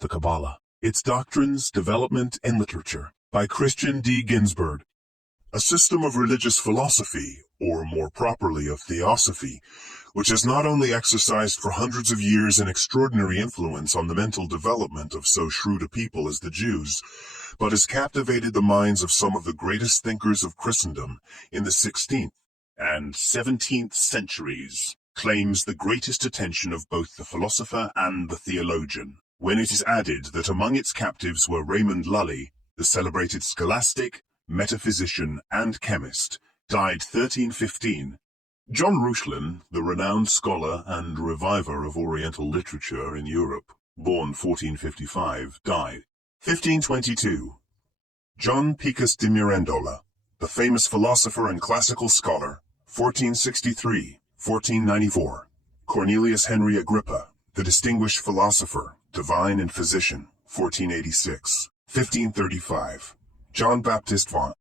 The Kabbalah, Its Doctrines, Development, and Literature, by Christian D. Ginsburg. A system of religious philosophy, or more properly of theosophy, which has not only exercised for hundreds of years an extraordinary influence on the mental development of so shrewd a people as the Jews, but has captivated the minds of some of the greatest thinkers of Christendom in the 16th and 17th centuries, claims the greatest attention of both the philosopher and the theologian, when it is added that among its captives were Raymond Lully, the celebrated scholastic, metaphysician, and chemist, died 1315. John Reuchlin, the renowned scholar and reviver of Oriental literature in Europe, born 1455, died 1522. John Picus de Mirandola, the famous philosopher and classical scholar, 1463-1494. Cornelius Henry Agrippa, the distinguished philosopher, divine and physician, 1486, 1535. John Baptist von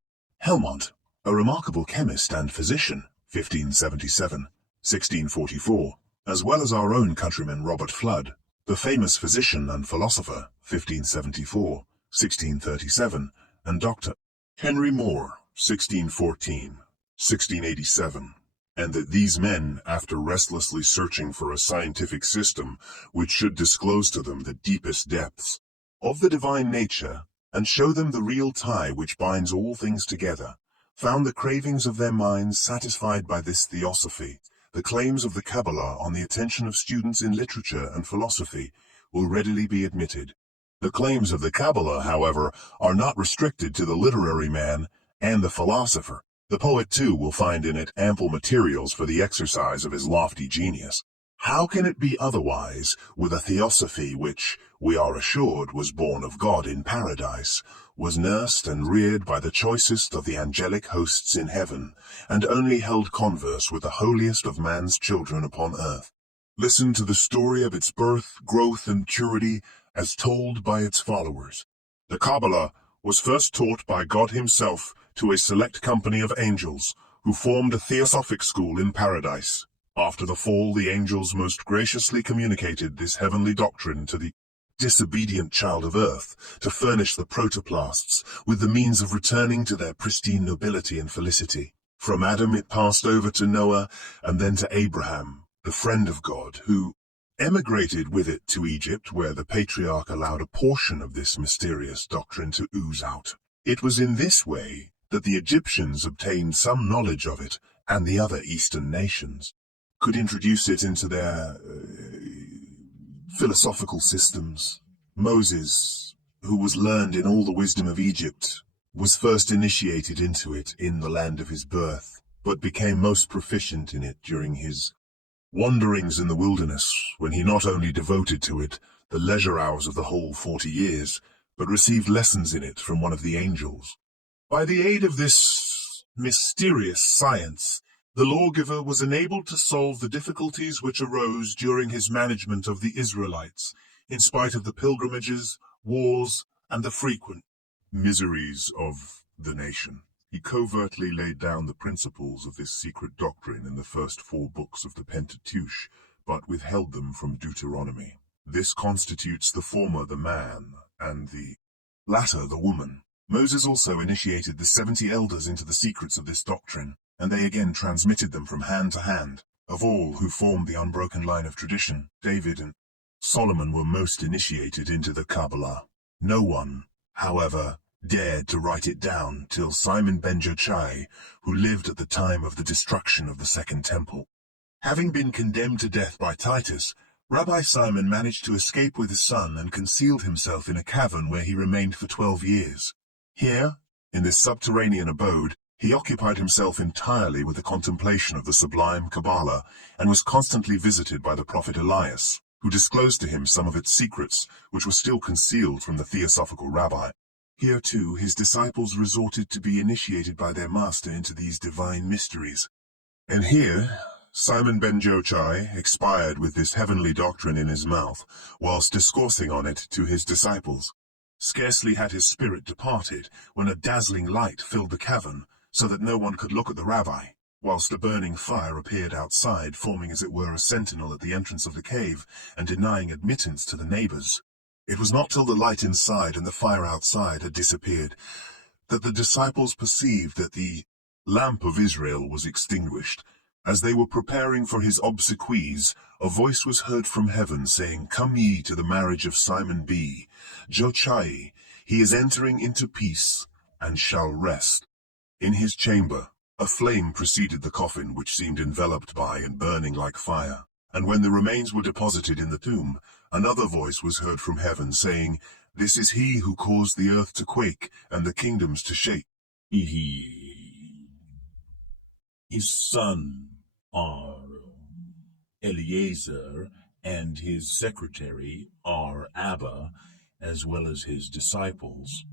Helmont, a remarkable chemist and physician, 1577, 1644, as well as our own countryman Robert Fludd, the famous physician and philosopher, 1574, 1637, and Dr. Henry Moore, 1614, 1687, and that these men, after restlessly searching for a scientific system which should disclose to them the deepest depths of the divine nature, and show them the real tie which binds all things together, found the cravings of their minds satisfied by this theosophy. The claims of the Kabbalah on the attention of students in literature and philosophy will readily be admitted. The claims of the Kabbalah, however, are not restricted to the literary man and the philosopher. The poet, too, will find in it ample materials for the exercise of his lofty genius. How can it be otherwise with a theosophy which, we are assured, was born of God in paradise, was nursed and reared by the choicest of the angelic hosts in heaven, and only held converse with the holiest of man's children upon earth? Listen to the story of its birth, growth, and maturity as told by its followers. The Kabbalah was first taught by God himself to a select company of angels, who formed a theosophic school in paradise. After the fall, the angels most graciously communicated this heavenly doctrine to the disobedient child of earth, to furnish the protoplasts with the means of returning to their pristine nobility and felicity. From Adam it passed over to Noah, and then to Abraham, the friend of God, who emigrated with it to Egypt, where the patriarch allowed a portion of this mysterious doctrine to ooze out. It was in this way that the Egyptians obtained some knowledge of it, and the other Eastern nations could introduce it into their philosophical systems. Moses, who was learned in all the wisdom of Egypt, was first initiated into it in the land of his birth, but became most proficient in it during his wanderings in the wilderness, when he not only devoted to it the leisure hours of the whole 40 years, but received lessons in it from one of the angels. By the aid of this mysterious science, the lawgiver was enabled to solve the difficulties which arose during his management of the Israelites, in spite of the pilgrimages, wars, and the frequent miseries of the nation. He covertly laid down the principles of this secret doctrine in the first 4 books of the Pentateuch, but withheld them from Deuteronomy. This constitutes the former the man, and the latter the woman. Moses also initiated the 70 elders into the secrets of this doctrine, and they again transmitted them from hand to hand. Of all who formed the unbroken line of tradition, David and Solomon were most initiated into the Kabbalah. No one, however, dared to write it down till Simon ben Jochai, who lived at the time of the destruction of the Second Temple. Having been condemned to death by Titus, Rabbi Simon managed to escape with his son and concealed himself in a cavern where he remained for 12 years. Here, in this subterranean abode, he occupied himself entirely with the contemplation of the sublime Kabbalah, and was constantly visited by the prophet Elias, who disclosed to him some of its secrets, which were still concealed from the theosophical rabbi. Here, too, his disciples resorted to be initiated by their master into these divine mysteries. And here, Simon ben Jochai expired with this heavenly doctrine in his mouth, whilst discoursing on it to his disciples. Scarcely had his spirit departed, when a dazzling light filled the cavern, so that no one could look at the rabbi, whilst a burning fire appeared outside, forming as it were a sentinel at the entrance of the cave, and denying admittance to the neighbors. It was not till the light inside and the fire outside had disappeared that the disciples perceived that the lamp of Israel was extinguished. As they were preparing for his obsequies, a voice was heard from heaven saying, "Come ye to the marriage of Simon B. Jochai, he is entering into peace, and shall rest." In his chamber, a flame preceded the coffin, which seemed enveloped by and burning like fire. And when the remains were deposited in the tomb, another voice was heard from heaven saying, "This is he who caused the earth to quake, and the kingdoms to shake." His son are Eliezer, and his secretary are Abba, as well as his disciples.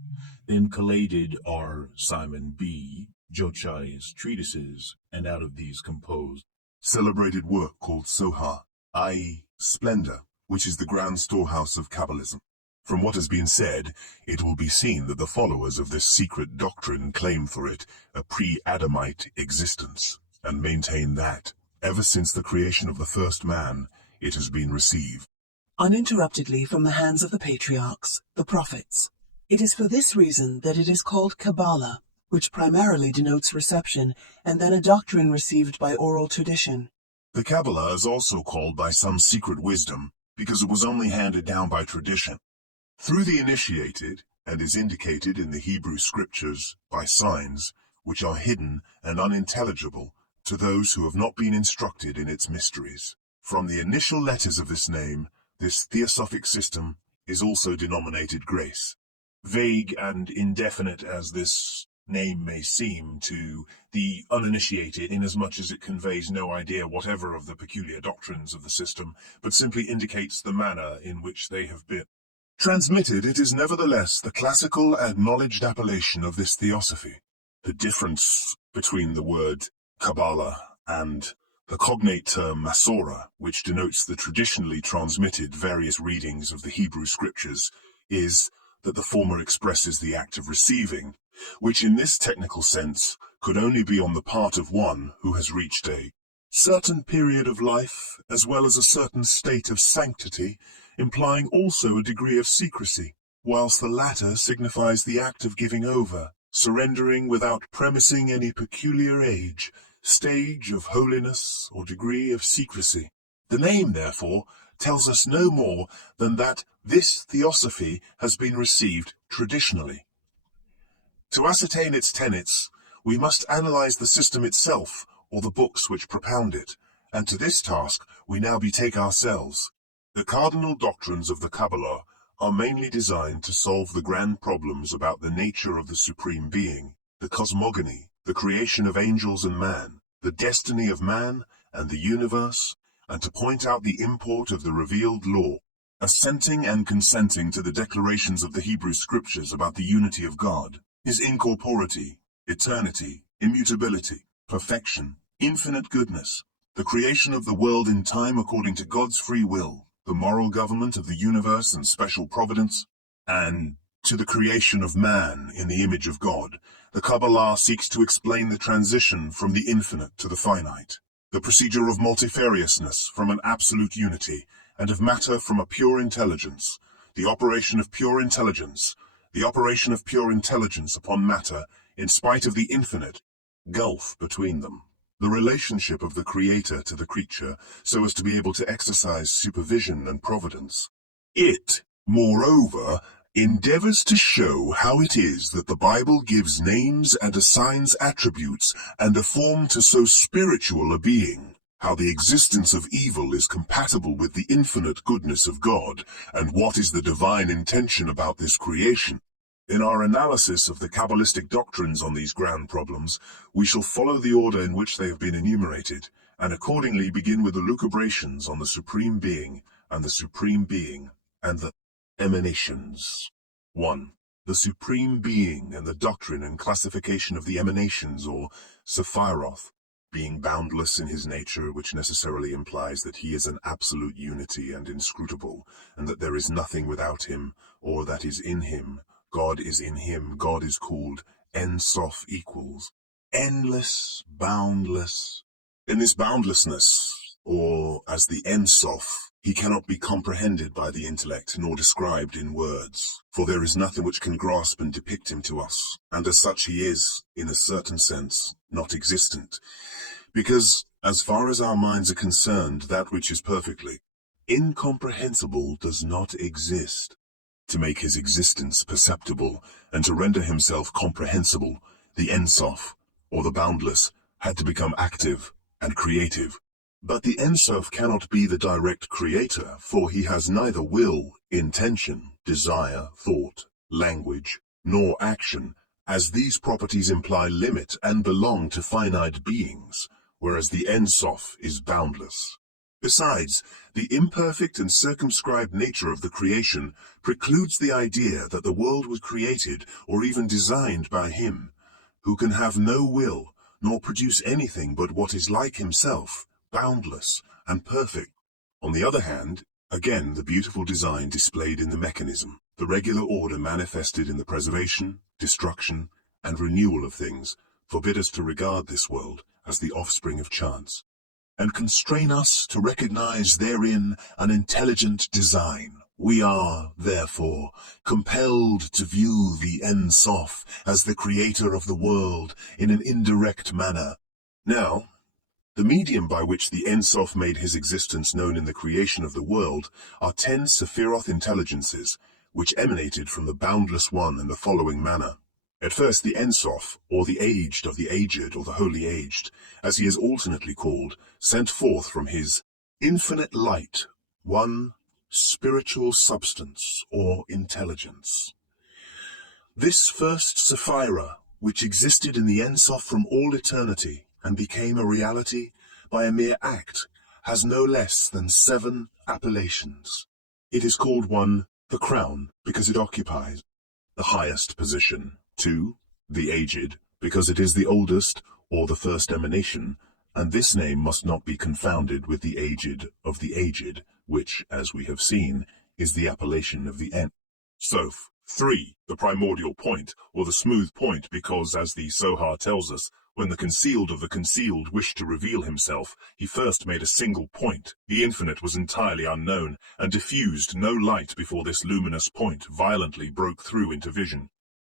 Then collated are Simon B. Jochai's treatises, and out of these composed Celebrated work called Soha, i.e. splendor, which is the grand storehouse of Kabbalism. From what has been said, it will be seen that the followers of this secret doctrine claim for it a pre-Adamite existence, and maintain that, ever since the creation of the first man, it has been received uninterruptedly from the hands of the patriarchs, the prophets. It is for this reason that it is called Kabbalah, which primarily denotes reception, and then a doctrine received by oral tradition. The Kabbalah is also called by some secret wisdom, because it was only handed down by tradition through the initiated, and is indicated in the Hebrew scriptures by signs, which are hidden and unintelligible to those who have not been instructed in its mysteries. From the initial letters of this name, this theosophic system is also denominated grace. Vague and indefinite as this name may seem to the uninitiated, inasmuch as it conveys no idea whatever of the peculiar doctrines of the system, but simply indicates the manner in which they have been transmitted, it is nevertheless the classical acknowledged appellation of this theosophy. The difference between the word Kabbalah and the cognate term Masorah, which denotes the traditionally transmitted various readings of the Hebrew scriptures, is that the former expresses the act of receiving, which in this technical sense could only be on the part of one who has reached a certain period of life, as well as a certain state of sanctity, implying also a degree of secrecy, whilst the latter signifies the act of giving over, surrendering without premising any peculiar age, stage of holiness, or degree of secrecy. The name, therefore, tells us no more than that this theosophy has been received traditionally. To ascertain its tenets, we must analyze the system itself, or the books which propound it, and to this task we now betake ourselves. The cardinal doctrines of the Kabbalah are mainly designed to solve the grand problems about the nature of the Supreme Being, the cosmogony, the creation of angels and man, the destiny of man and the universe, and to point out the import of the revealed law, assenting and consenting to the declarations of the Hebrew scriptures about the unity of God, his incorpority, eternity, immutability, perfection, infinite goodness, the creation of the world in time according to God's free will, the moral government of the universe and special providence, and to the creation of man in the image of God. The Kabbalah seeks to explain the transition from the infinite to the finite, the procedure of multifariousness from an absolute unity, and of matter from a pure intelligence, the operation of pure intelligence upon matter in spite of the infinite gulf between them, the relationship of the creator to the creature so as to be able to exercise supervision and providence. It, moreover, endeavors to show how it is that the Bible gives names and assigns attributes and a form to so spiritual a being, how the existence of evil is compatible with the infinite goodness of God, and what is the divine intention about this creation. In our analysis of the Kabbalistic doctrines on these grand problems, we shall follow the order in which they have been enumerated, and accordingly begin with the lucubrations on the Supreme Being and the emanations. 1. The Supreme Being and the doctrine and classification of the emanations, or Sephiroth, being boundless in his nature, which necessarily implies that he is an absolute unity and inscrutable, and that there is nothing without him, or that is in him. God is in him. God is called Ein Sof, equals endless, boundless. In this boundlessness, or as the Ein Sof. He cannot be comprehended by the intellect nor described in words, for there is nothing which can grasp and depict him to us, and as such he is, in a certain sense, not existent. Because, as far as our minds are concerned, that which is perfectly incomprehensible does not exist. To make his existence perceptible, and to render himself comprehensible, the Ein Sof, or the boundless, had to become active and creative. But the Ein Sof cannot be the direct creator, for he has neither will, intention, desire, thought, language, nor action, as these properties imply limit and belong to finite beings, whereas the Ein Sof is boundless. Besides, the imperfect and circumscribed nature of the creation precludes the idea that the world was created or even designed by him, who can have no will, nor produce anything but what is like himself, boundless and perfect. On the other hand, again the beautiful design displayed in the mechanism, the regular order manifested in the preservation, destruction, and renewal of things, forbid us to regard this world as the offspring of chance, and constrain us to recognize therein an intelligent design. We are, therefore, compelled to view the Ein Sof as the creator of the world in an indirect manner. Now, the medium by which the Ein Sof made his existence known in the creation of the world are 10 Sephiroth intelligences, which emanated from the Boundless One in the following manner. At first the Ein Sof, or the Aged of the Aged or the Holy Aged, as he is alternately called, sent forth from his infinite light one spiritual substance or intelligence. This first Sephira, which existed in the Ein Sof from all eternity and became a reality by a mere act, has no less than 7 appellations. It is called 1, the crown, because it occupies the highest position; 2, the aged, because it is the oldest or the first emanation, and this name must not be confounded with the aged of the aged, which, as we have seen, is the appellation of the Ein Sof. 3, the primordial point, or the smooth point, because, as the Zohar tells us, when the concealed of the concealed wished to reveal himself, he first made a single point. The infinite was entirely unknown, and diffused no light before this luminous point violently broke through into vision.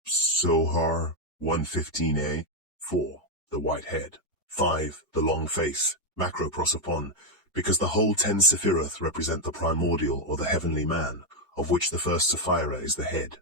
Zohar 115a. 4, the white head. 5, the long face, macroprosopon, because the whole 10 Sephiroth represent the primordial or the heavenly man, of which the first Sephira is the head.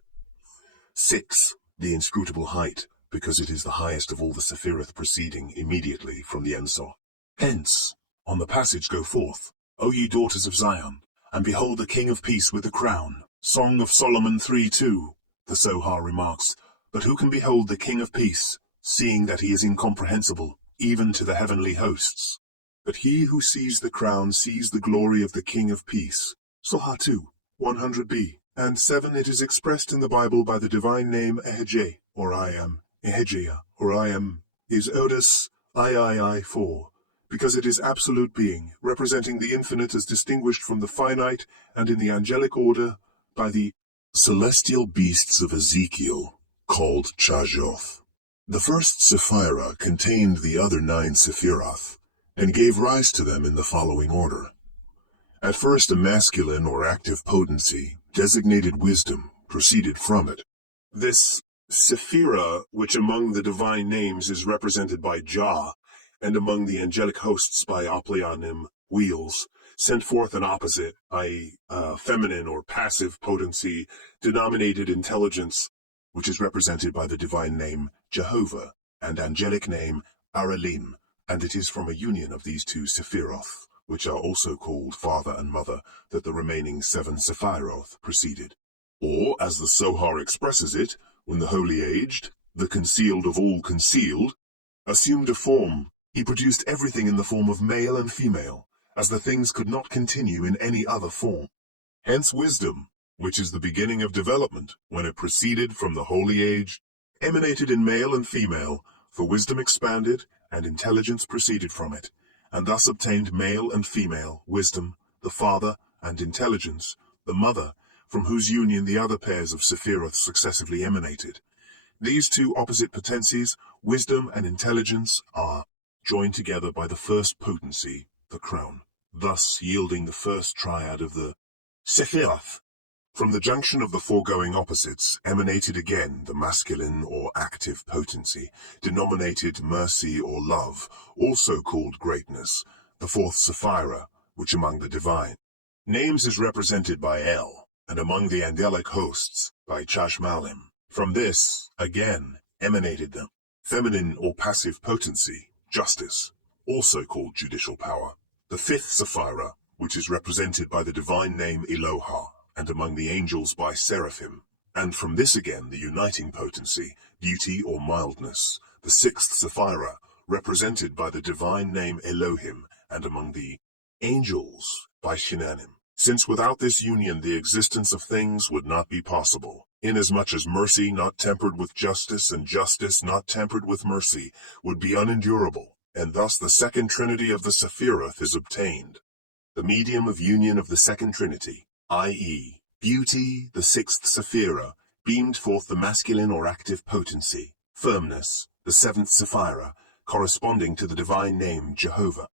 6, the inscrutable height, because it is the highest of all the Sephiroth proceeding immediately from the Ein Sof. Hence, on the passage go forth, O ye daughters of Zion, and behold the King of Peace with the crown. Song of Solomon 3:2, the Zohar remarks, but who can behold the King of Peace, seeing that he is incomprehensible, even to the heavenly hosts? But he who sees the crown sees the glory of the King of Peace. Zohar 2, 100b. And 7, it is expressed in the Bible by the divine name Ehejeh, or I am, Ehejeh, or I am, is Odes III 4, because it is absolute being, representing the infinite as distinguished from the finite, and in the angelic order by the celestial beasts of Ezekiel, called Chajoth. The first Sephira contained the other 9 Sephiroth, and gave rise to them in the following order. At first a masculine or active potency, designated wisdom, proceeded from it. This Sephira, which among the divine names is represented by Jah, and among the angelic hosts by Opleonim, wheels, sent forth an opposite, i.e., feminine or passive potency, denominated intelligence, which is represented by the divine name Jehovah, and angelic name Aralim, and it is from a union of these 2 Sephiroth, which are also called father and mother, that the remaining 7 Sephiroth proceeded. Or, as the Zohar expresses it, when the Holy Aged, the concealed of all concealed, assumed a form, he produced everything in the form of male and female, as the things could not continue in any other form. Hence wisdom, which is the beginning of development, when it proceeded from the Holy Age, emanated in male and female, for wisdom expanded, and intelligence proceeded from it, and thus obtained male and female, wisdom, the father, and intelligence, the mother, from whose union the other pairs of Sephiroth successively emanated. These 2 opposite potencies, wisdom and intelligence, are joined together by the first potency, the crown. thus yielding the first triad of the Sephiroth. From the junction of the foregoing opposites emanated again the masculine or active potency, denominated mercy or love, also called greatness, the fourth Sephira, which among the divine names is represented by El, and among the angelic hosts by Chashmalim. From this, again, emanated the feminine or passive potency, justice, also called judicial power, the fifth Sephira, which is represented by the divine name Eloha, and among the angels by seraphim, and from this again the uniting potency, beauty or mildness, the sixth Sephira, represented by the divine name Elohim, and among the angels by Shinanim. Since without this union the existence of things would not be possible, inasmuch as mercy not tempered with justice and justice not tempered with mercy would be unendurable, and thus the second trinity of the Sephiroth is obtained. The medium of union of the second trinity, i.e., beauty, the sixth Sephira, beamed forth the masculine or active potency, firmness, the seventh Sephira, corresponding to the divine name Jehovah.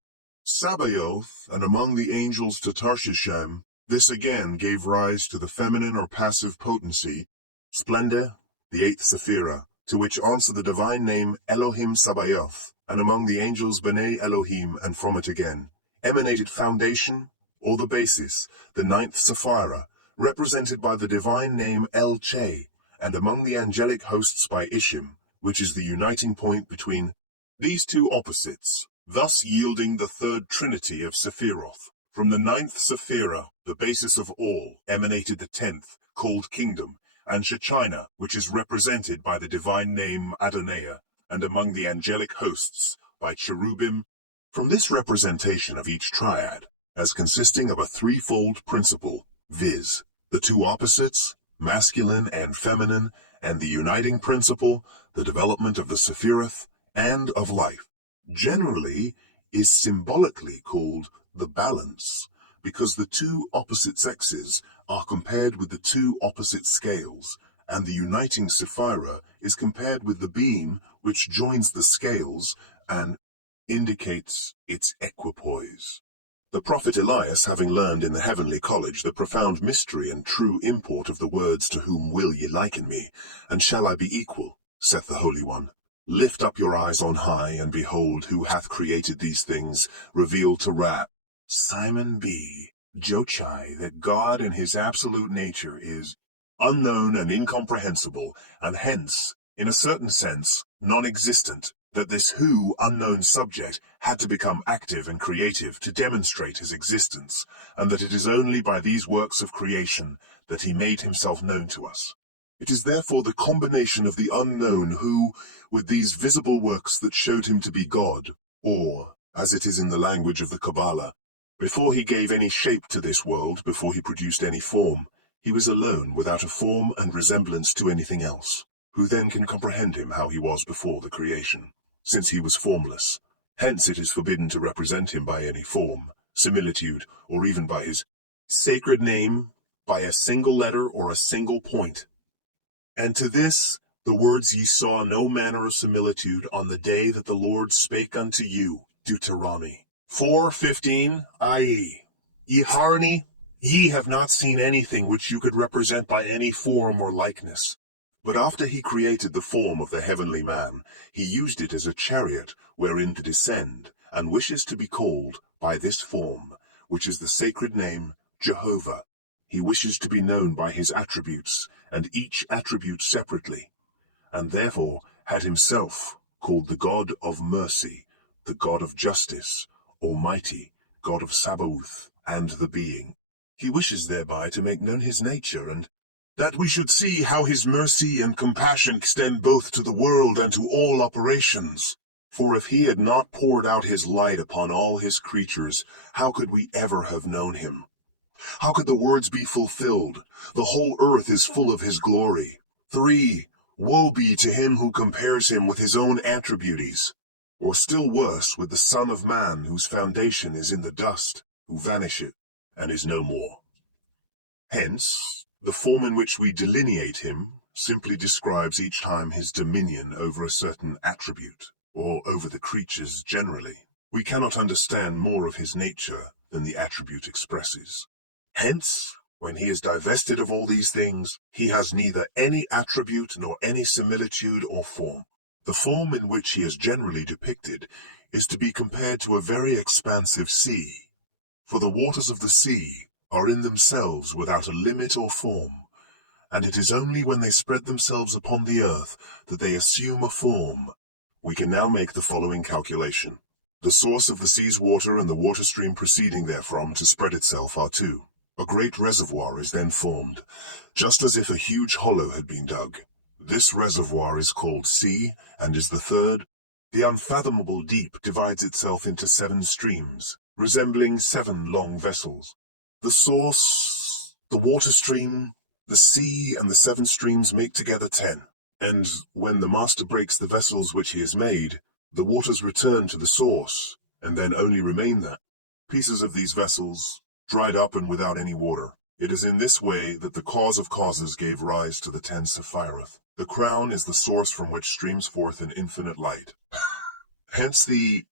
Sabaoth, and among the angels to Tarshishem, this again gave rise to the feminine or passive potency, splendor, the eighth Sephira, to which answer the divine name Elohim Sabaoth, and among the angels B'nai Elohim, and from it again emanated foundation, or the basis, the ninth Sephira, represented by the divine name El-Che, and among the angelic hosts by Ishim, which is the uniting point between these two opposites, thus yielding the third trinity of Sephiroth. From the ninth Sephira, the basis of all, emanated the tenth, called Kingdom, and Shechina, which is represented by the divine name Adonaiah, and among the angelic hosts by Cherubim. From this representation of each triad, as consisting of a threefold principle, viz., the two opposites, masculine and feminine, and the uniting principle, the development of the Sephiroth, and of life, generally is symbolically called the balance, because the two opposite sexes are compared with the two opposite scales, and the uniting Sephira is compared with the beam which joins the scales and indicates its equipoise. The prophet Elias, having learned in the heavenly college the profound mystery and true import of the words, "To whom will ye liken me, and shall I be equal?" saith the Holy One. "Lift up your eyes on high, and behold who hath created these things, revealed to Rab." Simon B. Jochai, that God in his absolute nature is unknown and incomprehensible, and hence, in a certain sense, non-existent, that this who unknown subject had to become active and creative to demonstrate his existence, and that it is only by these works of creation that he made himself known to us. It is therefore the combination of the unknown who, with these visible works that showed him to be God, or, as it is in the language of the Kabbalah, before he gave any shape to this world, before he produced any form, he was alone without a form and resemblance to anything else. Who then can comprehend him how he was before the creation, since he was formless? Hence it is forbidden to represent him by any form, similitude, or even by his sacred name, by a single letter or a single point. And to this the words ye saw no manner of similitude on the day that the Lord spake unto you, Deuteronomy 4:15, i.e., ye harney, ye have not seen anything which you could represent by any form or likeness. But after he created the form of the heavenly man, he used it as a chariot wherein to descend, and wishes to be called by this form, which is the sacred name Jehovah. He wishes to be known by his attributes, and each attribute separately, and therefore had himself called the God of mercy, the God of justice, Almighty, God of Sabaoth, and the Being. He wishes thereby to make known his nature, and that we should see how his mercy and compassion extend both to the world and to all operations. For if he had not poured out his light upon all his creatures, how could we ever have known him? How could the words be fulfilled? The whole earth is full of his glory. 3. Woe be to him who compares him with his own attributes, or still worse, with the Son of Man, whose foundation is in the dust, who vanisheth, and is no more. Hence, the form in which we delineate him simply describes each time his dominion over a certain attribute, or over the creatures generally. We cannot understand more of his nature than the attribute expresses. Hence, when he is divested of all these things, he has neither any attribute nor any similitude or form. The form in which he is generally depicted is to be compared to a very expansive sea. For the waters of the sea are in themselves without a limit or form, and it is only when they spread themselves upon the earth that they assume a form. We can now make the following calculation. The source of the sea's water and the water stream proceeding therefrom to spread itself are two. A great reservoir is then formed, just as if a huge hollow had been dug. This reservoir is called sea, and is the third. The unfathomable deep divides itself into 7 streams, resembling 7 long vessels. The source, the water stream, the sea, and the 7 streams make together 10. And when the master breaks the vessels which he has made, the waters return to the source, and then only remain there. Pieces of these vessels, dried up and without any water. It is in this way that the cause of causes gave rise to the 10 Sephiroth. The crown is the source from which streams forth an infinite light. Hence the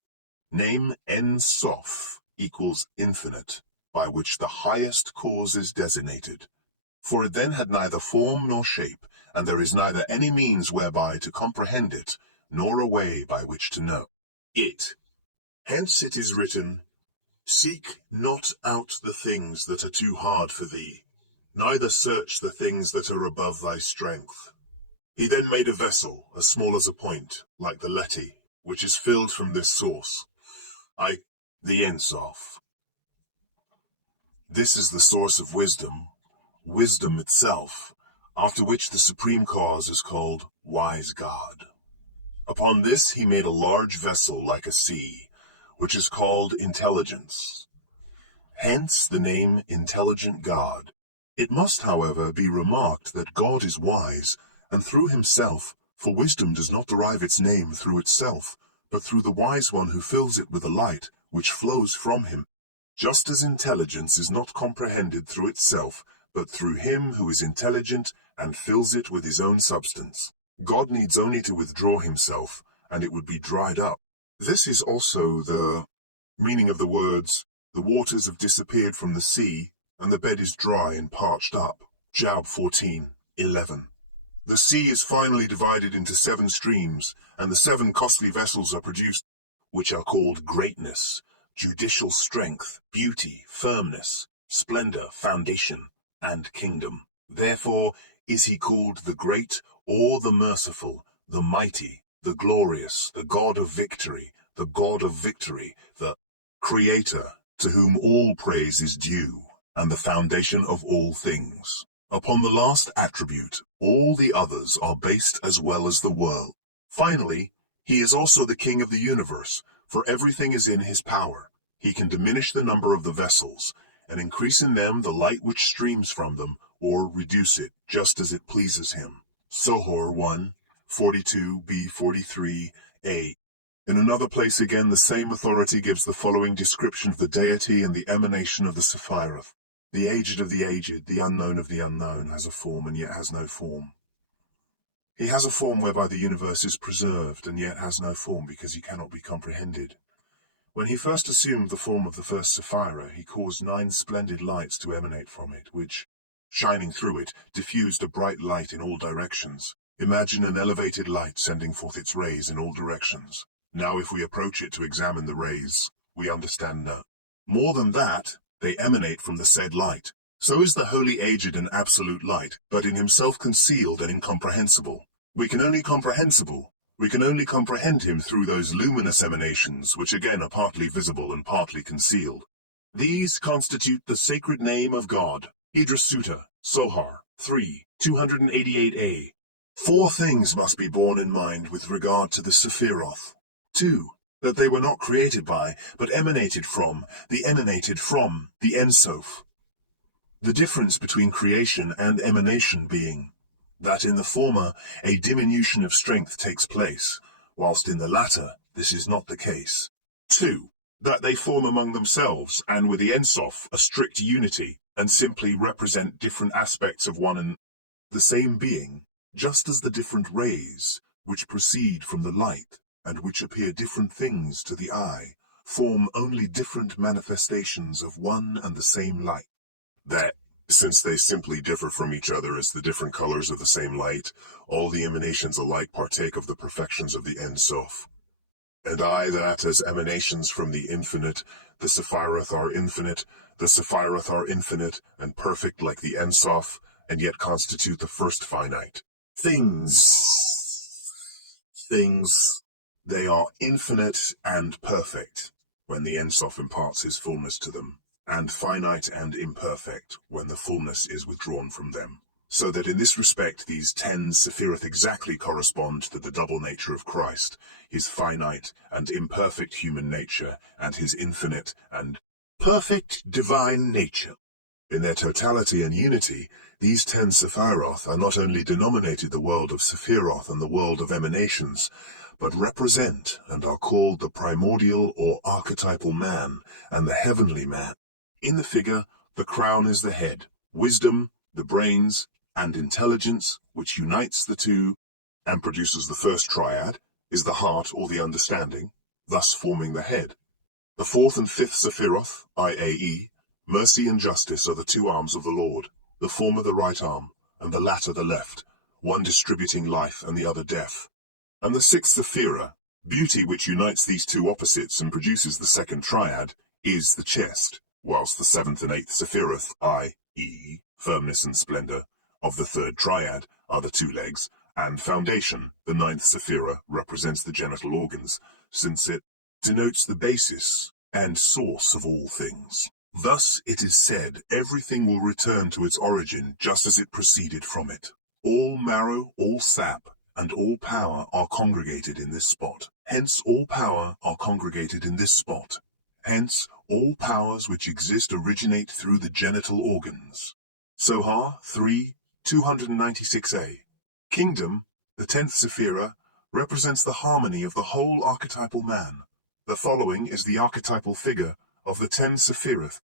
name Ein Sof equals infinite, by which the highest cause is designated. For it then had neither form nor shape, and there is neither any means whereby to comprehend it, nor a way by which to know it. Hence it is written, Seek not out the things that are too hard for thee, neither search the things that are above thy strength. He then made a vessel, as small as a point, like the Letty, which is filled from this source, the Ein Sof. This is the source of wisdom, wisdom itself, after which the supreme cause is called wise God. Upon this he made a large vessel like a sea, which is called intelligence. Hence the name intelligent God. It must, however, be remarked that God is wise, and through himself, for wisdom does not derive its name through itself, but through the wise one who fills it with a light which flows from him. Just as intelligence is not comprehended through itself, but through him who is intelligent and fills it with his own substance. God needs only to withdraw himself, and it would be dried up. This is also the meaning of the words, the waters have disappeared from the sea, and the bed is dry and parched up. Job 14:11. The sea is finally divided into 7 streams, and the 7 costly vessels are produced, which are called greatness, judicial strength, beauty, firmness, splendor, foundation, and kingdom. Therefore is he called the great, or the merciful, the mighty, the glorious, the God of victory, the Creator, to whom all praise is due, and the foundation of all things. Upon the last attribute, all the others are based as well as the world. Finally, he is also the King of the universe, for everything is in his power. He can diminish the number of the vessels, and increase in them the light which streams from them, or reduce it, just as it pleases him. Sohor 1:42b-43a. In another place again, the same authority gives the following description of the deity and the emanation of the Sephiroth. The aged of the aged, the unknown of the unknown, has a form and yet has no form. He has a form whereby the universe is preserved, and yet has no form because he cannot be comprehended. When he first assumed the form of the first Sephirah, he caused 9 splendid lights to emanate from it, which, shining through it, diffused a bright light in all directions. Imagine an elevated light sending forth its rays in all directions. Now if we approach it to examine the rays, we understand no. More than that, they emanate from the said light. So is the holy aged an absolute light, but in himself concealed and incomprehensible. We can only comprehend him through those luminous emanations, which again are partly visible and partly concealed. These constitute the sacred name of God. Idris Sutta, Sohar 3:288a. 4 things must be borne in mind with regard to the Sephiroth. 2. That they were not created by, but emanated from the Ein Sof. The difference between creation and emanation being that in the former a diminution of strength takes place, whilst in the latter this is not the case. 2. That they form among themselves and with the Ein Sof a strict unity, and simply represent different aspects of one and the same being, just as the different rays which proceed from the light, and which appear different things to the eye, form only different manifestations of one and the same light. That, since they simply differ from each other as the different colors of the same light, all the emanations alike partake of the perfections of the Ein Sof. And I that, as emanations from the infinite, the Sephiroth are infinite, the Sephiroth are infinite and perfect like the Ein Sof, and yet constitute the first finite. Things, they are infinite and perfect when the Ein Sof imparts his fullness to them, and finite and imperfect when the fullness is withdrawn from them. So that in this respect these 10 Sephiroth exactly correspond to the double nature of Christ, his finite and imperfect human nature, and his infinite and perfect divine nature. In their totality and unity, these 10 Sephiroth are not only denominated the world of Sephiroth and the world of emanations, but represent and are called the primordial or archetypal man and the heavenly man. In the figure, the crown is the head, wisdom, the brains, and intelligence, which unites the two and produces the first triad, is the heart or the understanding, thus forming the head. The fourth and fifth Sephiroth, i.e., mercy and justice, are the two arms of the Lord, the former the right arm, and the latter the left, one distributing life and the other death. And the sixth Sephira, beauty which unites these two opposites and produces the second triad, is the chest, whilst the seventh and eighth Sephiroth, i.e., firmness and splendor, of the third triad are the two legs, and foundation, the ninth Sephira, represents the genital organs, since it denotes the basis and source of all things. Thus, it is said, everything will return to its origin just as it proceeded from it. All marrow, all sap, and all power are congregated in this spot. Hence, all power are congregated in this spot. Hence, all powers which exist originate through the genital organs. Sohar 3, 296a. Kingdom, the 10th Sephira, represents the harmony of the whole archetypal man. The following is the archetypal figure of the 10 Sephiroth.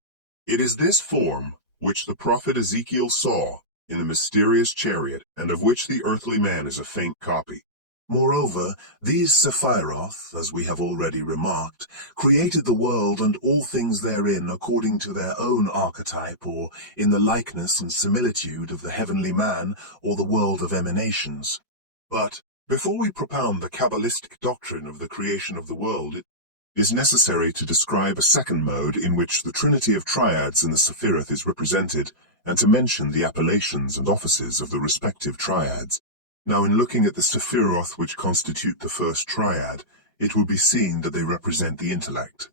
It is this form which the prophet Ezekiel saw in the mysterious chariot, and of which the earthly man is a faint copy. Moreover, these Sephiroth, as we have already remarked, created the world and all things therein according to their own archetype, or in the likeness and similitude of the heavenly man, or the world of emanations. But, before we propound the Kabbalistic doctrine of the creation of the world, it is necessary to describe a second mode in which the trinity of triads in the Sephiroth is represented, and to mention the appellations and offices of the respective triads. Now, in looking at the Sephiroth which constitute the first triad, it will be seen that they represent the intellect.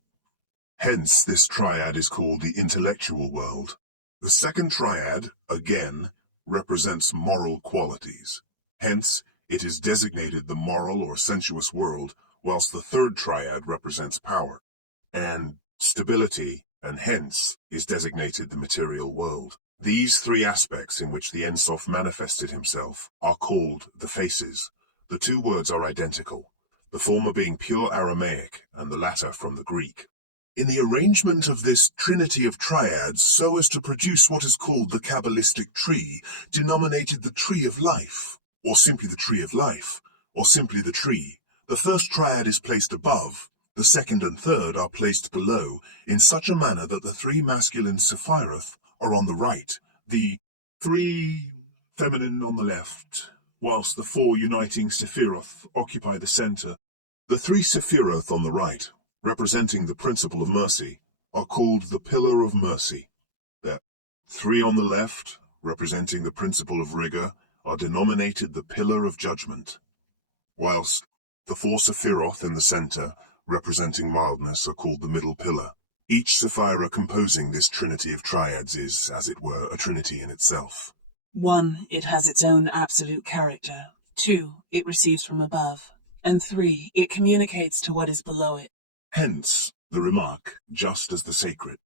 Hence, this triad is called the intellectual world. The second triad, again, represents moral qualities. Hence, it is designated the moral or sensuous world, whilst the third triad represents power and stability, and hence is designated the material world. These three aspects in which the Ein Sof manifested himself are called the faces. The two words are identical, the former being pure Aramaic and the latter from the Greek. In the arrangement of this trinity of triads so as to produce what is called the Kabbalistic tree, denominated the tree of life, or simply the tree of life, or simply the tree, the first triad is placed above, the second and third are placed below, in such a manner that the three masculine Sephiroth are on the right, the three feminine on the left, whilst the four uniting Sephiroth occupy the center. The three Sephiroth on the right, representing the principle of mercy, are called the pillar of mercy. The three on the left, representing the principle of rigor, are denominated the pillar of judgment, whilst the four Sephiroth in the center, representing mildness, are called the middle pillar. Each Sephira composing this trinity of triads is, as it were, a trinity in itself. 1. It has its own absolute character. 2. It receives from above. And 3. It communicates to what is below it. Hence, the remark, just as the sacred.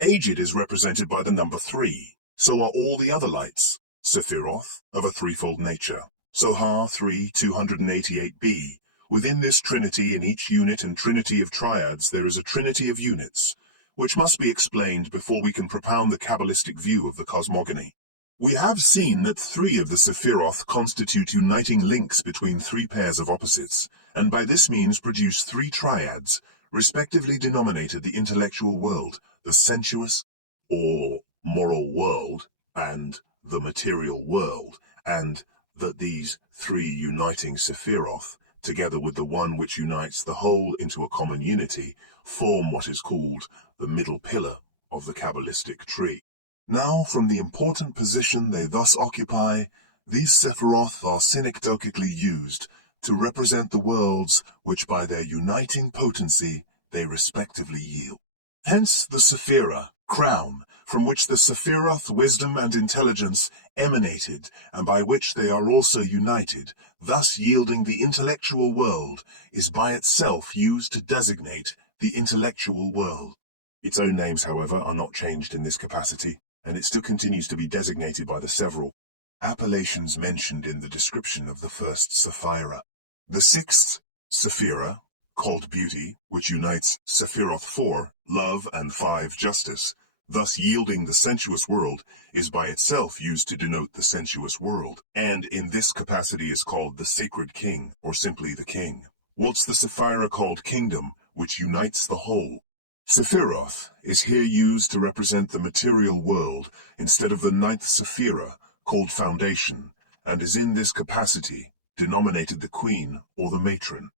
Aged is represented by the number 3. So are all the other lights, Sephiroth, of a threefold nature. Sohar 3, 288b. Within this trinity, in each unit and trinity of triads, there is a trinity of units, which must be explained before we can propound the Kabbalistic view of the cosmogony. We have seen that 3 of the Sephiroth constitute uniting links between 3 pairs of opposites, and by this means produce 3 triads, respectively denominated the intellectual world, the sensuous or moral world, and the material world, and that these three uniting Sephiroth, together with the one which unites the whole into a common unity, form what is called the middle pillar of the Kabbalistic tree. Now, from the important position they thus occupy, these Sephiroth are synecdochically used to represent the worlds which by their uniting potency they respectively yield. Hence the Sephira, crown, from which the Sephiroth wisdom and intelligence emanated, and by which they are also united, thus yielding the intellectual world, is by itself used to designate the intellectual world. Its own names, however, are not changed in this capacity, and it still continues to be designated by the several appellations mentioned in the description of the first Sephira. The sixth Sephira, called Beauty, which unites Sephiroth 4, love, and 5, justice, thus yielding the sensuous world, is by itself used to denote the sensuous world, and in this capacity is called the Sacred King, or simply the King. Whilst the Sephira called Kingdom, which unites the whole. Sephiroth is here used to represent the material world instead of the ninth Sephira, called Foundation, and is in this capacity denominated the Queen or the Matron.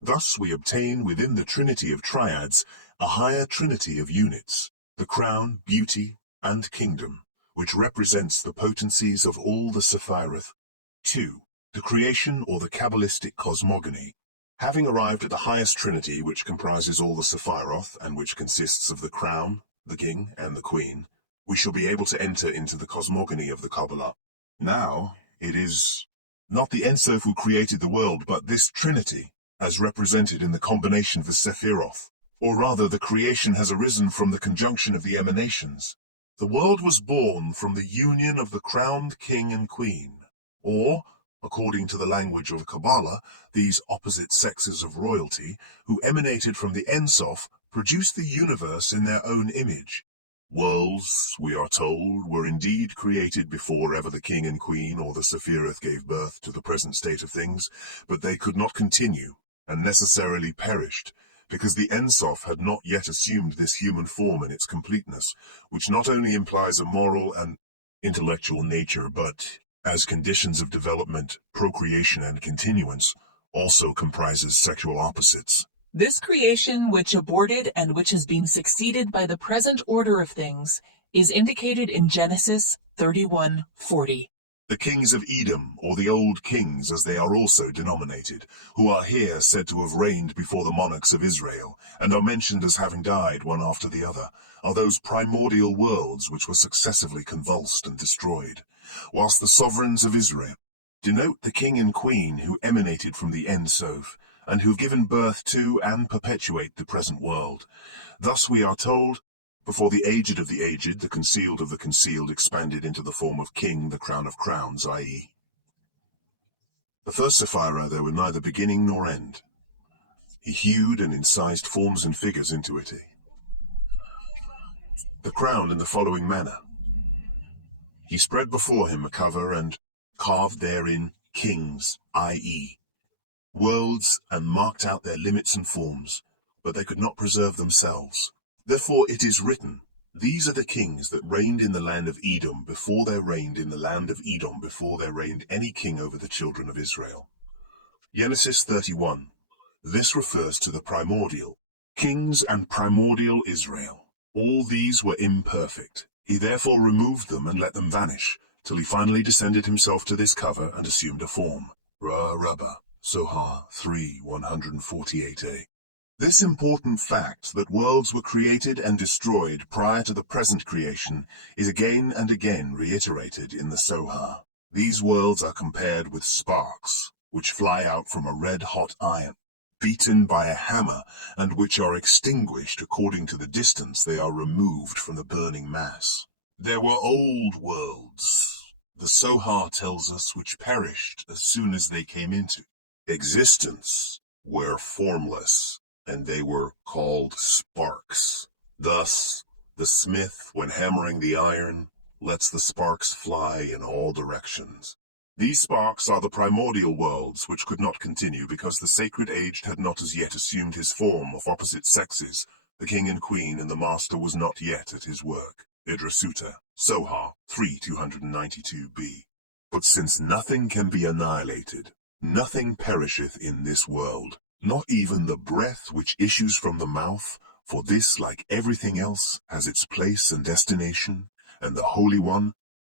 Thus we obtain within the Trinity of Triads a higher trinity of units, the Crown, Beauty, and Kingdom, which represents the potencies of all the Sephiroth. 2. The creation or the Kabbalistic cosmogony. Having arrived at the highest trinity which comprises all the Sephiroth and which consists of the Crown, the King, and the Queen, we shall be able to enter into the cosmogony of the Kabbalah. Now, it is not the Ein Sof who created the world, but this trinity, as represented in the combination of the Sephiroth. Or rather, the creation has arisen from the conjunction of the emanations. The world was born from the union of the crowned king and queen, or, according to the language of Kabbalah, these opposite sexes of royalty, who emanated from the Ein Sof, produced the universe in their own image. Worlds, we are told, were indeed created before ever the king and queen or the Sephiroth gave birth to the present state of things, but they could not continue, and necessarily perished, because the Ein Sof had not yet assumed this human form in its completeness, which not only implies a moral and intellectual nature, but, as conditions of development, procreation, and continuance, also comprises sexual opposites. This creation, which aborted and which has been succeeded by the present order of things, is indicated in Genesis 31:40. The kings of Edom, or the old kings as they are also denominated, who are here said to have reigned before the monarchs of Israel, and are mentioned as having died one after the other, are those primordial worlds which were successively convulsed and destroyed, whilst the sovereigns of Israel denote the king and queen who emanated from the Ein Sof, and who have given birth to and perpetuate the present world. Thus we are told, before the aged of the aged, the concealed of the concealed expanded into the form of king, the crown of crowns, i.e. the first Sephira, there were neither beginning nor end. He hewed and incised forms and figures into it. The crown in the following manner. He spread before him a cover and carved therein kings, i.e. worlds, and marked out their limits and forms, but they could not preserve themselves. Therefore it is written, these are the kings that reigned in the land of Edom before there reigned in the land of Edom before there reigned any king over the children of Israel. Genesis 31. This refers to the primordial kings and primordial Israel. All these were imperfect. He therefore removed them and let them vanish, till he finally descended himself to this cover and assumed a form. Ra-Rabba, Sohar 3:148a. This important fact that worlds were created and destroyed prior to the present creation is again and again reiterated in the Sohar. These worlds are compared with sparks, which fly out from a red-hot iron, beaten by a hammer, and which are extinguished according to the distance they are removed from the burning mass. There were old worlds, the Sohar tells us, which perished as soon as they came into existence, were formless, and they were called sparks. Thus, the smith, when hammering the iron, lets the sparks fly in all directions. These sparks are the primordial worlds which could not continue because the sacred age had not as yet assumed his form of opposite sexes. The king and queen and the master was not yet at his work. Idrasuta, Soha 3:292b. But since nothing can be annihilated, nothing perisheth in this world, not even the breath which issues from the mouth, for this, like everything else, has its place and destination, and the Holy One,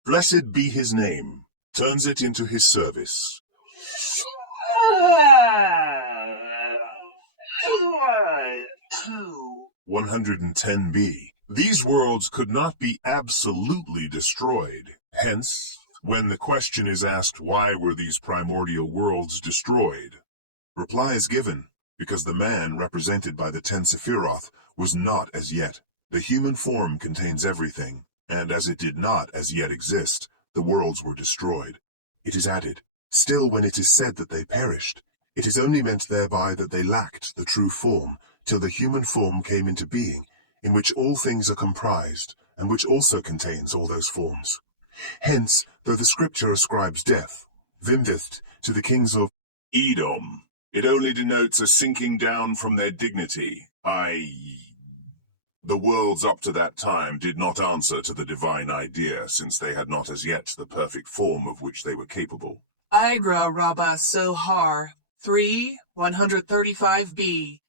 blessed be his name, turns it into his service. 110b. These worlds could not be absolutely destroyed. Hence, when the question is asked why were these primordial worlds destroyed, reply is given, because the man represented by the 10 Sephiroth was not as yet. The human form contains everything, and as it did not as yet exist, the worlds were destroyed. It is added, still when it is said that they perished, it is only meant thereby that they lacked the true form, till the human form came into being, in which all things are comprised, and which also contains all those forms. Hence, though the scripture ascribes death, Vimvith, to the kings of Edom, it only denotes a sinking down from their dignity, i.e., the worlds up to that time did not answer to the divine idea, since they had not as yet the perfect form of which they were capable. Igra Rabba Sohar 3:135b.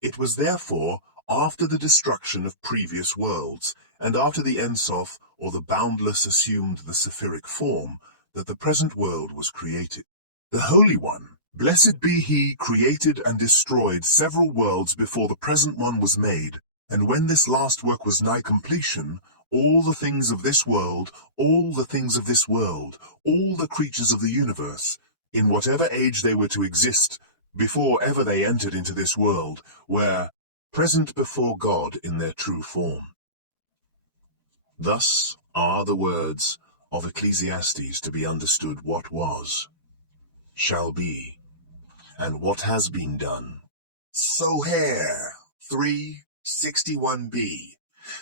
It was therefore after the destruction of previous worlds, and after the Ein Sof, or the boundless, assumed the Sephiric form, that the present world was created. The Holy One, blessed be he, created and destroyed several worlds before the present one was made, and when this last work was nigh completion, all the things of this world, all the things of this world, all the creatures of the universe, in whatever age they were to exist, before ever they entered into this world, were present before God in their true form. Thus are the words of Ecclesiastes to be understood what was, shall be, and what has been done. Soher 3:61b.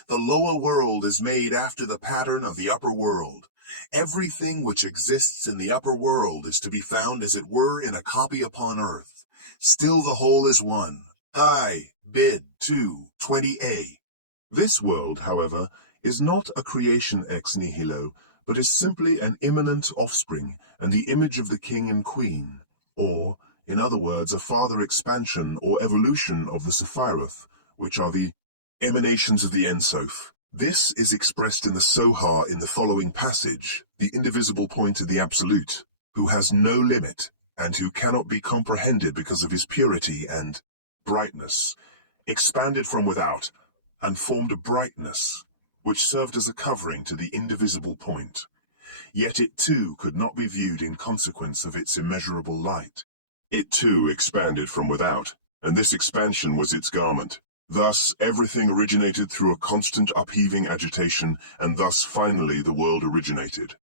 The lower world is made after the pattern of the upper world. Everything which exists in the upper world is to be found as it were in a copy upon earth. Still the whole is one. Bid 2:20a. This world, however, is not a creation ex nihilo, but is simply an immanent offspring and the image of the king and queen, or, in other words, a farther expansion or evolution of the Sephiroth, which are the emanations of the Ein Sof. This is expressed in the Sohar in the following passage, the indivisible point of the Absolute, who has no limit, and who cannot be comprehended because of his purity and brightness, expanded from without, and formed a brightness, which served as a covering to the indivisible point. Yet it too could not be viewed in consequence of its immeasurable light. It too expanded from without, and this expansion was its garment. Thus everything originated through a constant upheaving agitation, and thus finally the world originated.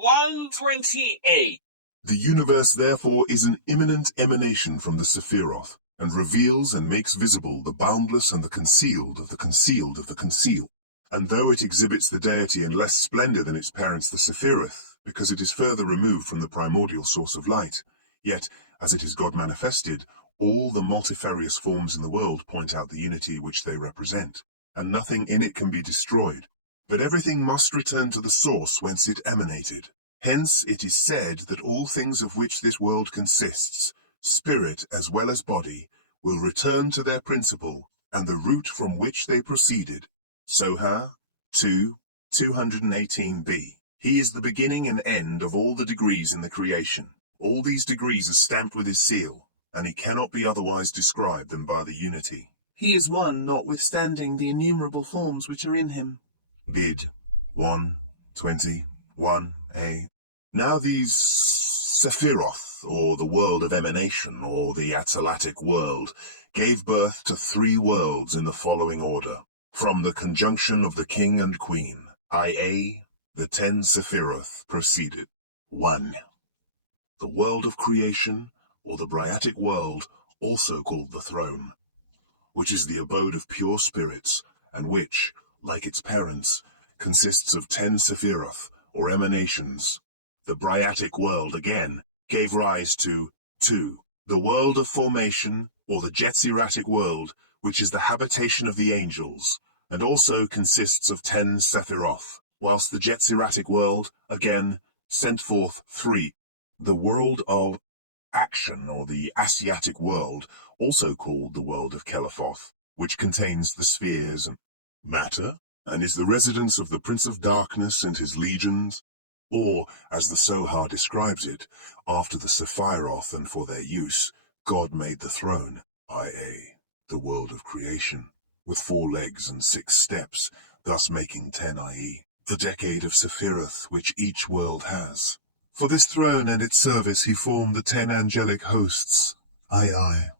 128. The universe therefore is an immanent emanation from the Sephiroth, and reveals and makes visible the boundless and the concealed of the concealed of the concealed. And though it exhibits the deity in less splendor than its parents the Sephiroth, because it is further removed from the primordial source of light, yet, as it is God manifested, all the multifarious forms in the world point out the unity which they represent, and nothing in it can be destroyed, but everything must return to the source whence it emanated. Hence it is said that all things of which this world consists, spirit as well as body, will return to their principle, and the root from which they proceeded. Soha 2:218b. He is the beginning and end of all the degrees in the creation. All these degrees are stamped with his seal, and he cannot be otherwise described than by the unity. He is one, notwithstanding the innumerable forms which are in him. Bid 1:21a. Now these Sephiroth, or the world of emanation, or the Atalatic world, gave birth to 3 worlds in the following order. From the conjunction of the king and queen, i.a., the 10 Sephiroth proceeded. 1. The world of creation, or the Briatic world, also called the throne, which is the abode of pure spirits, and which, like its parents, consists of 10 Sephiroth, or emanations, the Briatic world again, gave rise to 2. The world of formation, or the Jetziratic world, which is the habitation of the angels, and also consists of 10 Sephiroth, whilst the Jetziratic world, again, sent forth 3. The world of action, or the Asiatic world, also called the world of Kelaphoth, which contains the spheres and matter, and is the residence of the Prince of Darkness and his legions, or, as the Sohar describes it, after the Sephiroth and for their use, God made the throne, i.e., the world of creation, with 4 legs and 6 steps, thus making 10, i.e., the decade of Sephiroth which each world has. For this throne and its service he formed the 10 angelic hosts, i.e.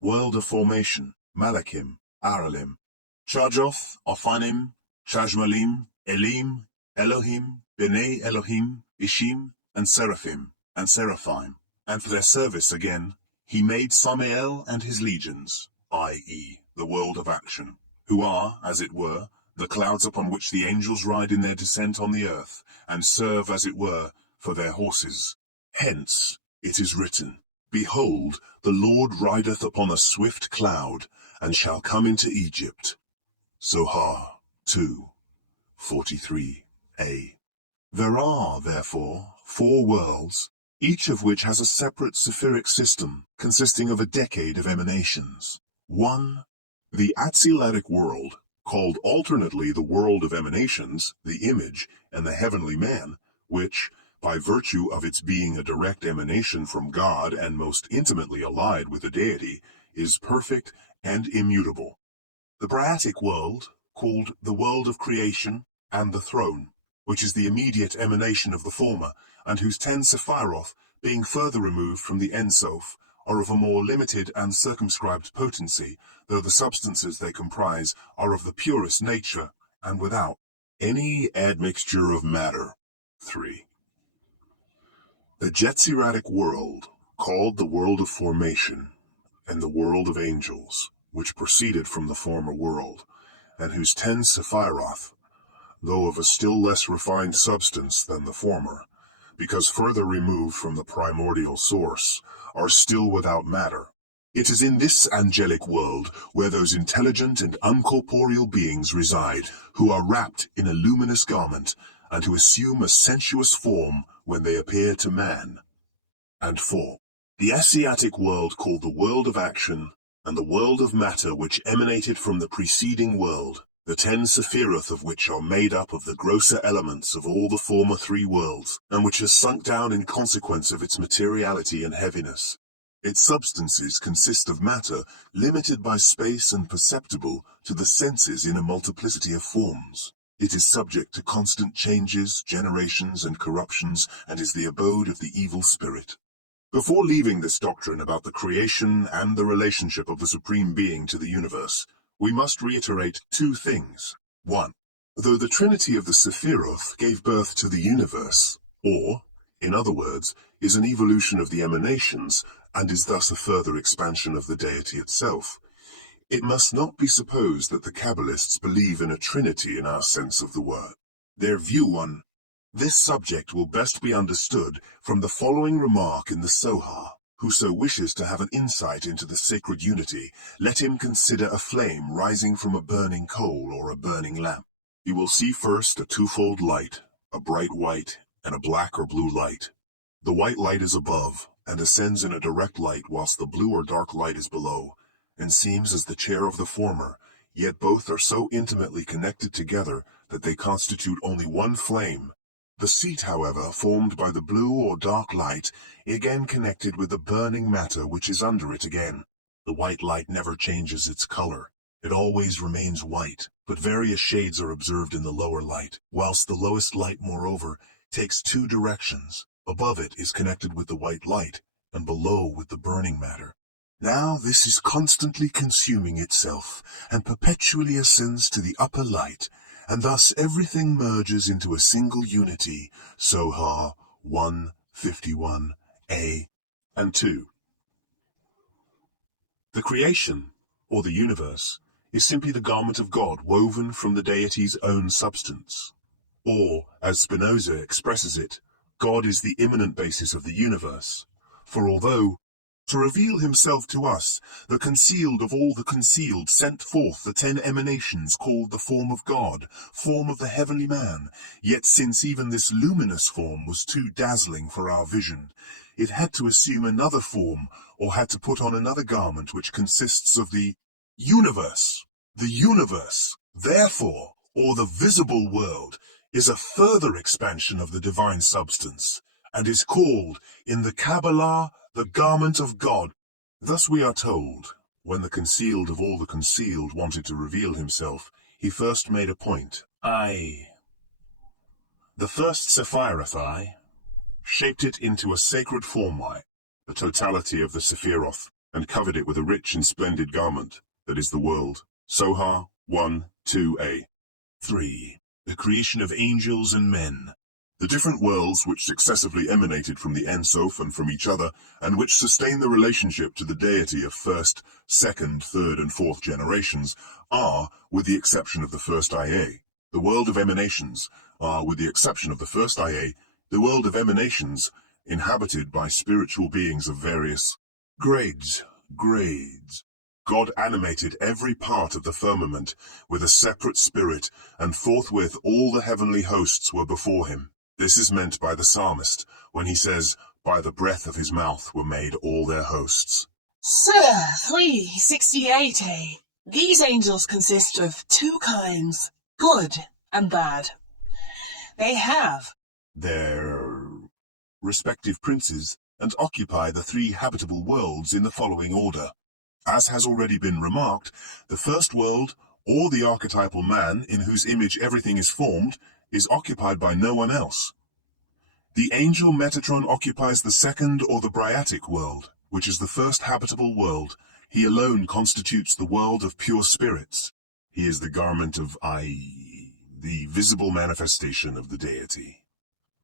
World of formation, Malachim, Aralim, Chajoth, Ophanim, Chajmalim, Elim, Elohim, B'nai Elohim, Ishim, and Seraphim, and Seraphim, and for their service again, he made Samael and his legions, i.e., the world of action, who are, as it were, the clouds upon which the angels ride in their descent on the earth, and serve, as it were, for their horses. Hence, it is written, Behold, the Lord rideth upon a swift cloud, and shall come into Egypt. Zohar 2:43a. There are, therefore, 4 worlds, each of which has a separate Sephiric system consisting of a decade of emanations. 1. The Atzilatic world, called alternately the world of emanations, the image, and the heavenly man, which, by virtue of its being a direct emanation from God and most intimately allied with the deity, is perfect and immutable. The Briatic world, called the world of creation, and the throne, which is the immediate emanation of the former, and whose 10 Sephiroth, being further removed from the Ein Sof, are of a more limited and circumscribed potency, though the substances they comprise are of the purest nature, and without any admixture of matter. 3. The Jetziratic world, called the world of formation, and the world of angels, which proceeded from the former world, and whose 10 Sephiroth, though of a still less refined substance than the former, because further removed from the primordial source, are still without matter. It is in this angelic world where those intelligent and uncorporeal beings reside, who are wrapped in a luminous garment, and who assume a sensuous form when they appear to man. And 4. The Asiatic world called the world of action, and the world of matter which emanated from the preceding world, the 10 Sephiroth of which are made up of the grosser elements of all the former 3 worlds, and which has sunk down in consequence of its materiality and heaviness. Its substances consist of matter limited by space and perceptible to the senses in a multiplicity of forms. It is subject to constant changes, generations, and corruptions, and is the abode of the evil spirit. Before leaving this doctrine about the creation and the relationship of the Supreme Being to the universe, we must reiterate 2 things. 1. Though the Trinity of the Sephiroth gave birth to the universe, or, in other words, is an evolution of the emanations, and is thus a further expansion of the deity itself, it must not be supposed that the Kabbalists believe in a Trinity in our sense of the word. Their view on this subject will best be understood from the following remark in the Sohar. Whoso wishes to have an insight into the sacred unity, let him consider a flame rising from a burning coal or a burning lamp. He will see first a 2-fold light, a bright white and a black or blue light. The white light is above, and ascends in a direct light, whilst the blue or dark light is below, and seems as the chair of the former, yet both are so intimately connected together that they constitute only one flame. The seat, however, formed by the blue or dark light, again connected with the burning matter which is under it again. The white light never changes its color. It always remains white, but various shades are observed in the lower light, whilst the lowest light, moreover, takes 2 directions. Above it is connected with the white light, and below with the burning matter. Now this is constantly consuming itself, and perpetually ascends to the upper light, and thus everything merges into a single unity. Sohar 1:51a and 2. The creation, or the universe, is simply the garment of God woven from the deity's own substance. Or, as Spinoza expresses it, God is the immanent basis of the universe. For although, to reveal himself to us, the concealed of all the concealed sent forth the 10 emanations called the form of God, form of the heavenly man, yet since even this luminous form was too dazzling for our vision, it had to assume another form, or had to put on another garment which consists of the universe. The universe, therefore, or the visible world, is a further expansion of the divine substance, and is called, in the Kabbalah, the garment of God. Thus we are told, when the concealed of all the concealed wanted to reveal himself, he first made a point, I. The first Sephiroth I, shaped it into a sacred form I, the totality of the Sephiroth, and covered it with a rich and splendid garment, that is the world. Sohar 1, 2a. 3. The creation of angels and men. The different worlds which successively emanated from the Ein Sof and from each other, and which sustain the relationship to the deity of first, second, third, and fourth generations, are, with the exception of the first IA, the world of emanations, are, with the exception of the first IA, the world of emanations, inhabited by spiritual beings of various grades. God animated every part of the firmament with a separate spirit, and forthwith all the heavenly hosts were before him. This is meant by the psalmist, when he says, by the breath of his mouth were made all their hosts. Sir, 368a. These angels consist of 2 kinds, good and bad. They have their respective princes, and occupy the 3 habitable worlds in the following order. As has already been remarked, the first world, or the archetypal man in whose image everything is formed, is occupied by no one else. The angel Metatron occupies the second or the Briatic world, which is the first habitable world. He alone constitutes the world of pure spirits. He is the garment of the visible manifestation of the deity.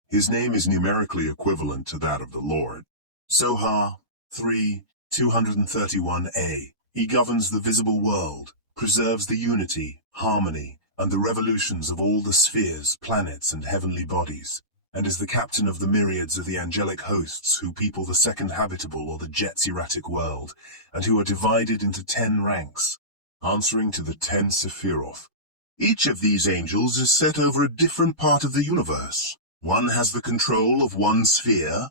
His name is numerically equivalent to that of the Lord. Sohar 3, 231a. He governs the visible world, preserves the unity, harmony, and the revolutions of all the spheres, planets, and heavenly bodies, and is the captain of the myriads of the angelic hosts who people the second habitable or the Jetziratic world, and who are divided into 10 ranks, answering to the 10 Sephiroth. Each of these angels is set over a different part of the universe. One has the control of one sphere,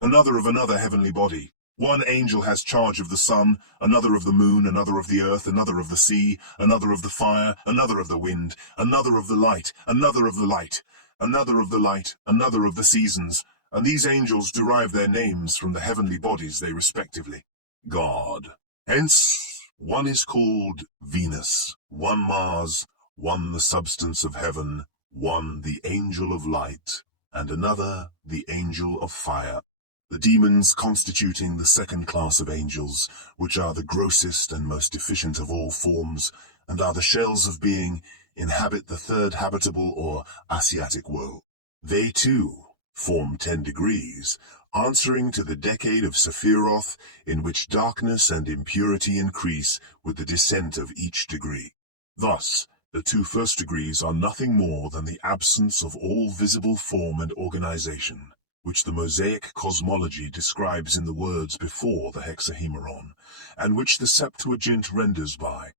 another of another heavenly body. One angel has charge of the sun, another of the moon, another of the earth, another of the sea, another of the fire, another of the wind, another of the light, another of the light, another of the light, another of the seasons, and these angels derive their names from the heavenly bodies they respectively guard. Hence, one is called Venus, one Mars, one the substance of heaven, one the angel of light, and another the angel of fire. The demons constituting the second class of angels, which are the grossest and most deficient of all forms, and are the shells of being, inhabit the third habitable or Asiatic world. They too form 10 degrees, answering to the decade of Sephiroth, in which darkness and impurity increase with the descent of each degree. Thus, the 2 first degrees are nothing more than the absence of all visible form and organization, which the Mosaic cosmology describes in the words before the hexahemeron, and which the Septuagint renders by.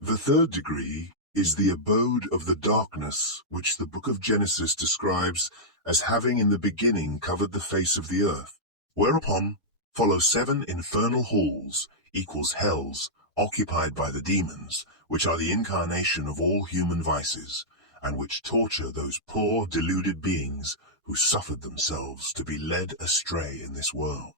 The 3rd degree is the abode of the darkness, which the book of Genesis describes as having in the beginning covered the face of the earth, whereupon follow 7 infernal halls, equals hells, occupied by the demons, which are the incarnation of all human vices, and which torture those poor deluded beings who suffered themselves to be led astray in this world.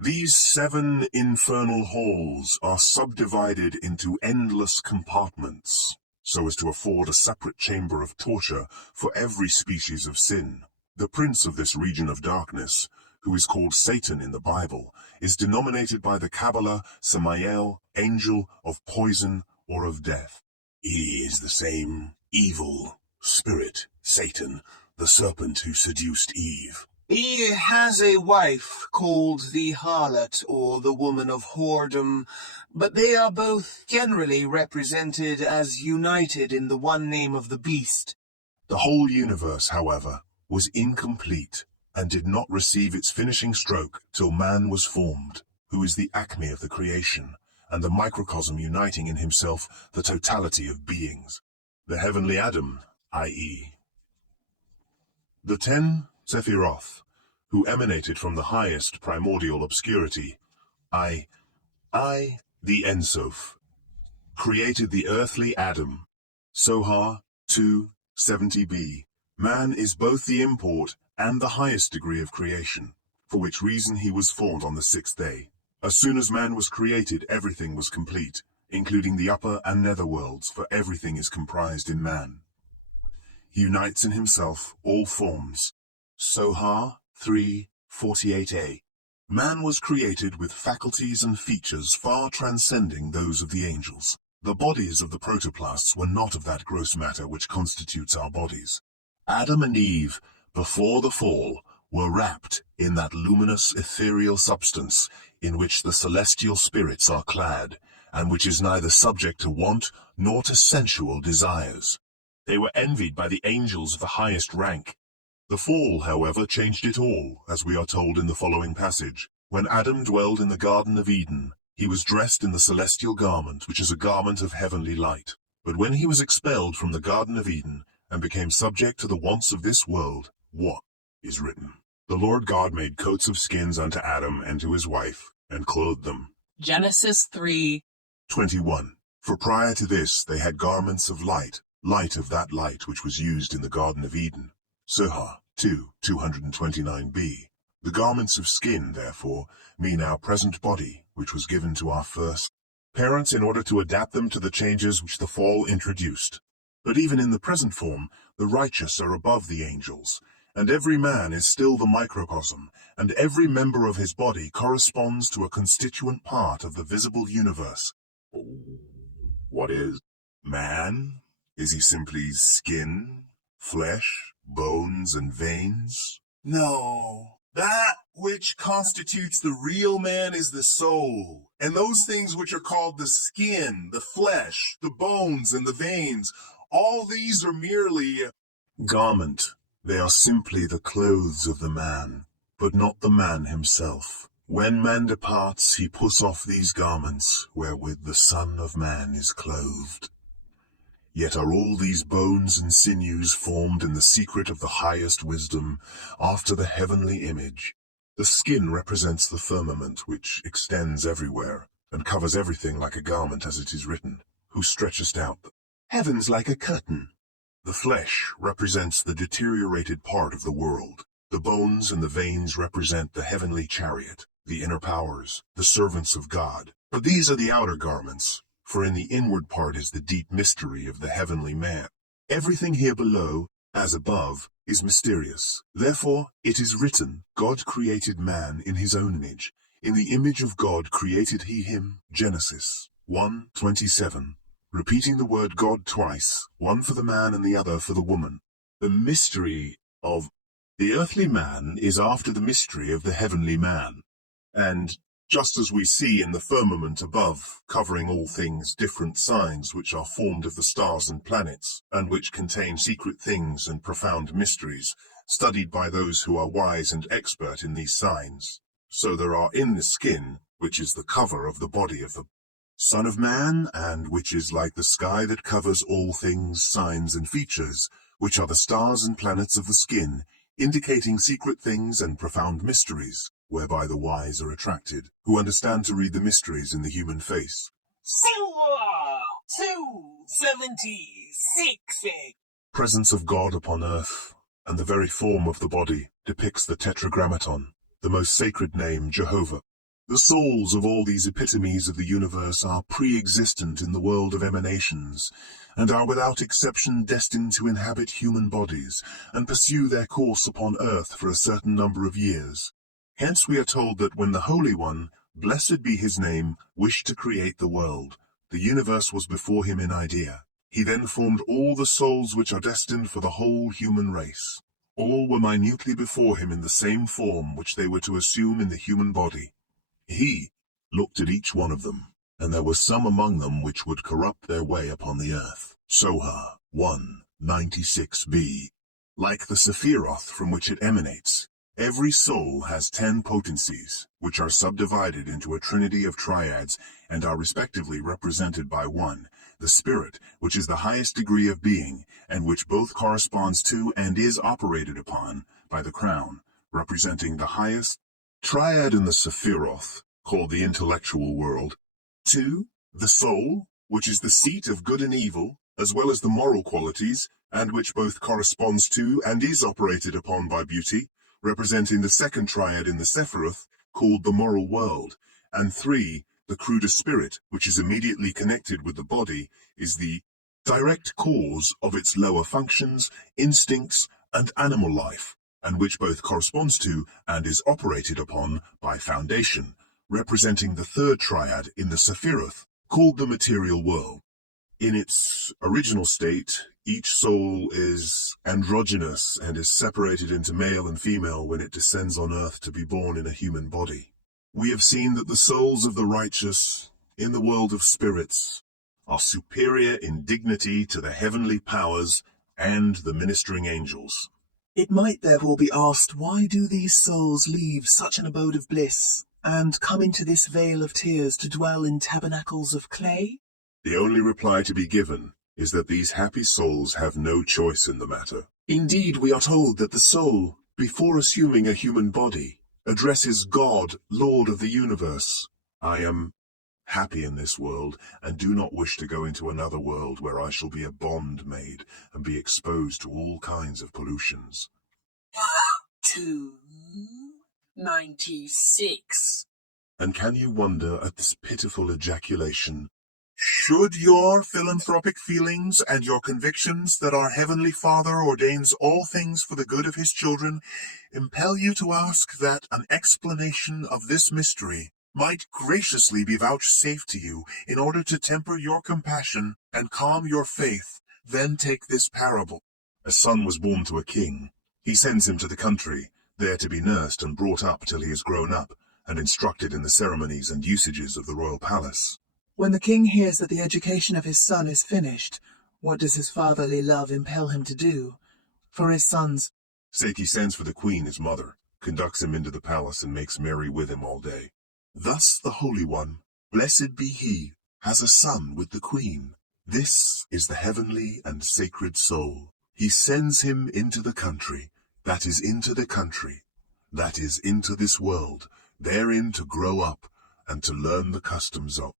These 7 infernal halls are subdivided into endless compartments, so as to afford a separate chamber of torture for every species of sin. The prince of this region of darkness, who is called Satan in the Bible, is denominated by the Kabbalah Samael, angel of poison or of death. He is the same evil spirit, Satan, the serpent who seduced Eve. He has a wife called the harlot, or the woman of whoredom, but they are both generally represented as united in the one name of the beast. The whole universe, however, was incomplete and did not receive its finishing stroke till man was formed, who is the acme of the creation, and the microcosm uniting in himself the totality of beings. The heavenly Adam, i.e. the 10 Sephiroth, who emanated from the highest primordial obscurity, the Ein Sof, created the earthly Adam. Sohar 2:70b. Man is both the import and the highest degree of creation, for which reason he was formed on the 6th day. As soon as man was created, everything was complete, including the upper and nether worlds, for everything is comprised in man. He unites in himself all forms. Sohar 3:48a. Man was created with faculties and features far transcending those of the angels. The bodies of the protoplasts were not of that gross matter which constitutes our bodies. Adam and Eve, before the fall, were wrapped in that luminous ethereal substance in which the celestial spirits are clad, and which is neither subject to want nor to sensual desires. They were envied by the angels of the highest rank. The fall, however, changed it all, as we are told in the following passage. When Adam dwelled in the Garden of Eden, he was dressed in the celestial garment, which is a garment of heavenly light. But when he was expelled from the Garden of Eden, and became subject to the wants of this world, what is written? The Lord God made coats of skins unto Adam and to his wife, and clothed them. Genesis 3:21. For prior to this they had garments of light of that light which was used in the Garden of Eden. Sohar 2:229b. The garments of skin, therefore, mean our present body, which was given to our first parents in order to adapt them to the changes which the fall introduced. But even in the present form, the righteous are above the angels, and every man is still the microcosm, and every member of his body corresponds to a constituent part of the visible universe. What is man? Is he simply skin, flesh, bones, and veins? No. That which constitutes the real man is the soul, and those things which are called the skin, the flesh, the bones, and the veins, all these are merely a garment. They are simply the clothes of the man, but not the man himself. When man departs, he puts off these garments, wherewith the Son of Man is clothed. Yet are all these bones and sinews formed in the secret of the highest wisdom, after the heavenly image. The skin represents the firmament which extends everywhere, and covers everything like a garment, as it is written, who stretchest out the heavens like a curtain. The flesh represents the deteriorated part of the world. The bones and the veins represent the heavenly chariot, the inner powers, the servants of God. But these are the outer garments, for in the inward part is the deep mystery of the heavenly man. Everything here below, as above, is mysterious. Therefore, it is written, God created man in his own image. In the image of God created he him. Genesis 1:27. Repeating the word God twice, one for the man and the other for the woman. The mystery of the earthly man is after the mystery of the heavenly man. And just as we see in the firmament above, covering all things, different signs which are formed of the stars and planets, and which contain secret things and profound mysteries, studied by those who are wise and expert in these signs, so there are in the skin, which is the cover of the body of the Son of Man, and which is like the sky that covers all things, signs and features, which are the stars and planets of the skin, indicating secret things and profound mysteries, whereby the wise are attracted, who understand to read the mysteries in the human face. 276. Presence of God upon earth, and the very form of the body, depicts the tetragrammaton, the most sacred name, Jehovah. The souls of all these epitomes of the universe are pre-existent in the world of emanations, and are without exception destined to inhabit human bodies, and pursue their course upon earth for a certain number of years. Hence we are told that when the Holy One, blessed be his name, wished to create the world, the universe was before him in idea. He then formed all the souls which are destined for the whole human race. All were minutely before him in the same form which they were to assume in the human body. He looked at each one of them, and there were some among them which would corrupt their way upon the earth. Sohar 1:96b. Like the Sephiroth from which it emanates, Every soul has 10 potencies, which are subdivided into a trinity of triads and are respectively represented by 1, the spirit, which is the highest degree of being, and which both corresponds to and is operated upon by the crown, representing the highest triad in the Sephiroth, called the intellectual world. 2, the soul, which is the seat of good and evil, as well as the moral qualities, and which both corresponds to and is operated upon by beauty, representing the second triad in the Sephiroth, called the moral world. And 3, the cruder spirit, which is immediately connected with the body, is the direct cause of its lower functions, instincts, and animal life, and which both corresponds to and is operated upon by foundation, representing the third triad in the Sephiroth, called the material world. In its original state, each soul is androgynous and is separated into male and female when it descends on earth to be born in a human body. We have seen that the souls of the righteous, in the world of spirits, are superior in dignity to the heavenly powers and the ministering angels. It might therefore be asked, why do these souls leave such an abode of bliss, and come into this vale of tears to dwell in tabernacles of clay? The only reply to be given is that these happy souls have no choice in the matter. Indeed, we are told that the soul, before assuming a human body, addresses God, Lord of the universe. I am happy in this world, and do not wish to go into another world where I shall be a bondmaid and be exposed to all kinds of pollutions. 296. And can you wonder at this pitiful ejaculation? Should your philanthropic feelings and your convictions that our Heavenly Father ordains all things for the good of His children impel you to ask that an explanation of this mystery might graciously be vouchsafed to you in order to temper your compassion and calm your faith, then take this parable. A son was born to a king. He sends him to the country, there to be nursed and brought up till he is grown up, and instructed in the ceremonies and usages of the royal palace. When the king hears that the education of his son is finished, what does his fatherly love impel him to do? For his son's sake he sends for the queen, his mother, conducts him into the palace and makes merry with him all day. Thus the Holy One, blessed be he, has a son with the queen. This is the heavenly and sacred soul. He sends him into the country, that is into the country, that is into this world, therein to grow up and to learn the customs of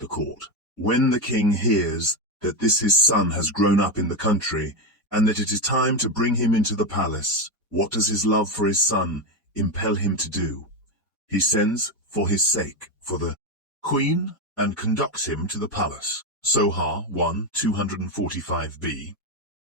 the court. When the king hears that this his son has grown up in the country, and that it is time to bring him into the palace, what does his love for his son impel him to do? He sends for his sake for the queen, and conducts him to the palace. Soha 1, 245b.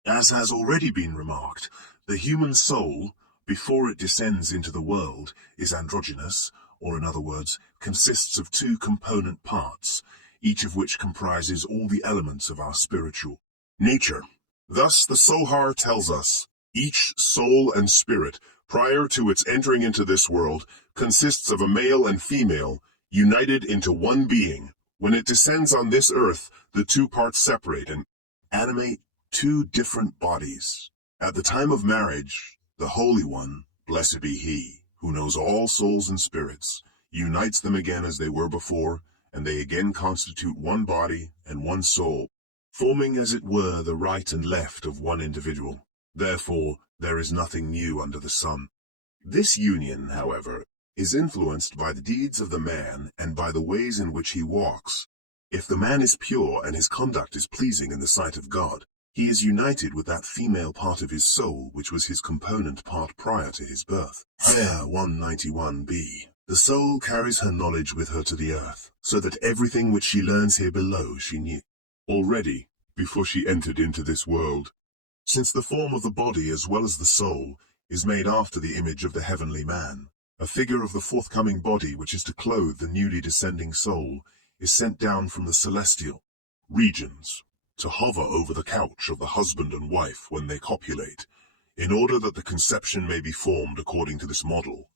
As has already been remarked, the human soul, before it descends into the world, is androgynous, or in other words, consists of 2 component parts, each of which comprises all the elements of our spiritual nature. Thus the Sohar tells us, each soul and spirit, prior to its entering into this world, consists of a male and female, united into one being. When it descends on this earth, the 2 parts separate and animate 2 different bodies. At the time of marriage, the Holy One, blessed be He, who knows all souls and spirits, unites them again as they were before, and they again constitute one body and one soul, forming as it were the right and left of one individual. Therefore, there is nothing new under the sun. This union, however, is influenced by the deeds of the man and by the ways in which he walks. If the man is pure and his conduct is pleasing in the sight of God, he is united with that female part of his soul which was his component part prior to his birth. There, 191b. The soul carries her knowledge with her to the earth, so that everything which she learns here below she knew already before she entered into this world. Since the form of the body as well as the soul is made after the image of the heavenly man, a figure of the forthcoming body which is to clothe the newly descending soul is sent down from the celestial regions to hover over the couch of the husband and wife when they copulate, in order that the conception may be formed according to this model.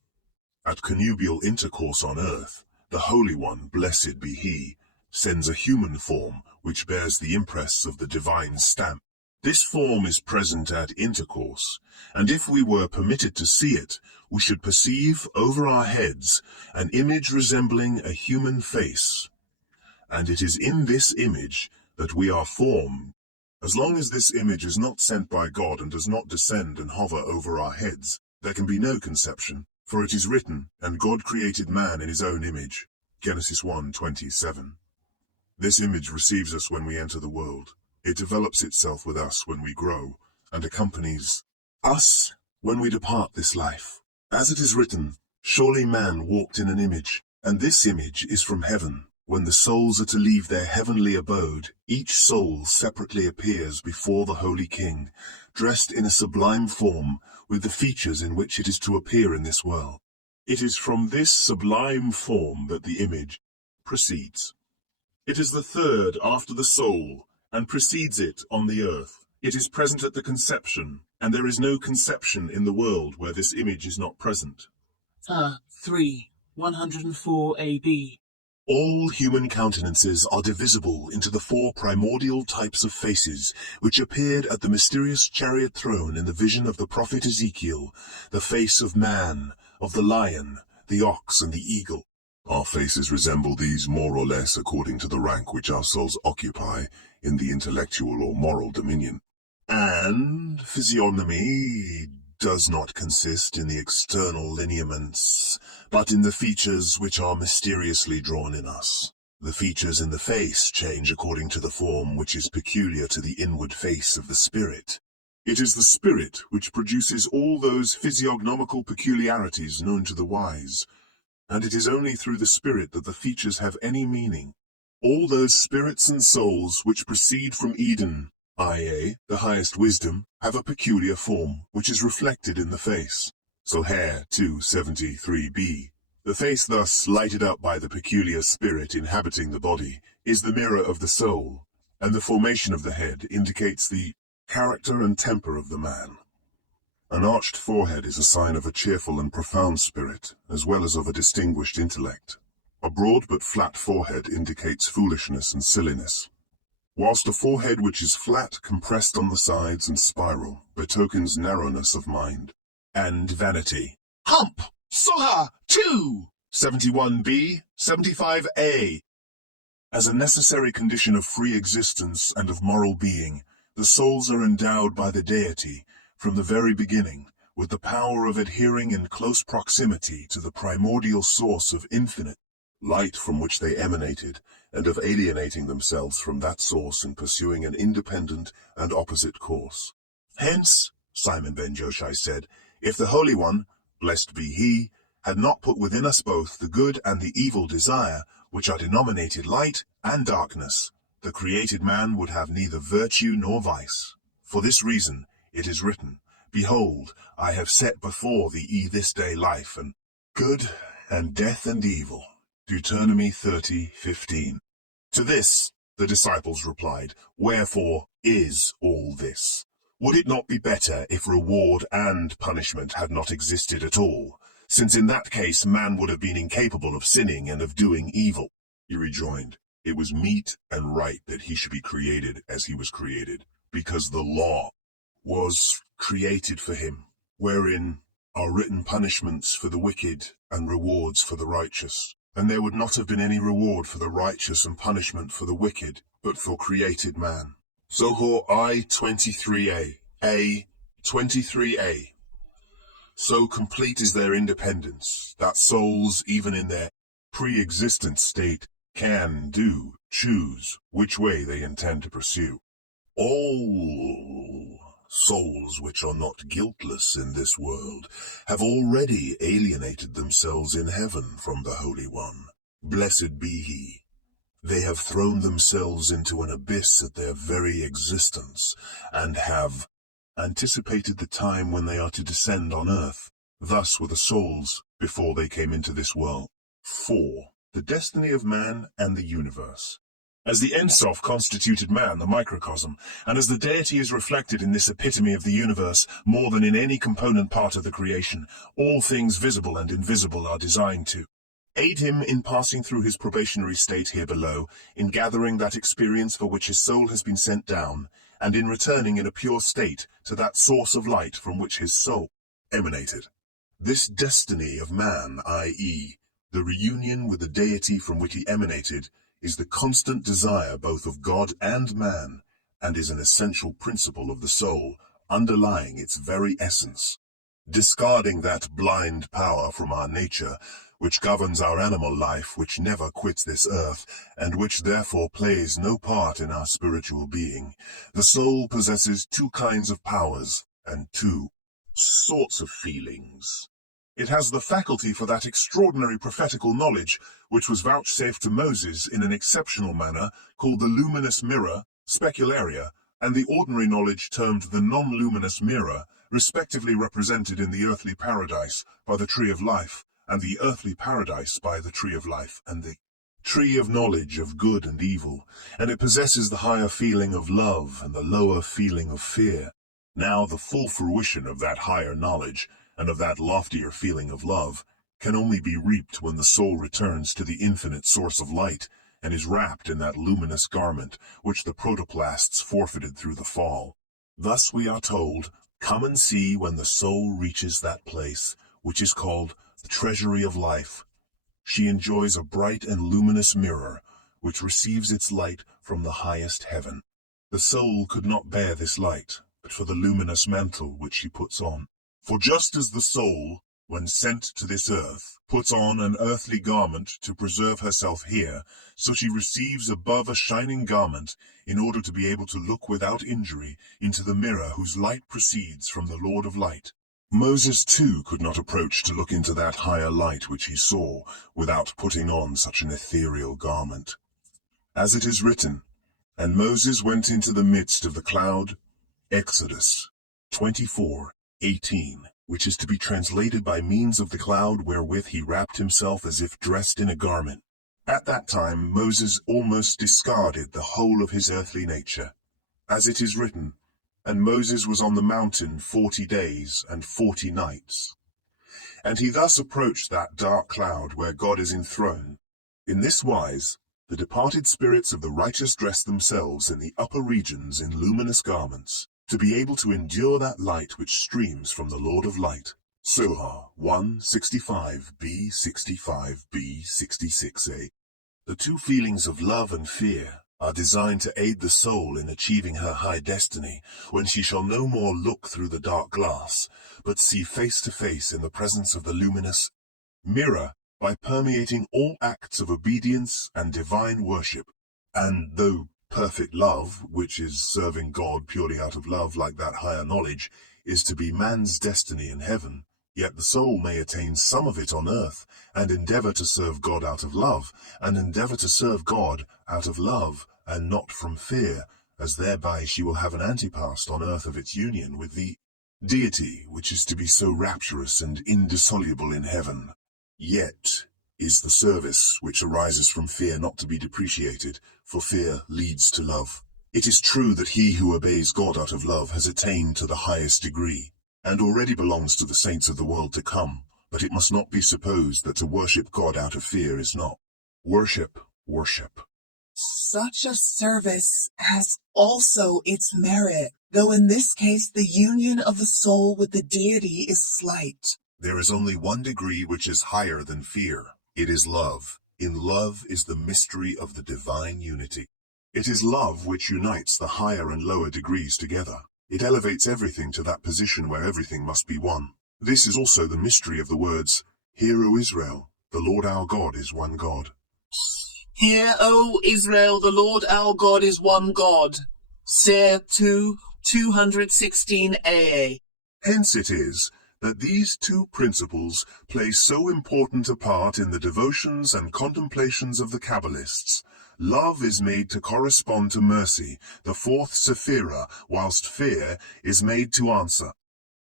At connubial intercourse on earth, the Holy One, blessed be He, sends a human form which bears the impress of the divine stamp. This form is present at intercourse, and if we were permitted to see it, we should perceive over our heads an image resembling a human face, and it is in this image that we are formed. As long as this image is not sent by God and does not descend and hover over our heads, there can be no conception, for it is written, and God created man in his own image. Genesis 1:27. This image receives us when we enter the world. It develops itself with us when we grow, and accompanies us when we depart this life. As it is written, surely man walked in an image, and this image is from heaven. When the souls are to leave their heavenly abode, each soul separately appears before the Holy King, dressed in a sublime form, with the features in which it is to appear in this world. It is from this sublime form that the image proceeds. It is the third after the soul, and precedes it on the earth. It is present at the conception, and there is no conception in the world where this image is not present. 3. 104 AD. All human countenances are divisible into the 4 primordial types of faces, which appeared at the mysterious chariot throne in the vision of the prophet Ezekiel, the face of man, of the lion, the ox, and the eagle. Our faces resemble these more or less according to the rank which our souls occupy in the intellectual or moral dominion. And physiognomy does not consist in the external lineaments, but in the features which are mysteriously drawn in us. The features in the face change according to the form which is peculiar to the inward face of the spirit. It is the spirit which produces all those physiognomical peculiarities known to the wise, and it is only through the spirit that the features have any meaning. All those spirits and souls which proceed from Eden, i.e., the highest wisdom, have a peculiar form, which is reflected in the face. Soher 273b. The face thus lighted up by the peculiar spirit inhabiting the body is the mirror of the soul, and the formation of the head indicates the character and temper of the man. An arched forehead is a sign of a cheerful and profound spirit, as well as of a distinguished intellect. A broad but flat forehead indicates foolishness and silliness, whilst a forehead which is flat, compressed on the sides, and spiral betokens narrowness of mind and vanity. Hump! Soha 271b, 75a. As a necessary condition of free existence and of moral being, the souls are endowed by the deity, from the very beginning, with the power of adhering in close proximity to the primordial source of infinite light from which they emanated, and of alienating themselves from that source and pursuing an independent and opposite course. Hence, Simon ben Joshai said, if the Holy One, blessed be he, had not put within us both the good and the evil desire, which are denominated light and darkness, the created man would have neither virtue nor vice. For this reason it is written, Behold, I have set before thee this day life, and good, and death and evil. Deuteronomy 30:15. To this the disciples replied, Wherefore is all this? Would it not be better if reward and punishment had not existed at all, since in that case man would have been incapable of sinning and of doing evil? He rejoined, It was meet and right that he should be created as he was created, because the law was created for him, wherein are written punishments for the wicked and rewards for the righteous. And there would not have been any reward for the righteous and punishment for the wicked, but for created man. Zohar I-23a, A-23a. So complete is their independence, that souls, even in their pre-existent state, can, choose which way they intend to pursue. All souls which are not guiltless in this world have already alienated themselves in heaven from the Holy One. Blessed be he. They have thrown themselves into an abyss at their very existence, and have anticipated the time when they are to descend on earth. Thus were the souls before they came into this world. 4. The destiny of man and the universe. As the Ein Sof constituted man, the microcosm, and as the deity is reflected in this epitome of the universe more than in any component part of the creation, all things visible and invisible are designed to aid him in passing through his probationary state here below, in gathering that experience for which his soul has been sent down, and in returning in a pure state to that source of light from which his soul emanated. This destiny of man, i.e., the reunion with the deity from which he emanated, is the constant desire both of God and man, and is an essential principle of the soul, underlying its very essence. Discarding that blind power from our nature, which governs our animal life, which never quits this earth, and which therefore plays no part in our spiritual being, the soul possesses two kinds of powers, and two sorts of feelings. It has the faculty for that extraordinary prophetical knowledge, which was vouchsafed to Moses in an exceptional manner, called the luminous mirror, specularia, and the ordinary knowledge termed the non-luminous mirror, respectively represented in the earthly paradise by the tree of life, and the earthly paradise by the tree of life, and the tree of knowledge of good and evil, and it possesses the higher feeling of love and the lower feeling of fear. Now the full fruition of that higher knowledge, and of that loftier feeling of love, can only be reaped when the soul returns to the infinite source of light, and is wrapped in that luminous garment which the protoplasts forfeited through the fall. Thus we are told, come and see when the soul reaches that place, which is called the treasury of life. She enjoys a bright and luminous mirror, which receives its light from the highest heaven. The soul could not bear this light, but for the luminous mantle which she puts on. For just as the soul, when sent to this earth, puts on an earthly garment to preserve herself here, so she receives above a shining garment, in order to be able to look without injury into the mirror whose light proceeds from the Lord of light. Moses too could not approach to look into that higher light which he saw, without putting on such an ethereal garment. As it is written, and Moses went into the midst of the cloud, Exodus 24:18, which is to be translated by means of the cloud wherewith he wrapped himself as if dressed in a garment. At that time Moses almost discarded the whole of his earthly nature. As it is written, and Moses was on the mountain 40 days and 40 nights. And he thus approached that dark cloud where God is enthroned. In this wise, the departed spirits of the righteous dress themselves in the upper regions in luminous garments, to be able to endure that light which streams from the Lord of light. Soha 1:65b, 65b, 66a. The two feelings of love and fear are designed to aid the soul in achieving her high destiny, when she shall no more look through the dark glass, but see face to face in the presence of the luminous mirror, by permeating all acts of obedience and divine worship. And though perfect love, which is serving God purely out of love like that higher knowledge, is to be man's destiny in heaven, yet the soul may attain some of it on earth, and endeavor to serve God out of love, and endeavor to serve God out of love, and not from fear, as thereby she will have an antepast on earth of its union with the deity, which is to be so rapturous and indissoluble in heaven. Yet is the service which arises from fear not to be depreciated, for fear leads to love. It is true that he who obeys God out of love has attained to the highest degree, and already belongs to the saints of the world to come, but it must not be supposed that to worship God out of fear is not worship. Such a service has also its merit, though in this case the union of the soul with the deity is slight. There is only one degree which is higher than fear. It is love. In love is the mystery of the divine unity. It is love which unites the higher and lower degrees together. It elevates everything to that position where everything must be one. This is also the mystery of the words, Hear, O Israel, the Lord our God is one God. Hear, O Israel, the Lord our God is one God. Ser 2:216a. Hence it is that these two principles play so important a part in the devotions and contemplations of the Kabbalists. Love is made to correspond to mercy, the fourth sephira, whilst fear is made to answer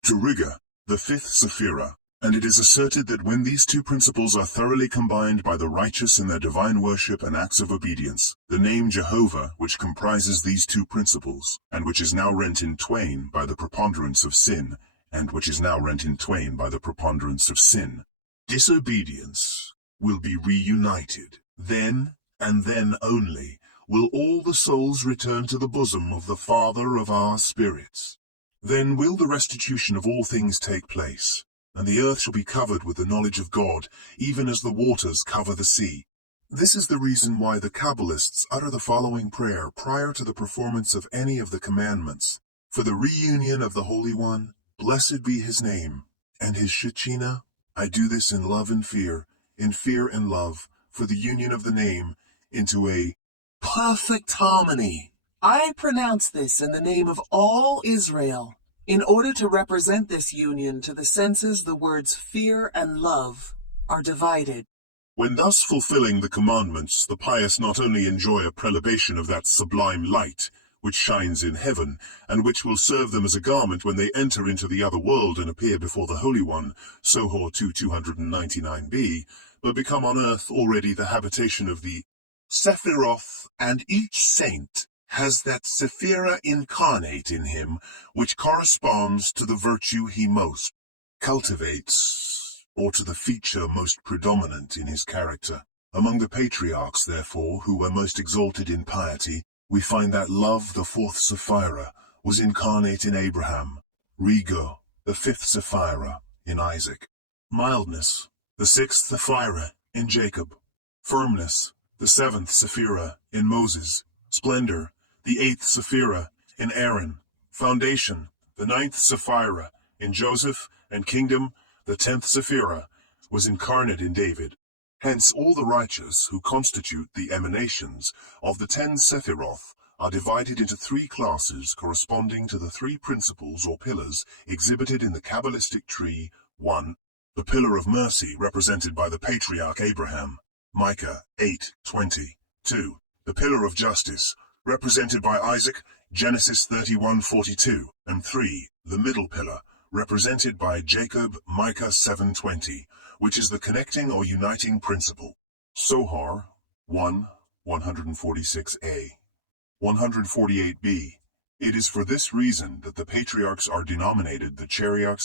to rigor, the fifth sephira. And it is asserted that when these two principles are thoroughly combined by the righteous in their divine worship and acts of obedience, the name Jehovah, which comprises these two principles, and which is now rent in twain by the preponderance of sin, disobedience will be reunited. Then, and then only, will all the souls return to the bosom of the Father of our spirits. Then will the restitution of all things take place. and the earth shall be covered with the knowledge of God, even as the waters cover the sea. This is the reason why the Kabbalists utter the following prayer prior to the performance of any of the commandments. For the reunion of the Holy One, blessed be his name, and his Shekinah, I do this in love and fear and love, for the union of the name, into a perfect harmony. I pronounce this in the name of all Israel. In order to represent this union to the senses, the words fear and love are divided. When thus fulfilling the commandments, the pious not only enjoy a prelibation of that sublime light, which shines in heaven, and which will serve them as a garment when they enter into the other world and appear before the Holy One, Sohor 299b, but become on earth already the habitation of the Sephiroth, and each saint has that Sephira incarnate in him, which corresponds to the virtue he most cultivates, or to the feature most predominant in his character. Among the patriarchs, therefore, who were most exalted in piety, we find that love, the fourth Sephira, was incarnate in Abraham, Rego, the fifth Sephira, in Isaac, mildness, the sixth Sephira, in Jacob, firmness, the seventh Sephira, in Moses, splendor, the eighth Sephira, in Aaron, foundation, the ninth Sephira, in Joseph, and kingdom, the 10th Sephira, was incarnate in David. Hence all the righteous who constitute the emanations of the 10 Sephiroth are divided into 3 classes corresponding to the 3 principles or pillars exhibited in the Kabbalistic tree. 1. The pillar of mercy represented by the patriarch Abraham, Micah 8:20. 2. The pillar of justice represented by Isaac, Genesis 31:42. And 3. The middle pillar represented by Jacob, Micah 7:20, which is the connecting or uniting principle. Sohar 1:146a. 148b. It is for this reason that the patriarchs are denominated the chariot,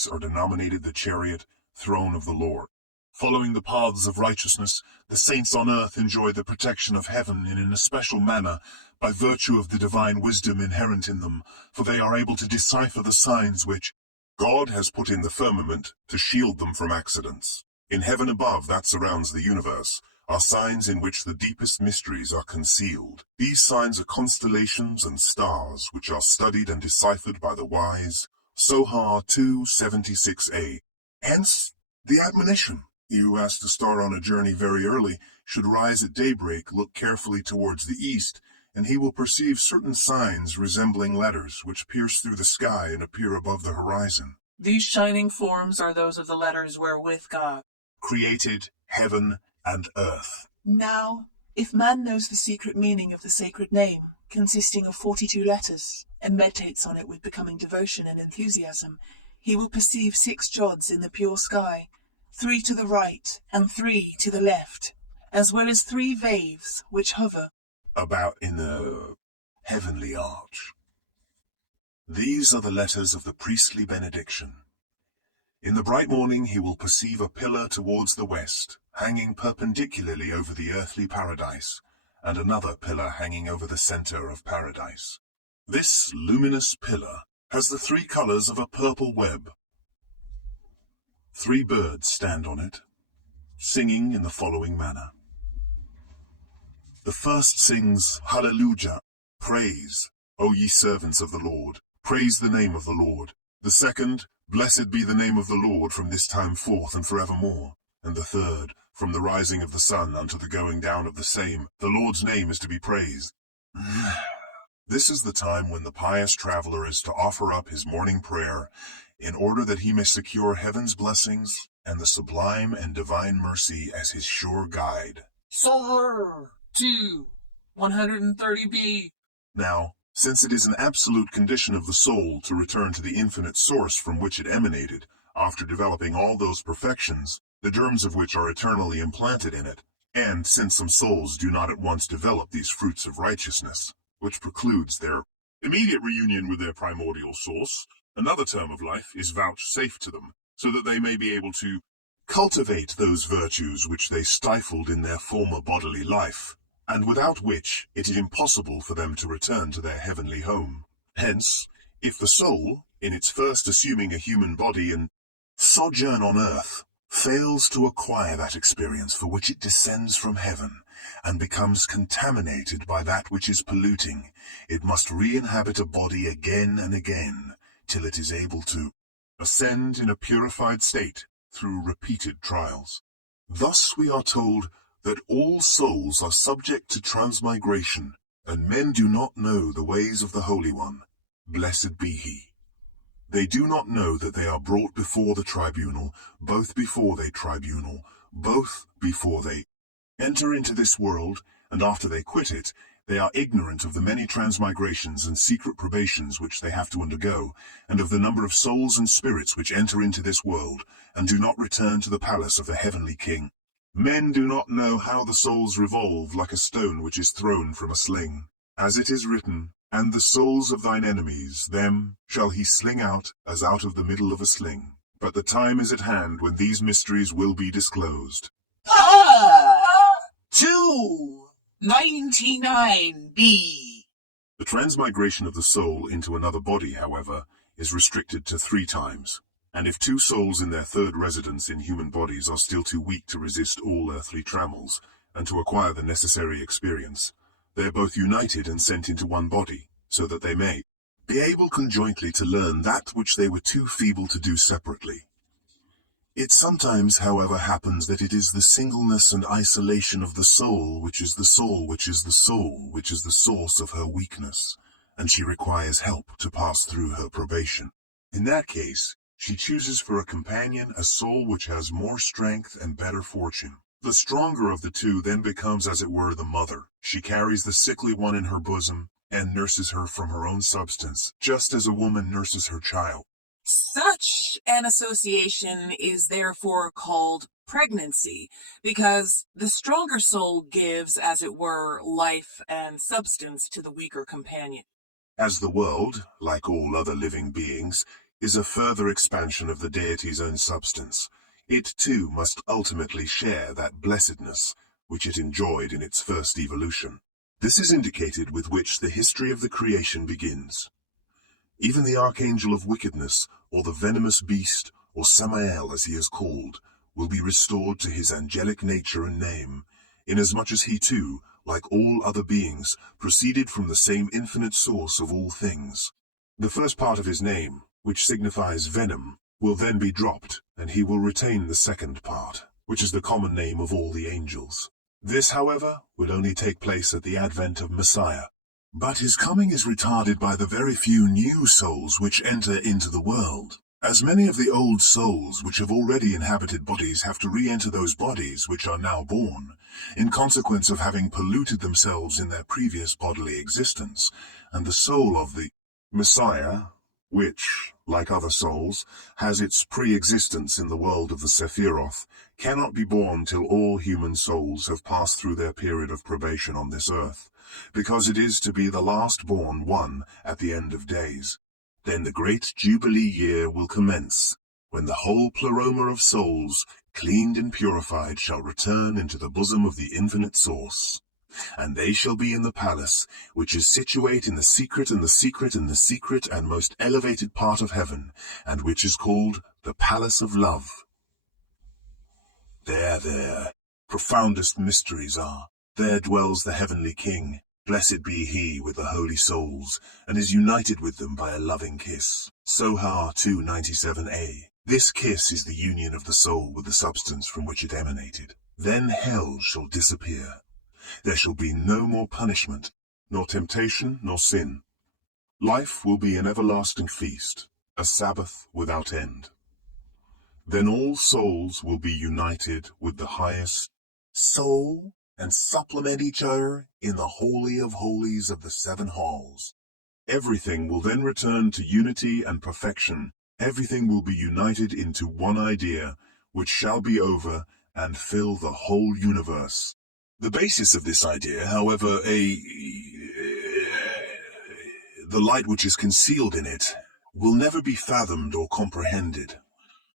throne of the Lord. Following the paths of righteousness, the saints on earth enjoy the protection of heaven in an especial manner by virtue of the divine wisdom inherent in them, for they are able to decipher the signs which God has put in the firmament to shield them from accidents. In heaven above that surrounds the universe are signs in which the deepest mysteries are concealed. These signs are constellations and stars which are studied and deciphered by the wise. Sohar 2:76a. Hence, the admonition. He who has to start on a journey very early should rise at daybreak, look carefully towards the east, and he will perceive certain signs resembling letters which pierce through the sky and appear above the horizon. These shining forms are those of the letters wherewith God created heaven and earth. Now, if man knows the secret meaning of the sacred name, consisting of 42 letters, and meditates on it with becoming devotion and enthusiasm, he will perceive 6 jods in the pure sky, 3 to the right and 3 to the left, as well as 3 waves which hover about in the heavenly arch. These are the letters of the priestly benediction. In the bright morning he will perceive a pillar towards the west, hanging perpendicularly over the earthly paradise, and another pillar hanging over the center of paradise. This luminous pillar has the 3 colors of a purple web. 3 birds stand on it, singing in the following manner. The first sings, Hallelujah, praise, O ye servants of the Lord, praise the name of the Lord. The second, Blessed be the name of the Lord from this time forth and forevermore. And the third, from the rising of the sun unto the going down of the same, the Lord's name is to be praised. This is the time when the pious traveler is to offer up his morning prayer, in order that he may secure heaven's blessings and the sublime and divine mercy as his sure guide. Sohar 2:130b. Now, since it is an absolute condition of the soul to return to the infinite source from which it emanated, after developing all those perfections, the germs of which are eternally implanted in it, and since some souls do not at once develop these fruits of righteousness, which precludes their immediate reunion with their primordial source, another term of life is vouchsafed to them, so that they may be able to cultivate those virtues which they stifled in their former bodily life, and without which it is impossible for them to return to their heavenly home. Hence, if the soul, in its first assuming a human body and sojourn on earth, fails to acquire that experience for which it descends from heaven, and becomes contaminated by that which is polluting, it must re-inhabit a body again and again, till it is able to ascend in a purified state through repeated trials. Thus we are told that all souls are subject to transmigration, and men do not know the ways of the Holy One, blessed be he. They do not know that they are brought before the tribunal, both before they tribunal, both before they enter into this world, and after they quit it. They are ignorant of the many transmigrations and secret probations which they have to undergo, and of the number of souls and spirits which enter into this world, and do not return to the palace of the heavenly King. Men do not know how the souls revolve like a stone which is thrown from a sling. As it is written, "And the souls of thine enemies, them shall he sling out as out of the middle of a sling." But the time is at hand when these mysteries will be disclosed. 299b. The transmigration of the soul into another body, however, is restricted to 3 times. And if 2 souls in their third residence in human bodies are still too weak to resist all earthly trammels, and to acquire the necessary experience, they are both united and sent into one body, so that they may be able conjointly to learn that which they were too feeble to do separately. It sometimes, however, happens that it is the singleness and isolation of the soul which is the soul which is the soul which is the source of her weakness, and she requires help to pass through her probation. In that case, she chooses for a companion a soul which has more strength and better fortune. The stronger of the 2 then becomes as it were the mother. She carries the sickly one in her bosom, and nurses her from her own substance, just as a woman nurses her child. Such an association is therefore called pregnancy, because the stronger soul gives, as it were, life and substance to the weaker companion. As the world, like all other living beings, is a further expansion of the deity's own substance, it too must ultimately share that blessedness which it enjoyed in its first evolution. This is indicated with which the history of the creation begins. Even the archangel of wickedness, or the venomous beast, or Samael as he is called, will be restored to his angelic nature and name, inasmuch as he too, like all other beings, proceeded from the same infinite source of all things. The first part of his name, which signifies venom, will then be dropped, and he will retain the second part, which is the common name of all the angels. This, however, will only take place at the advent of Messiah. But his coming is retarded by the very few new souls which enter into the world. As many of the old souls which have already inhabited bodies have to re-enter those bodies which are now born, in consequence of having polluted themselves in their previous bodily existence, and the soul of the Messiah, which, like other souls, has its pre-existence in the world of the Sephiroth, cannot be born till all human souls have passed through their period of probation on this earth, because it is to be the last born one at the end of days. Then the great Jubilee year will commence, when the whole pleroma of souls, cleaned and purified, shall return into the bosom of the infinite source. And they shall be in the palace, which is situate in the secret and the secret and the secret and most elevated part of heaven, and which is called the Palace of Love. There, profoundest mysteries are. There dwells the heavenly King, blessed be he with the holy souls, and is united with them by a loving kiss. Sohar 297a. This kiss is the union of the soul with the substance from which it emanated. Then hell shall disappear. There shall be no more punishment, nor temptation, nor sin. Life will be an everlasting feast, a Sabbath without end. Then all souls will be united with the highest soul, and supplement each other in the Holy of Holies of the 7 halls. Everything will then return to unity and perfection. Everything will be united into one idea, which shall be over and fill the whole universe. The basis of this idea, however, the light which is concealed in it, will never be fathomed or comprehended.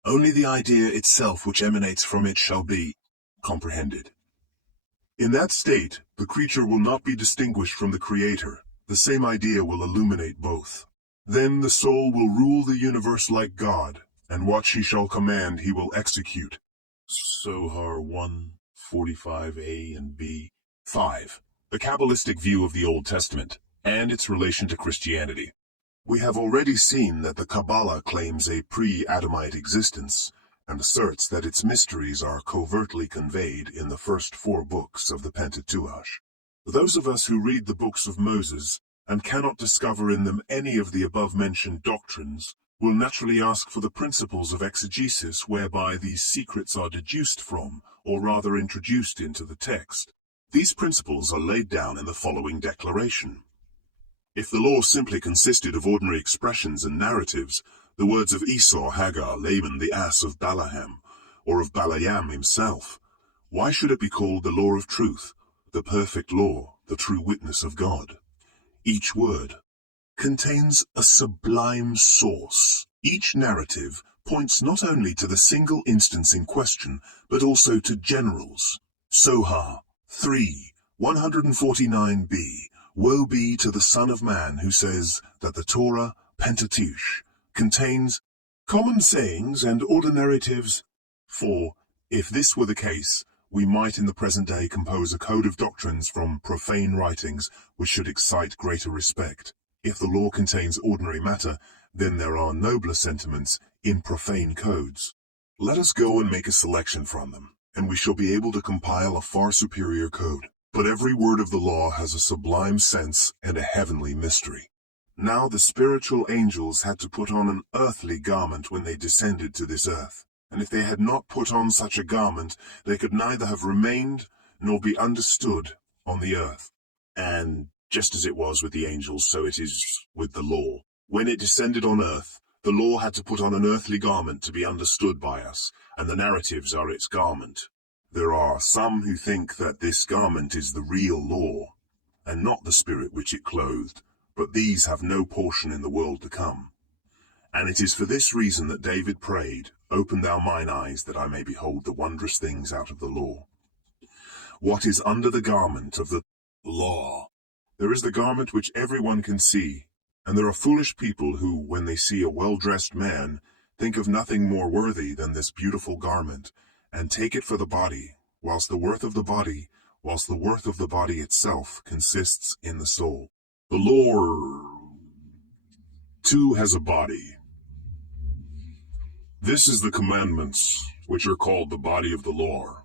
Only the idea itself which emanates from it shall be comprehended. In that state, the creature will not be distinguished from the Creator. The same idea will illuminate both. Then the soul will rule the universe like God, and what she shall command he will execute. Sohar 1:45a and b. 5. The Kabbalistic view of the Old Testament, and its relation to Christianity. We have already seen that the Kabbalah claims a pre-Adamite existence, and asserts that its mysteries are covertly conveyed in the first 4 books of the Pentateuch. Those of us who read the books of Moses, and cannot discover in them any of the above-mentioned doctrines, will naturally ask for the principles of exegesis whereby these secrets are deduced from, or rather introduced into the text. These principles are laid down in the following declaration. If the law simply consisted of ordinary expressions and narratives, the words of Esau, Hagar, Laban, the ass of Balaam, or of Balaam himself, why should it be called the law of truth, the perfect law, the true witness of God? Each word contains a sublime source. Each narrative points not only to the single instance in question, but also to generals. Sohar 3:149b. Woe be to the Son of Man who says that the Torah, Pentateuch, contains common sayings and ordinaritives. For, if this were the case, we might in the present day compose a code of doctrines from profane writings which should excite greater respect. If the law contains ordinary matter, then there are nobler sentiments in profane codes. Let us go and make a selection from them, and we shall be able to compile a far superior code. But every word of the law has a sublime sense and a heavenly mystery. Now the spiritual angels had to put on an earthly garment when they descended to this earth, and if they had not put on such a garment, they could neither have remained nor be understood on the earth. And just as it was with the angels, so it is with the law. When it descended on earth, the law had to put on an earthly garment to be understood by us, and the narratives are its garment. There are some who think that this garment is the real law, and not the spirit which it clothed, but these have no portion in the world to come. And it is for this reason that David prayed, "Open thou mine eyes, that I may behold the wondrous things out of the law." What is under the garment of the law? There is the garment which everyone can see, and there are foolish people who, when they see a well-dressed man, think of nothing more worthy than this beautiful garment, and take it for the body, whilst the worth of the body itself consists in the soul. The law, too, has a body. This is the commandments, which are called the body of the law.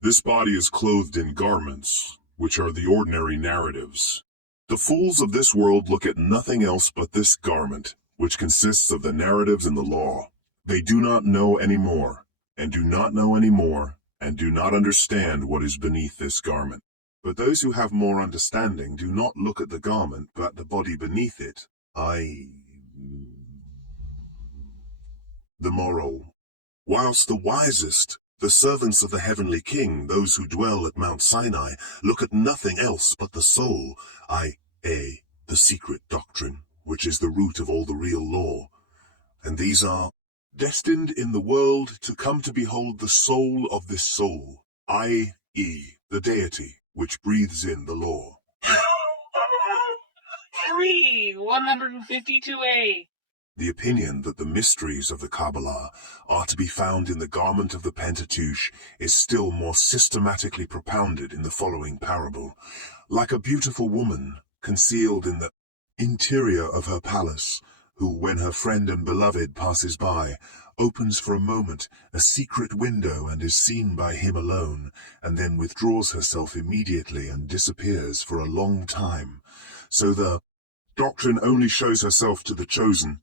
This body is clothed in garments, which are the ordinary narratives. The fools of this world look at nothing else but this garment, which consists of the narratives in the law. They do not know any more, and do not know any more, and do not understand what is beneath this garment. But those who have more understanding do not look at the garment, but the body beneath it, i.e., the moral. Whilst the wisest, the servants of the heavenly King, those who dwell at Mount Sinai, look at nothing else but the soul, i.e., the secret doctrine, which is the root of all the real law. And these are destined in the world to come to behold the soul of this soul, i.e., the deity, which breathes in the law. 152a. The opinion that the mysteries of the Kabbalah are to be found in the garment of the Pentateuch is still more systematically propounded in the following parable. Like a beautiful woman concealed in the interior of her palace, who, when her friend and beloved passes by, opens for a moment a secret window and is seen by him alone, and then withdraws herself immediately and disappears for a long time. So the doctrine only shows herself to the chosen,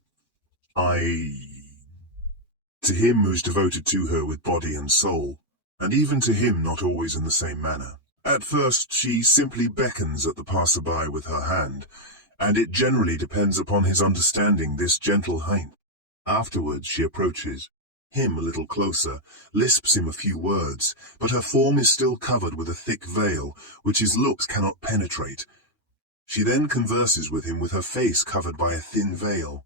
i.e., to him who's devoted to her with body and soul, and even to him not always in the same manner. At first she simply beckons at the passerby with her hand, and it generally depends upon his understanding this gentle hint. Afterwards she approaches him a little closer, lisps him a few words, but her form is still covered with a thick veil, which his looks cannot penetrate. She then converses with him with her face covered by a thin veil.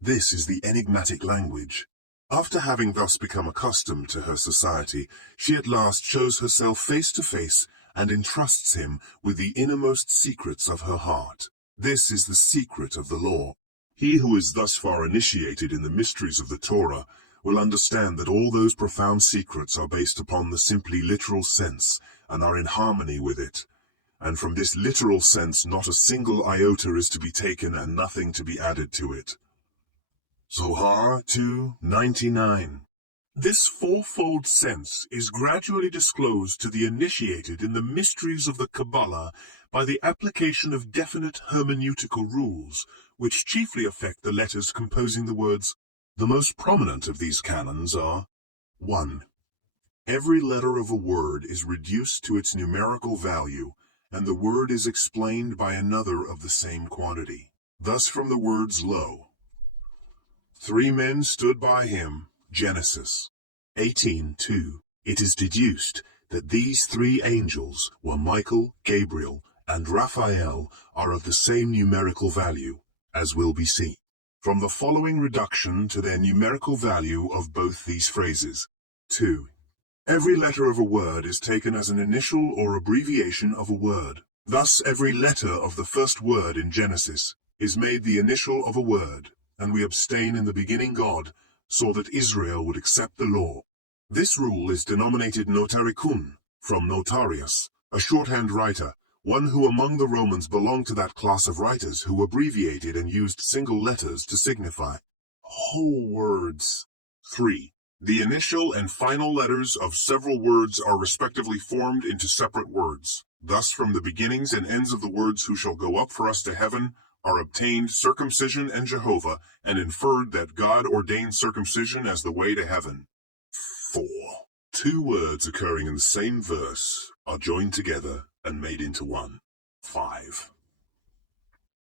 This is the enigmatic language. After having thus become accustomed to her society, she at last shows herself face to face and entrusts him with the innermost secrets of her heart. This is the secret of the law. He who is thus far initiated in the mysteries of the Torah will understand that all those profound secrets are based upon the simply literal sense and are in harmony with it. And from this literal sense not a single iota is to be taken and nothing to be added to it. Zohar 2:99. This fourfold sense is gradually disclosed to the initiated in the mysteries of the Kabbalah by the application of definite hermeneutical rules, which chiefly affect the letters composing the words. The most prominent of these canons are 1. Every letter of a word is reduced to its numerical value, and the word is explained by another of the same quantity. Thus from the words lo, 3 men stood by him, Genesis 18:2, it is deduced that these 3 angels were Michael, Gabriel, and Raphael are of the same numerical value, as will be seen from the following reduction to their numerical value of both these phrases. 2. Every letter of a word is taken as an initial or abbreviation of a word. Thus every letter of the first word in Genesis is made the initial of a word, and we abstain in the beginning God saw that Israel would accept the law. This rule is denominated notarikun, from notarius, a shorthand writer, one who among the Romans belonged to that class of writers who abbreviated and used single letters to signify whole words. 3. The initial and final letters of several words are respectively formed into separate words. Thus from the beginnings and ends of the words who shall go up for us to heaven are obtained circumcision and Jehovah, and inferred that God ordained circumcision as the way to heaven. 4. 2 words occurring in the same verse are joined together and made into one. 5.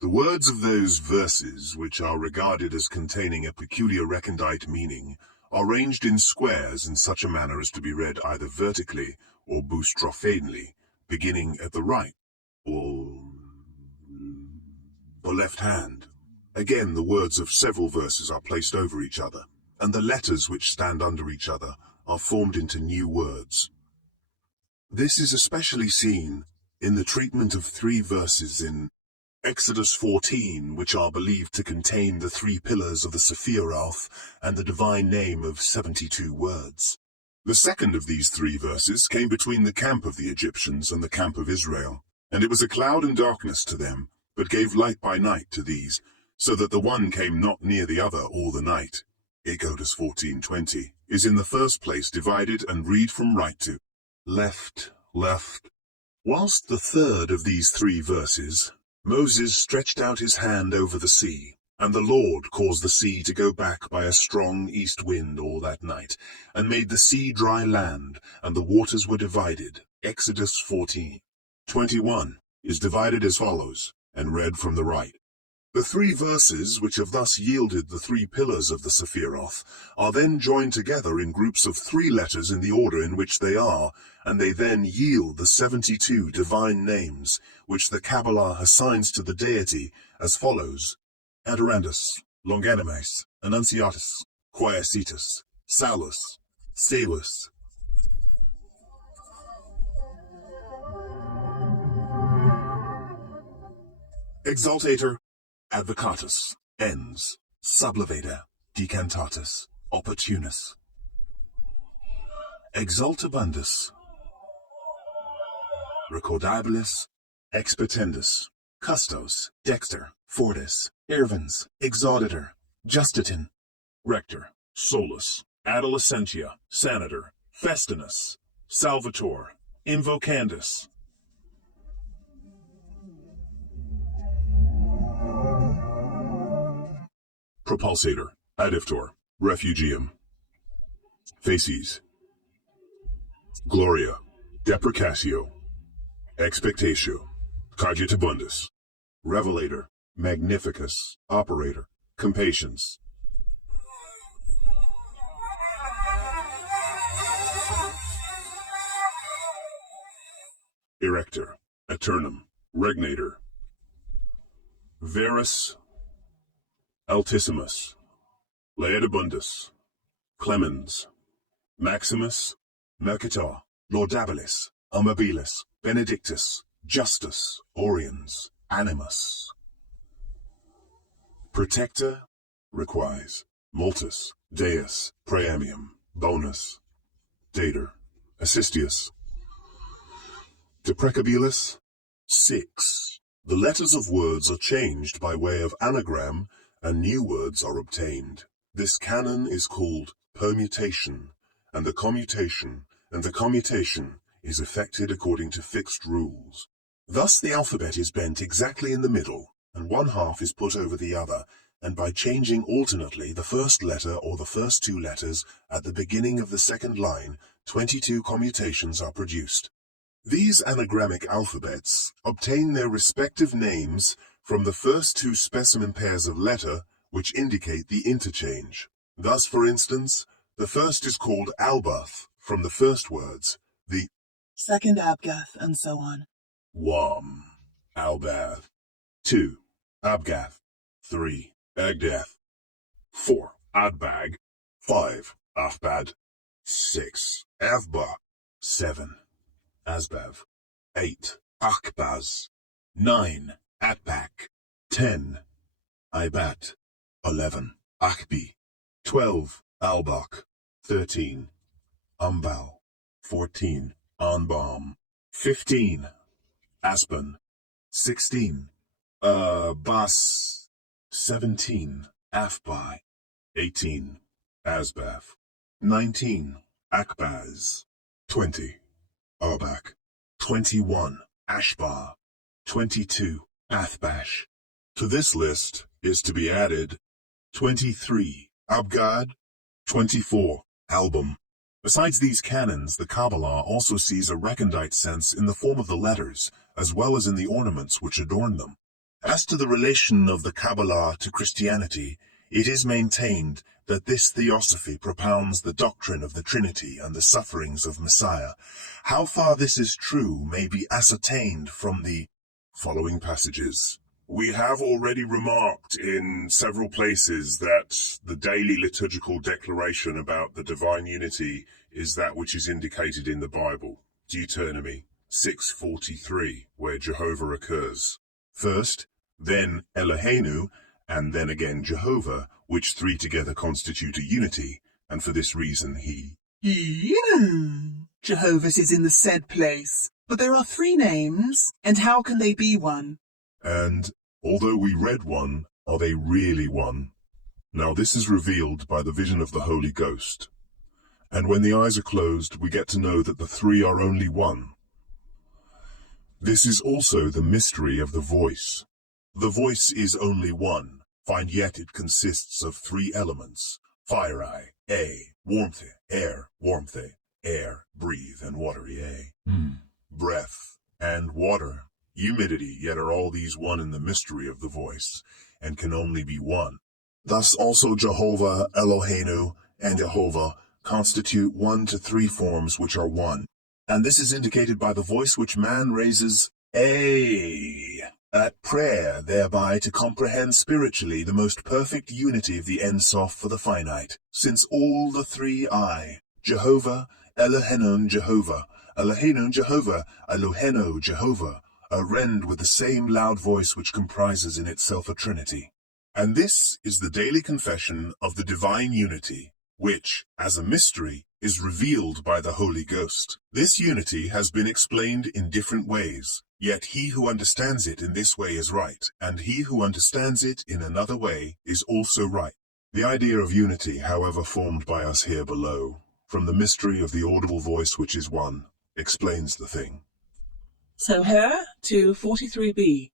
The words of those verses which are regarded as containing a peculiar recondite meaning are ranged in squares in such a manner as to be read either vertically or boustrophanely, beginning at the right or left hand. Again, the words of several verses are placed over each other, and the letters which stand under each other are formed into new words. This is especially seen in the treatment of 3 verses in Exodus 14, which are believed to contain the 3 pillars of the Sephiroth and the divine name of 72 words. The second of these 3 verses came between the camp of the Egyptians and the camp of Israel, and it was a cloud and darkness to them, but gave light by night to these, so that the one came not near the other all the night. Exodus 14:20 is in the first place divided and read from right to left, left. Whilst the third of these 3 verses, Moses stretched out his hand over the sea, and the Lord caused the sea to go back by a strong east wind all that night, and made the sea dry land, and the waters were divided. Exodus 14:21 is divided as follows, and read from the right. The 3 verses which have thus yielded the 3 pillars of the Sephiroth are then joined together in groups of 3 letters in the order in which they are, and they then yield the 72 divine names, which the Kabbalah assigns to the deity as follows: Adorantus, Longanimus, Annunciatus, Quiescitus, Salus, Salus. Exaltator, Advocatus, Ens, Sublevator, Decantatus, Opportunus. Exaltabundus, Recordabilis, Expetendus, Custos, Dexter, Fortis, Irvins, Exauditor, Justitin, Rector, Solus, Adolescentia, Senator, Festinus, Salvator, Invocandus. Propulsator, Adiftor, Refugium. Facies, Gloria, Deprecatio, Expectatio, Cogitabundus. Revelator, Magnificus, Operator, Compatiens. Erector, Eternum, Regnator. Verus, Altissimus, Laedabundus, Clemens, Maximus, Mercator, Laudabilis, Amabilis, Benedictus, Justus, Oriens, Animus. Protector, requise. Multus, deus, praemium, bonus. Dater, assistius. Deprecabilis. 6. The letters of words are changed by way of anagram, and new words are obtained. This canon is called permutation, and the commutation is effected according to fixed rules. Thus the alphabet is bent exactly in the middle, and one half is put over the other, and by changing alternately the first letter or the first two letters at the beginning of the second line, 22 commutations are produced. These anagrammic alphabets obtain their respective names from the first two specimen pairs of letter which indicate the interchange. Thus, for instance, the first is called Albath from the first words, the second Abgath, and so on. 1. Albath. 2. Abgath. 3. Agdath. 4. Adbag. 5. Afbad. 6. Avba. 7. Asbav. 8. Akbaz. 9. Atbak. 10. Ibat. 11. Akbi. 12. Albak. 13. Umbal. 14. Anbam. 15. Aspen. 16. Bas. 17. Afbai. 18. Asbaf. 19. Akbaz. 20. Arbak. 21. Ashbar. 22. Athbash. To this list is to be added 23. Abgad. 24. Album. Besides these canons, the Kabbalah also sees a recondite sense in the form of the letters, as well as in the ornaments which adorn them. As to the relation of the Kabbalah to Christianity, it is maintained that this theosophy propounds the doctrine of the Trinity and the sufferings of Messiah. How far this is true may be ascertained from the following passages. We have already remarked in several places that the daily liturgical declaration about the divine unity is that which is indicated in the Bible. Deuteronomy 6:43, where Jehovah occurs. First, then Eloheinu, and then again Jehovah, which three together constitute a unity, and for this reason Jehovah's is in the said place, but there are three names, and how can they be one? And, although we read one, are they really one? Now this is revealed by the vision of the Holy Ghost. And when the eyes are closed, we get to know that the three are only one. This is also the mystery of the voice. The voice is only one, find yet it consists of three elements: fire, warmth, air, breathe, and watery, breath, and water, humidity, yet are all these one in the mystery of the voice, and can only be one. Thus also Jehovah, Eloheinu, and Jehovah constitute 1 to 3 forms which are one, and this is indicated by the voice which man raises, at prayer, thereby to comprehend spiritually the most perfect unity of the Ein Sof for the finite, since all the three Jehovah, Elohenu Jehovah, Elohenu Jehovah, Elohenu Jehovah, are rend with the same loud voice which comprises in itself a trinity. And this is the daily confession of the divine unity, which, as a mystery, is revealed by the Holy Ghost. This unity has been explained in different ways, yet he who understands it in this way is right, and he who understands it in another way is also right. The idea of unity, however, formed by us here below, from the mystery of the audible voice which is one, explains the thing. So here to 43b.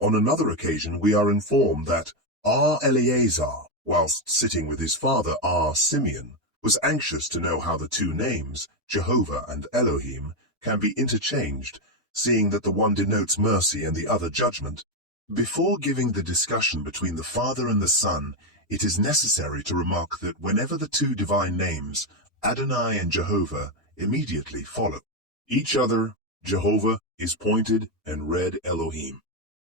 On another occasion we are informed that R. Eleazar, whilst sitting with his father R. Simeon, was anxious to know how the two names, Jehovah and Elohim, can be interchanged, seeing that the one denotes mercy and the other judgment. Before giving the discussion between the Father and the Son, it is necessary to remark that whenever the two divine names, Adonai and Jehovah, immediately follow each other, Jehovah is pointed and read Elohim.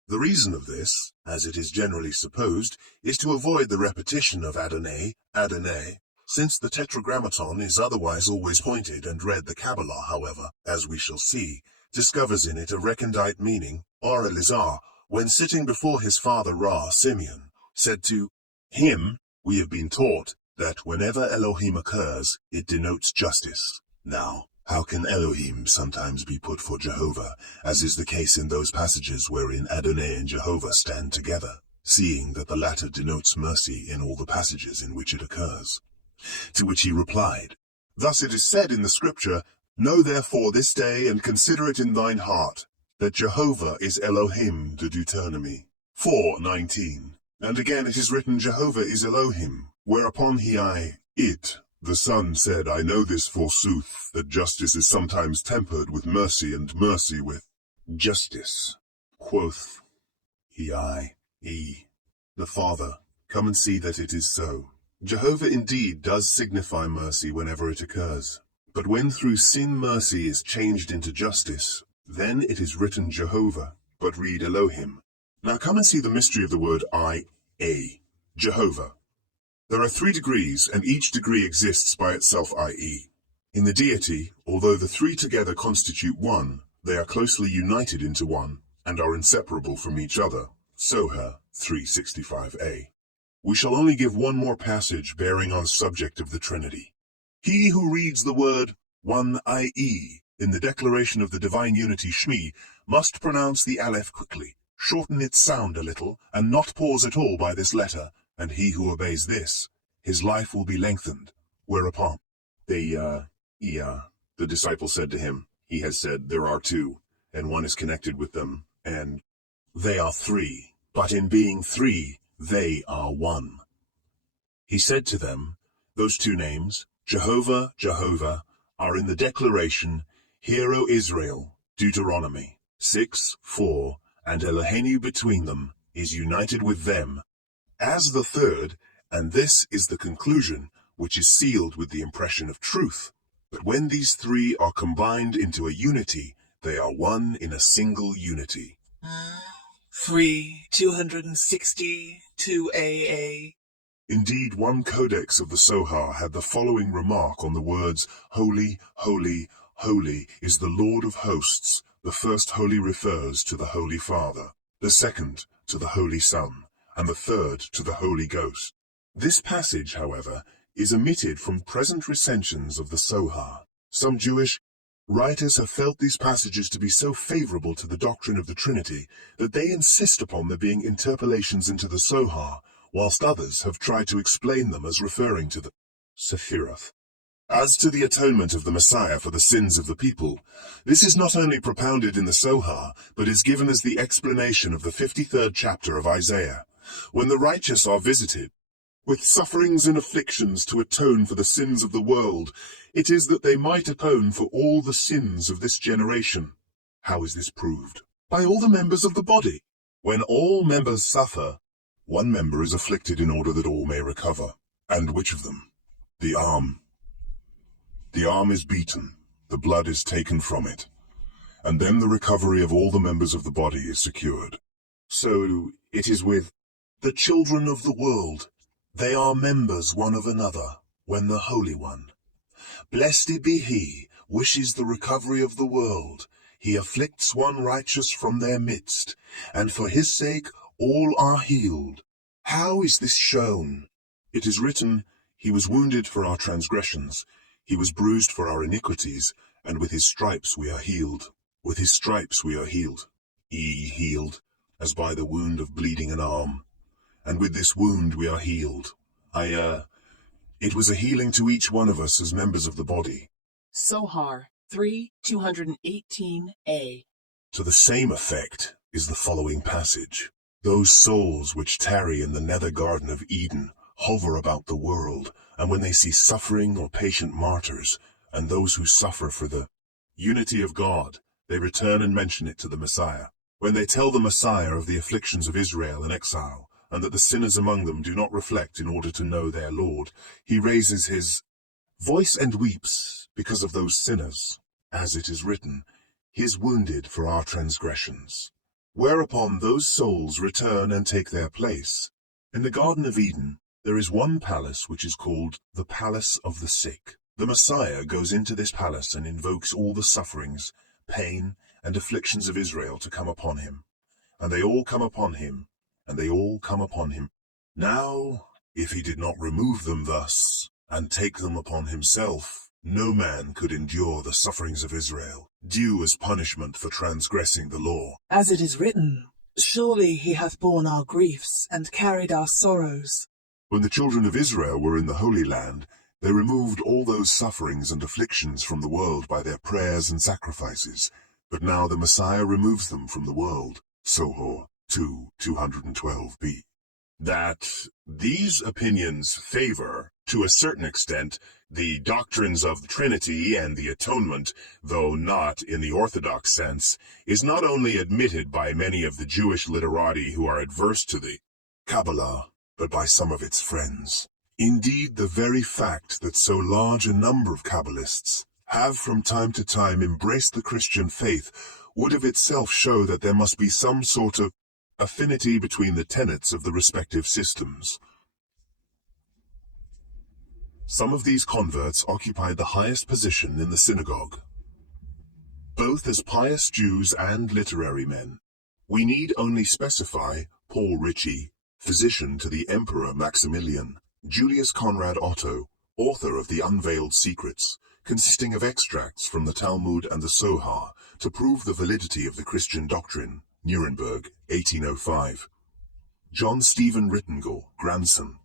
The reason of this, as it is generally supposed, is to avoid the repetition of Adonai, Adonai, since the tetragrammaton is otherwise always pointed and read. The Kabbalah, however, as we shall see, discovers in it a recondite meaning. R. Elazar, when sitting before his father Ra Simeon, said to him, "We have been taught that whenever Elohim occurs, it denotes justice. Now, how can Elohim sometimes be put for Jehovah, as is the case in those passages wherein Adonai and Jehovah stand together, seeing that the latter denotes mercy in all the passages in which it occurs?" To which he replied, "Thus it is said in the scripture, 'Know therefore this day and consider it in thine heart, that Jehovah is Elohim,' to Deuteronomy 4:19. And again it is written, 'Jehovah is Elohim,' whereupon the Son said, 'I know this forsooth, that justice is sometimes tempered with mercy, and mercy with justice.' Quoth the Father, 'Come and see that it is so.' Jehovah indeed does signify mercy whenever it occurs. But when through sin mercy is changed into justice, then it is written Jehovah, but read Elohim. Now come and see the mystery of the word Jehovah. There are 3 degrees, and each degree exists by itself, i.e. in the deity, although the 3 together constitute one, they are closely united into one, and are inseparable from each other. Soha 365a. We shall only give one more passage bearing on subject of the Trinity. He who reads the word one i.e. in the declaration of the divine unity Shmi must pronounce the Aleph quickly, shorten its sound a little, and not pause at all by this letter, and he who obeys this, his life will be lengthened. Whereupon the disciple said to him, "He has said there are 2, and one is connected with them, and they are 3, but in being 3, they are 1." He said to them, "Those 2 names, Jehovah, Jehovah, are in the declaration, 'Hear, O Israel,' Deuteronomy 6:4, and Eloheinu between them is united with them as the 3rd, and this is the conclusion, which is sealed with the impression of truth. But when these 3 are combined into a unity, they are one in a single unity." 3:262a. Indeed, one codex of the Sohar had the following remark on the words, "Holy, holy, holy is the Lord of hosts." The first holy refers to the Holy Father, the second to the Holy Son, and the third to the Holy Ghost. This passage, however, is omitted from present recensions of the Sohar. Some Jewish writers have felt these passages to be so favorable to the doctrine of the Trinity that they insist upon there being interpolations into the Sohar, whilst others have tried to explain them as referring to the Sephiroth. As to the atonement of the Messiah for the sins of the people, this is not only propounded in the Sohar, but is given as the explanation of the 53rd chapter of Isaiah. When the righteous are visited with sufferings and afflictions to atone for the sins of the world, it is that they might atone for all the sins of this generation. How is this proved? By all the members of the body. When all members suffer, one member is afflicted in order that all may recover. And which of them? The arm. The arm is beaten, the blood is taken from it, and then the recovery of all the members of the body is secured. So it is with the children of the world. They are members one of another, when the Holy One, blessed be he, wishes the recovery of the world. He afflicts one righteous from their midst, and for his sake all are healed. How is this shown? It is written, "He was wounded for our transgressions, he was bruised for our iniquities, and with his stripes we are healed." With his stripes we are healed. Healed, as by the wound of bleeding an arm. And with this wound we are healed. It was a healing to each one of us as members of the body. Sohar 3:218a. To the same effect is the following passage. Those souls which tarry in the nether garden of Eden hover about the world, and when they see suffering or patient martyrs, and those who suffer for the unity of God, they return and mention it to the Messiah. When they tell the Messiah of the afflictions of Israel in exile, and that the sinners among them do not reflect in order to know their Lord, he raises his voice and weeps because of those sinners, as it is written, "He is wounded for our transgressions." Whereupon those souls return and take their place. In the Garden of Eden, there is one palace which is called the Palace of the Sick. The Messiah goes into this palace and invokes all the sufferings, pain, and afflictions of Israel to come upon him. And they all come upon him, and they all come upon him. Now, if he did not remove them thus, and take them upon himself, no man could endure the sufferings of Israel, due as punishment for transgressing the law. As it is written, surely he hath borne our griefs, and carried our sorrows. When the children of Israel were in the Holy Land, they removed all those sufferings and afflictions from the world by their prayers and sacrifices, but now the Messiah removes them from the world. Sohor 2:212b. That these opinions favor, to a certain extent, the doctrines of the Trinity and the Atonement, though not in the Orthodox sense, is not only admitted by many of the Jewish literati who are adverse to the Kabbalah, but by some of its friends. Indeed, the very fact that so large a number of Kabbalists have from time to time embraced the Christian faith would of itself show that there must be some sort of affinity between the tenets of the respective systems. Some of these converts occupied the highest position in the synagogue, both as pious Jews and literary men. We need only specify Paul Ritchie, physician to the Emperor Maximilian, Julius Conrad Otto, author of The Unveiled Secrets, consisting of extracts from the Talmud and the Zohar, to prove the validity of the Christian doctrine, Nuremberg, 1805. John Stephen Rittengill, grandson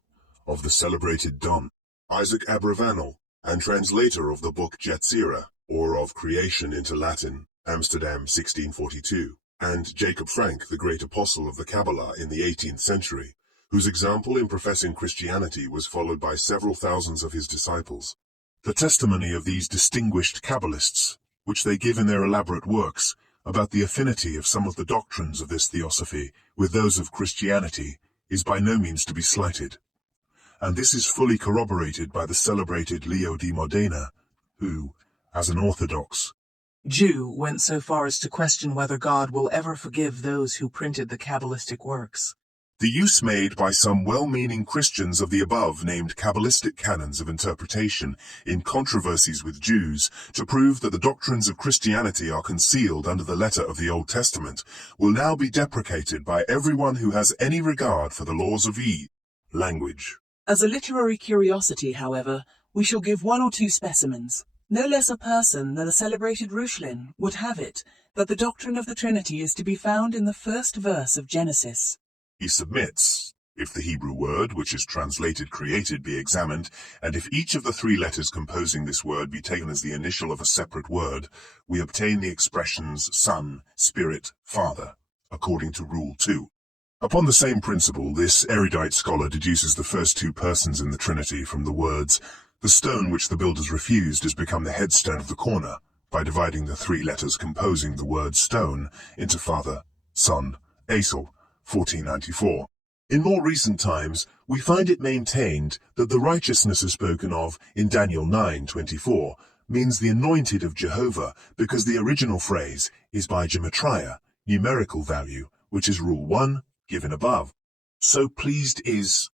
of the celebrated Don Isaac Abravanel, and translator of the book Yetzirah, or of Creation into Latin, Amsterdam, 1642, and Jacob Frank, the great apostle of the Kabbalah in the 18th century, whose example in professing Christianity was followed by several thousands of his disciples. The testimony of these distinguished Kabbalists, which they give in their elaborate works, about the affinity of some of the doctrines of this theosophy with those of Christianity, is by no means to be slighted. And this is fully corroborated by the celebrated Leo de Modena, who, as an Orthodox Jew, went so far as to question whether God will ever forgive those who printed the Kabbalistic works. The use made by some well-meaning Christians of the above-named Kabbalistic canons of interpretation in controversies with Jews to prove that the doctrines of Christianity are concealed under the letter of the Old Testament will now be deprecated by everyone who has any regard for the laws of language. As a literary curiosity, however, we shall give one or two specimens. No less a person than the celebrated Rushlin would have it that the doctrine of the Trinity is to be found in the first verse of Genesis. He submits, if the Hebrew word, which is translated created, be examined, and if each of the three letters composing this word be taken as the initial of a separate word, we obtain the expressions Son, Spirit, Father, according to Rule 2. Upon the same principle, this erudite scholar deduces the first two persons in the Trinity from the words, "The stone which the builders refused has become the headstone of the corner," by dividing the three letters composing the word stone into Father, Son, Esau, 1494. In more recent times, we find it maintained that the righteousness spoken of in Daniel 9:24 means the anointed of Jehovah, because the original phrase is by gematria, numerical value, which is Rule 1, given above. So pleased is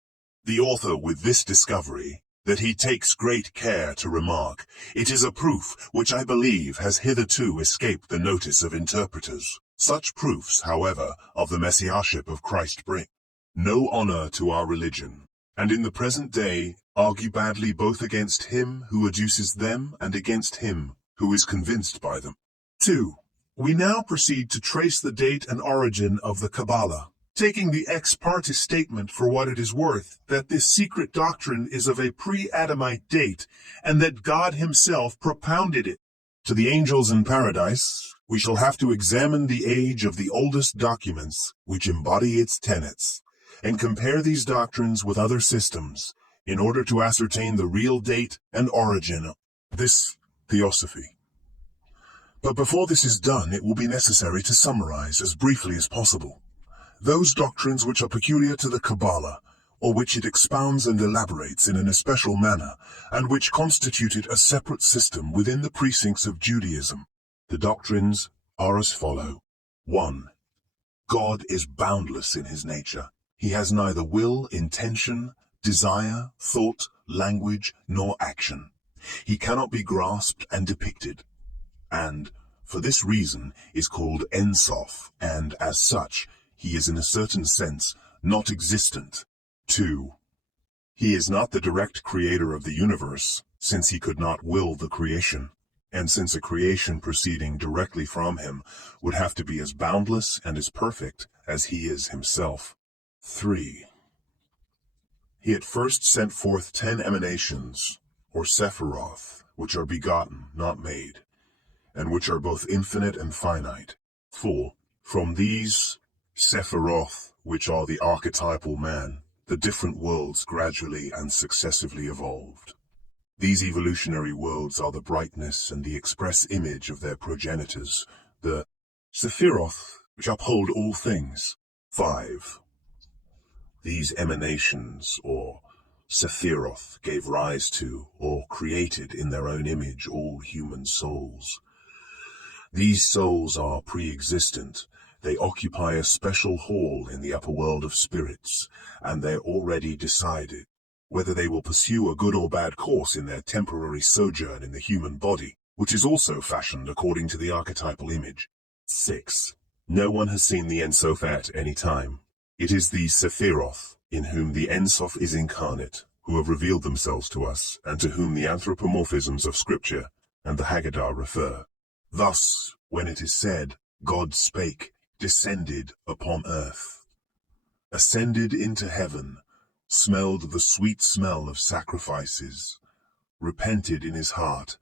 the author with this discovery that he takes great care to remark, "It is a proof which I believe has hitherto escaped the notice of interpreters. Such proofs, however, of the messiahship of Christ bring no honor to our religion, and in the present day argue badly both against him who adduces them and against him who is convinced by them." 2. We now proceed to trace the date and origin of the Kabbalah, taking the ex parte statement for what it is worth, that this secret doctrine is of a pre-Adamite date, and that God himself propounded it. To the angels in paradise, we shall have to examine the age of the oldest documents which embody its tenets, and compare these doctrines with other systems, in order to ascertain the real date and origin of this theosophy. But before this is done, it will be necessary to summarize as briefly as possible those doctrines which are peculiar to the Kabbalah, or which it expounds and elaborates in an especial manner, and which constituted a separate system within the precincts of Judaism. The doctrines are as follow. 1. God is boundless in his nature. He has neither will, intention, desire, thought, language, nor action. He cannot be grasped and depicted, and, for this reason, is called Ein Sof, and, as such, he is in a certain sense not existent. 2. He is not the direct creator of the universe, since he could not will the creation, and since a creation proceeding directly from him would have to be as boundless and as perfect as he is himself. 3. He at first sent forth 10 emanations, or sephiroth, which are begotten, not made, and which are both infinite and finite. 4. From these sephiroth, which are the archetypal man, the different worlds gradually and successively evolved. These evolutionary worlds are the brightness and the express image of their progenitors, the sephiroth, which uphold all things. 5. These emanations, or sephiroth, gave rise to, or created in their own image, all human souls. These souls are pre-existent. They occupy a special hall in the upper world of spirits, and they're already decided whether they will pursue a good or bad course in their temporary sojourn in the human body, which is also fashioned according to the archetypal image. 6. No one has seen the Ein Sof at any time. It is the Sephiroth, in whom the Ein Sof is incarnate, who have revealed themselves to us, and to whom the anthropomorphisms of Scripture and the Haggadah refer. Thus, when it is said, God spake, descended upon earth, ascended into heaven, smelled the sweet smell of sacrifices, repented in his heart,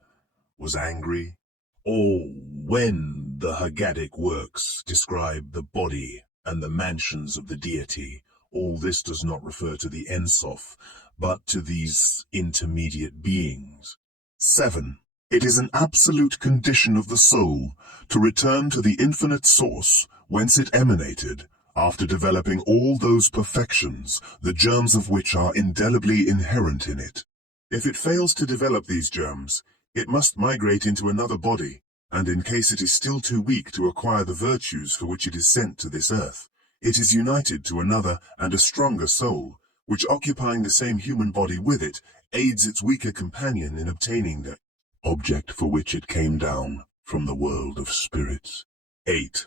was angry, or when the Haggadic works describe the body and the mansions of the deity, all this does not refer to the Ein Sof, but to these intermediate beings. 7. It is an absolute condition of the soul to return to the infinite source whence it emanated, after developing all those perfections, the germs of which are indelibly inherent in it. If it fails to develop these germs, it must migrate into another body, and in case it is still too weak to acquire the virtues for which it is sent to this earth, it is united to another and a stronger soul, which occupying the same human body with it, aids its weaker companion in obtaining the object for which it came down from the world of spirits. 8.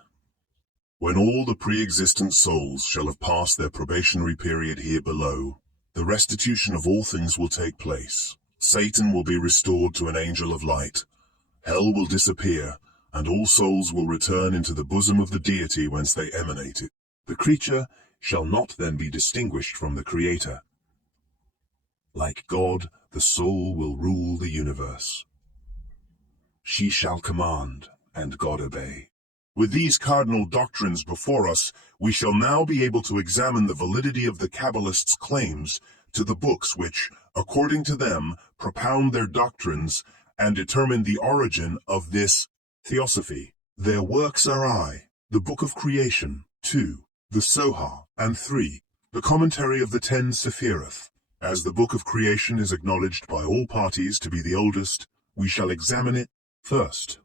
When all the pre-existent souls shall have passed their probationary period here below, the restitution of all things will take place. Satan will be restored to an angel of light. Hell will disappear, and all souls will return into the bosom of the deity whence they emanated. The creature shall not then be distinguished from the Creator. Like God, the soul will rule the universe. She shall command, and God obey. With these cardinal doctrines before us, we shall now be able to examine the validity of the Kabbalists' claims to the books which, according to them, propound their doctrines and determine the origin of this theosophy. Their works are I, the Book of Creation, 2, the Sohar, and 3, the Commentary of the 10 Sephiroth. As the Book of Creation is acknowledged by all parties to be the oldest, we shall examine it first.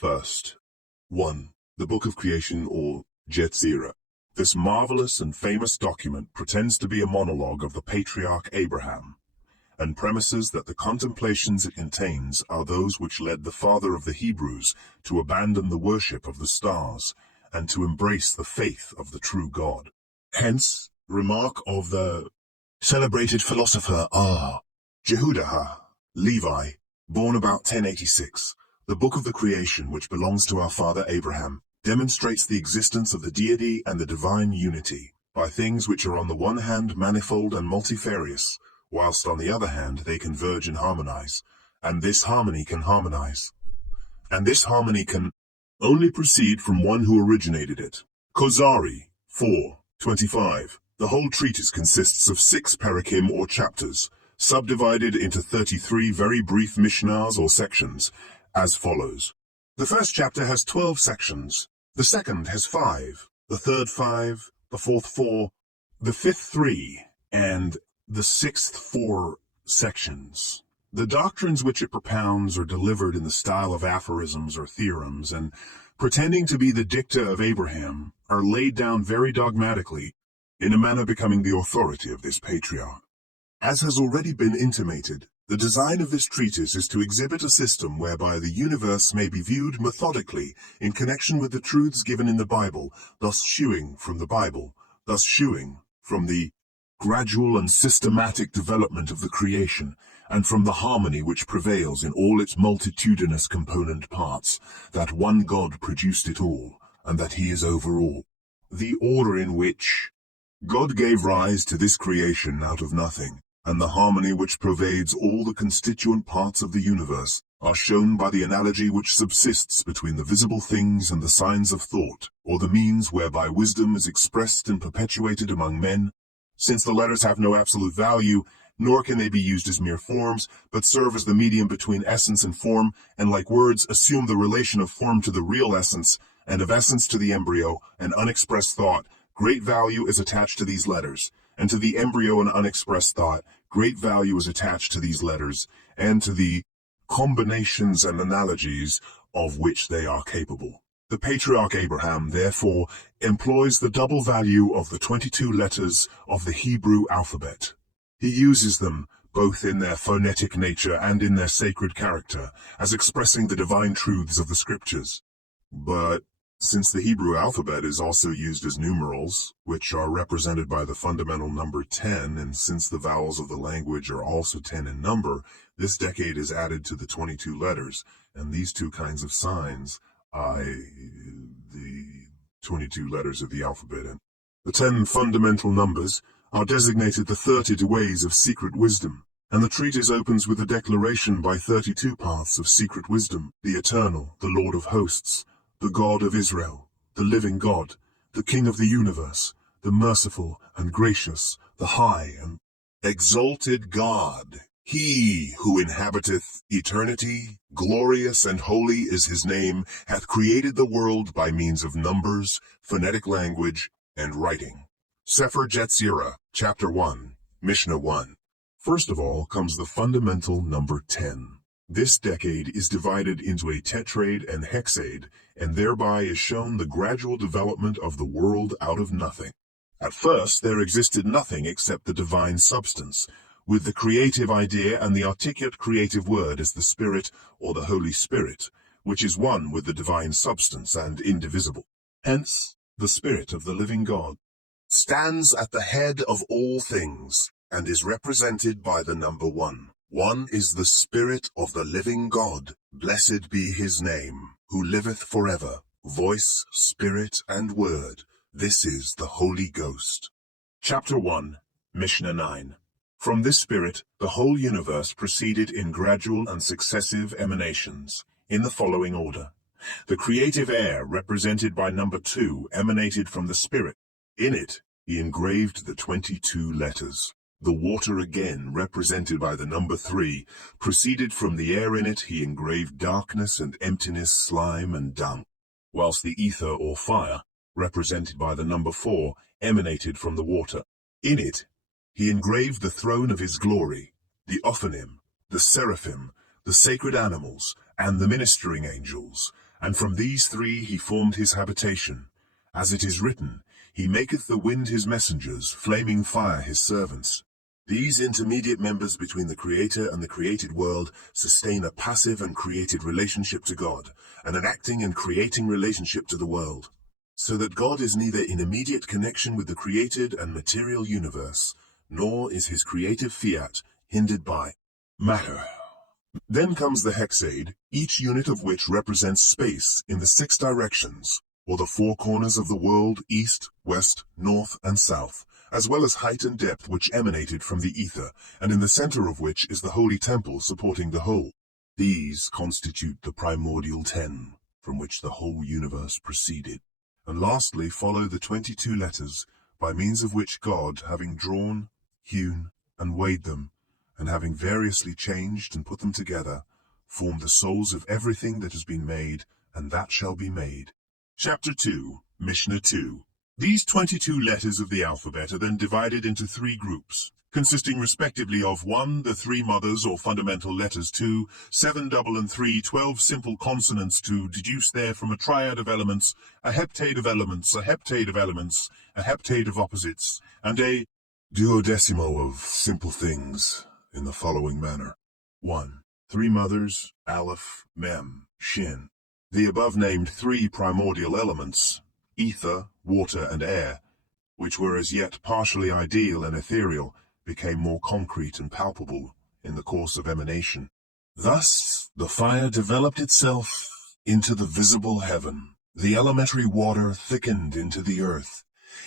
1. The Book of Creation, or Yetzirah. This marvelous and famous document pretends to be a monologue of the patriarch Abraham, and premises that the contemplations it contains are those which led the father of the Hebrews to abandon the worship of the stars and to embrace the faith of the true God. Hence, remark of the celebrated philosopher Jehudah Levi, born about 1086, the Book of the Creation, which belongs to our father Abraham, demonstrates the existence of the deity and the divine unity by things which are on the one hand manifold and multifarious, whilst on the other hand they converge and harmonize, and this harmony can only proceed from one who originated it. Kozari, 4:25. The whole treatise consists of 6 parakim or chapters, subdivided into 33 very brief mishnahs or sections, as follows. The first chapter has 12 sections, the second has 5, the third 5, the fourth 4, the fifth 3, and the sixth 4 sections. The doctrines which it propounds are delivered in the style of aphorisms or theorems, and, pretending to be the dicta of Abraham, are laid down very dogmatically, in a manner becoming the authority of this patriarch. As has already been intimated, the design of this treatise is to exhibit a system whereby the universe may be viewed methodically in connection with the truths given in the Bible, thus shewing from the Bible, thus shewing from the gradual and systematic development of the creation, and from the harmony which prevails in all its multitudinous component parts, that one God produced it all, and that he is over all. The order in which God gave rise to this creation out of nothing, and the harmony which pervades all the constituent parts of the universe, are shown by the analogy which subsists between the visible things and the signs of thought, or the means whereby wisdom is expressed and perpetuated among men, since the letters have no absolute value, nor can they be used as mere forms, but serve as the medium between essence and form, and like words assume the relation of form to the real essence, and of essence to the embryo, and unexpressed thought. Great value is attached to these letters, and to the embryo and unexpressed thought, great value is attached to these letters, and to the combinations and analogies of which they are capable. The patriarch Abraham, therefore, employs the double value of the 22 letters of the Hebrew alphabet. He uses them, both in their phonetic nature and in their sacred character, as expressing the divine truths of the scriptures. But since the Hebrew alphabet is also used as numerals, which are represented by the fundamental number 10, and since the vowels of the language are also 10 in number, this decade is added to the 22 letters, and these two kinds of signs, the 22 letters of the alphabet, and the 10 fundamental numbers, are designated the 30 ways of secret wisdom, and the treatise opens with a declaration by 32 paths of secret wisdom, the eternal, the Lord of hosts, the God of Israel, the living God, the King of the universe, the merciful and gracious, the high and exalted God, he who inhabiteth eternity, glorious and holy is his name, hath created the world by means of numbers, phonetic language, and writing. Sefer Yetzirah, Chapter 1, Mishnah 1. First of all comes the fundamental number 10. This decade is divided into a tetrade and hexade, and thereby is shown the gradual development of the world out of nothing. At first there existed nothing except the divine substance, with the creative idea and the articulate creative word as the Spirit or the Holy Spirit, which is one with the divine substance and indivisible. Hence, the Spirit of the living God stands at the head of all things, and is represented by the number 1. One is the Spirit of the living God, blessed be his name, who liveth forever, voice, spirit, and word. This is the Holy Ghost. Chapter 1, Mishnah 9. From this Spirit, the whole universe proceeded in gradual and successive emanations, in the following order. The creative air, represented by number 2, emanated from the Spirit. In it, he engraved the 22 letters. The water again, represented by the number 3, proceeded from the air. In it he engraved darkness and emptiness, slime and dung, whilst the ether or fire, represented by the number 4, emanated from the water. In it he engraved the throne of his glory, the Ophanim, the seraphim, the sacred animals, and the ministering angels, and from these 3 he formed his habitation. As it is written, he maketh the wind his messengers, flaming fire his servants. These intermediate members between the Creator and the created world sustain a passive and created relationship to God, and an acting and creating relationship to the world, so that God is neither in immediate connection with the created and material universe, nor is his creative fiat hindered by matter. Then comes the hexade, each unit of which represents space in the 6 directions, or the 4 corners of the world, east, west, north, and south, as well as height and depth which emanated from the ether, and in the center of which is the holy temple supporting the whole. These constitute the primordial 10, from which the whole universe proceeded. And lastly follow the 22 letters, by means of which God, having drawn, hewn, and weighed them, and having variously changed and put them together, formed the souls of everything that has been made, and that shall be made. Chapter 2, Mishnah 2. These 22 letters of the alphabet are then divided into 3 groups, consisting respectively of 1, the 3 mothers or fundamental letters, 2, 7 double and 3, 12 simple consonants to deduce therefrom a triad of elements, a heptade of elements, a heptade of elements, a heptade of opposites, and a duodecimo of simple things in the following manner. 1. 3 mothers, aleph, mem, shin. The above-named 3 primordial elements, ether, water, and air, which were as yet partially ideal and ethereal, became more concrete and palpable in the course of emanation. Thus, the fire developed itself into the visible heaven. The elementary water thickened into the earth,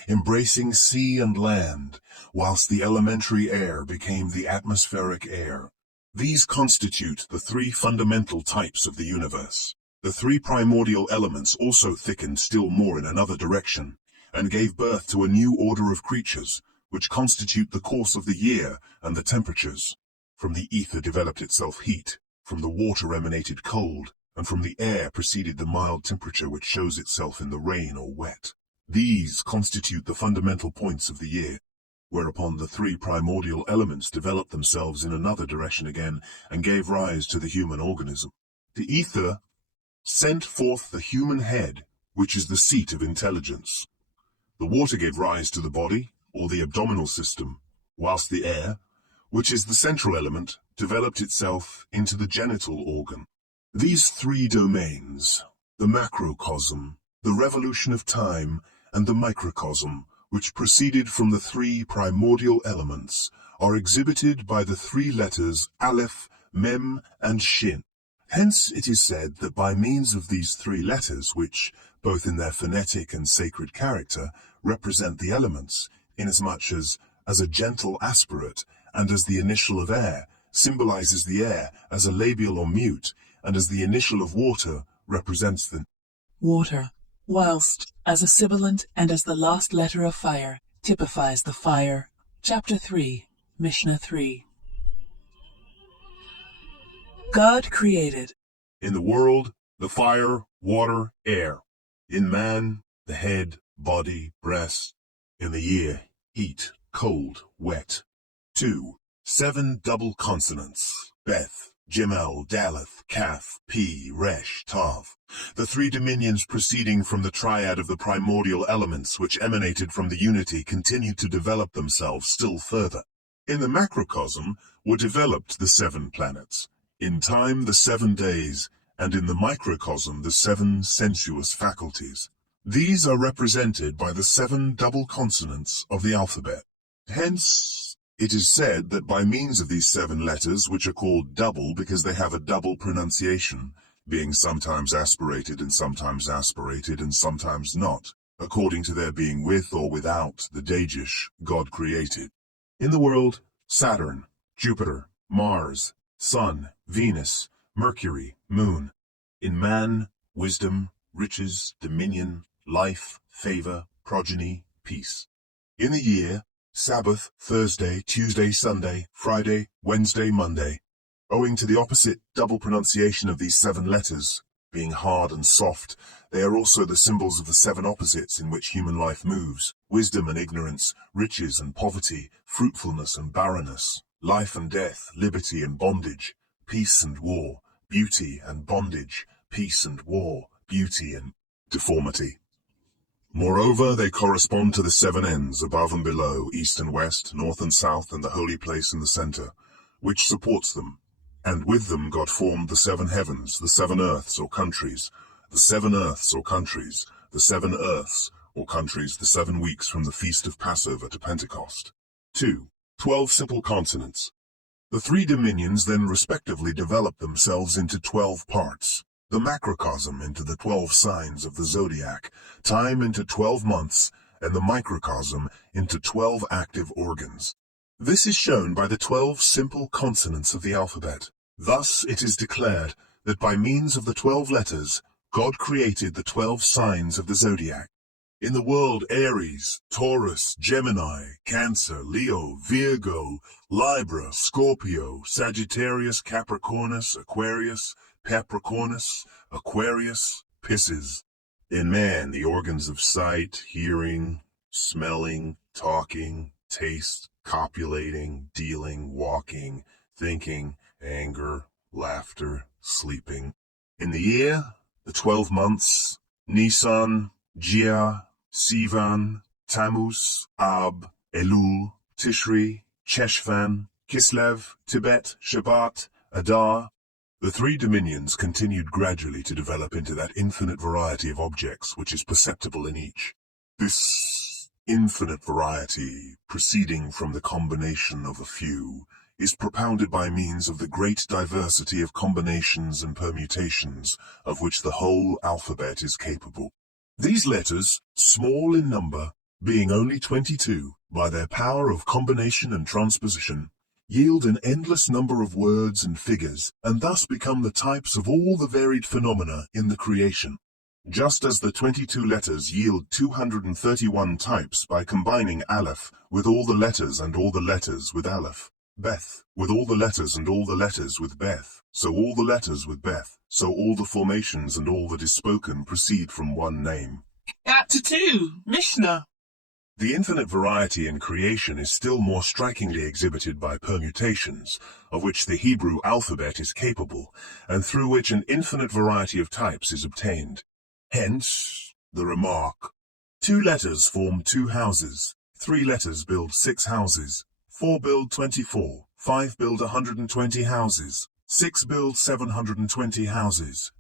embracing sea and land, whilst the elementary air became the atmospheric air. These constitute the three fundamental types of the universe. The three primordial elements also thickened still more in another direction, and gave birth to a new order of creatures, which constitute the course of the year and the temperatures. From the ether developed itself heat, from the water emanated cold, and from the air proceeded the mild temperature which shows itself in the rain or wet. These constitute the fundamental points of the year, whereupon the three primordial elements developed themselves in another direction again and gave rise to the human organism. The ether sent forth the human head, which is the seat of intelligence. The water gave rise to the body, or the abdominal system, whilst the air, which is the central element, developed itself into the genital organ. These three domains, the macrocosm, the revolution of time, and the microcosm, which proceeded from the three primordial elements, are exhibited by the three letters Aleph, Mem, and Shin. Hence it is said that by means of these three letters, which, both in their phonetic and sacred character, represent the elements, inasmuch as a gentle aspirate, and as the initial of air, symbolizes the air as a labial or mute, and as the initial of water represents the water, whilst, as a sibilant and as the last letter of fire, typifies the fire. Chapter 3, Mishnah 3. God created in the world the fire, water, air. In man, the head, body, breast. In the year, heat, cold, wet. 2. 7 double consonants. Beth, Gimel, Daleth, Kaf, P, Resh, Tav. The three dominions proceeding from the triad of the primordial elements which emanated from the unity continued to develop themselves still further. In the macrocosm were developed the 7 planets, in time the 7 days, and in the microcosm the 7 sensuous faculties. These are represented by the 7 double consonants of the alphabet. Hence, it is said that by means of these 7 letters, which are called double because they have a double pronunciation, being sometimes aspirated and sometimes not, according to their being with or without the Dajish God created. In the world, Saturn, Jupiter, Mars, Sun, Venus, Mercury, Moon. In man, wisdom, riches, dominion, life, favor, progeny, peace. In the year, Sabbath, Thursday, Tuesday, Sunday, Friday, Wednesday, Monday. Owing to the opposite double pronunciation of these 7 letters, being hard and soft, they are also the symbols of the 7 opposites in which human life moves: wisdom and ignorance, riches and poverty, fruitfulness and barrenness, life and death, liberty and bondage, peace and war, beauty and bondage, peace and war, beauty and deformity. Moreover, they correspond to the 7 ends, above and below, east and west, north and south, and the holy place in the center, which supports them. And with them God formed the 7 heavens, the 7 earths or countries, the 7 earths or countries, the 7 earths or countries, the 7 weeks from the feast of Passover to Pentecost. 2. 12 simple consonants. The 3 dominions then respectively develop themselves into 12 parts. The macrocosm into the 12 signs of the zodiac, time into 12 months, and the microcosm into 12 active organs. This is shown by the 12 simple consonants of the alphabet. Thus it is declared that by means of the 12 letters, God created the 12 signs of the zodiac. In the world, Aries, Taurus, Gemini, Cancer, Leo, Virgo, Libra, Scorpio, Sagittarius, Capricornus, Aquarius, Capricornus, Aquarius, Pisces. In man, the organs of sight, hearing, smelling, talking, taste, copulating, dealing, walking, thinking, anger, laughter, sleeping. In the year, the 12 months, Nisan, Jia, Sivan, Tammuz, Ab, Elul, Tishri, Cheshvan, Kislev, Tibet, Shabbat, Adar. The 3 dominions continued gradually to develop into that infinite variety of objects which is perceptible in each. This infinite variety, proceeding from the combination of a few, is propounded by means of the great diversity of combinations and permutations of which the whole alphabet is capable. These letters, small in number, being only 22, by their power of combination and transposition, yield an endless number of words and figures, and thus become the types of all the varied phenomena in the creation. Just as the 22 letters yield 231 types by combining Aleph with all the letters and all the letters with Aleph, Beth with all the letters and all the letters with Beth, so all the letters with Beth, so all the formations and all that is spoken proceed from one name. Chapter 2, Mishnah. The infinite variety in creation is still more strikingly exhibited by permutations, of which the Hebrew alphabet is capable, and through which an infinite variety of types is obtained. Hence, the remark, 2 letters form 2 houses, 3 letters build 6 houses, 4 build 24, 5 build 120 houses, 6 build 720 houses.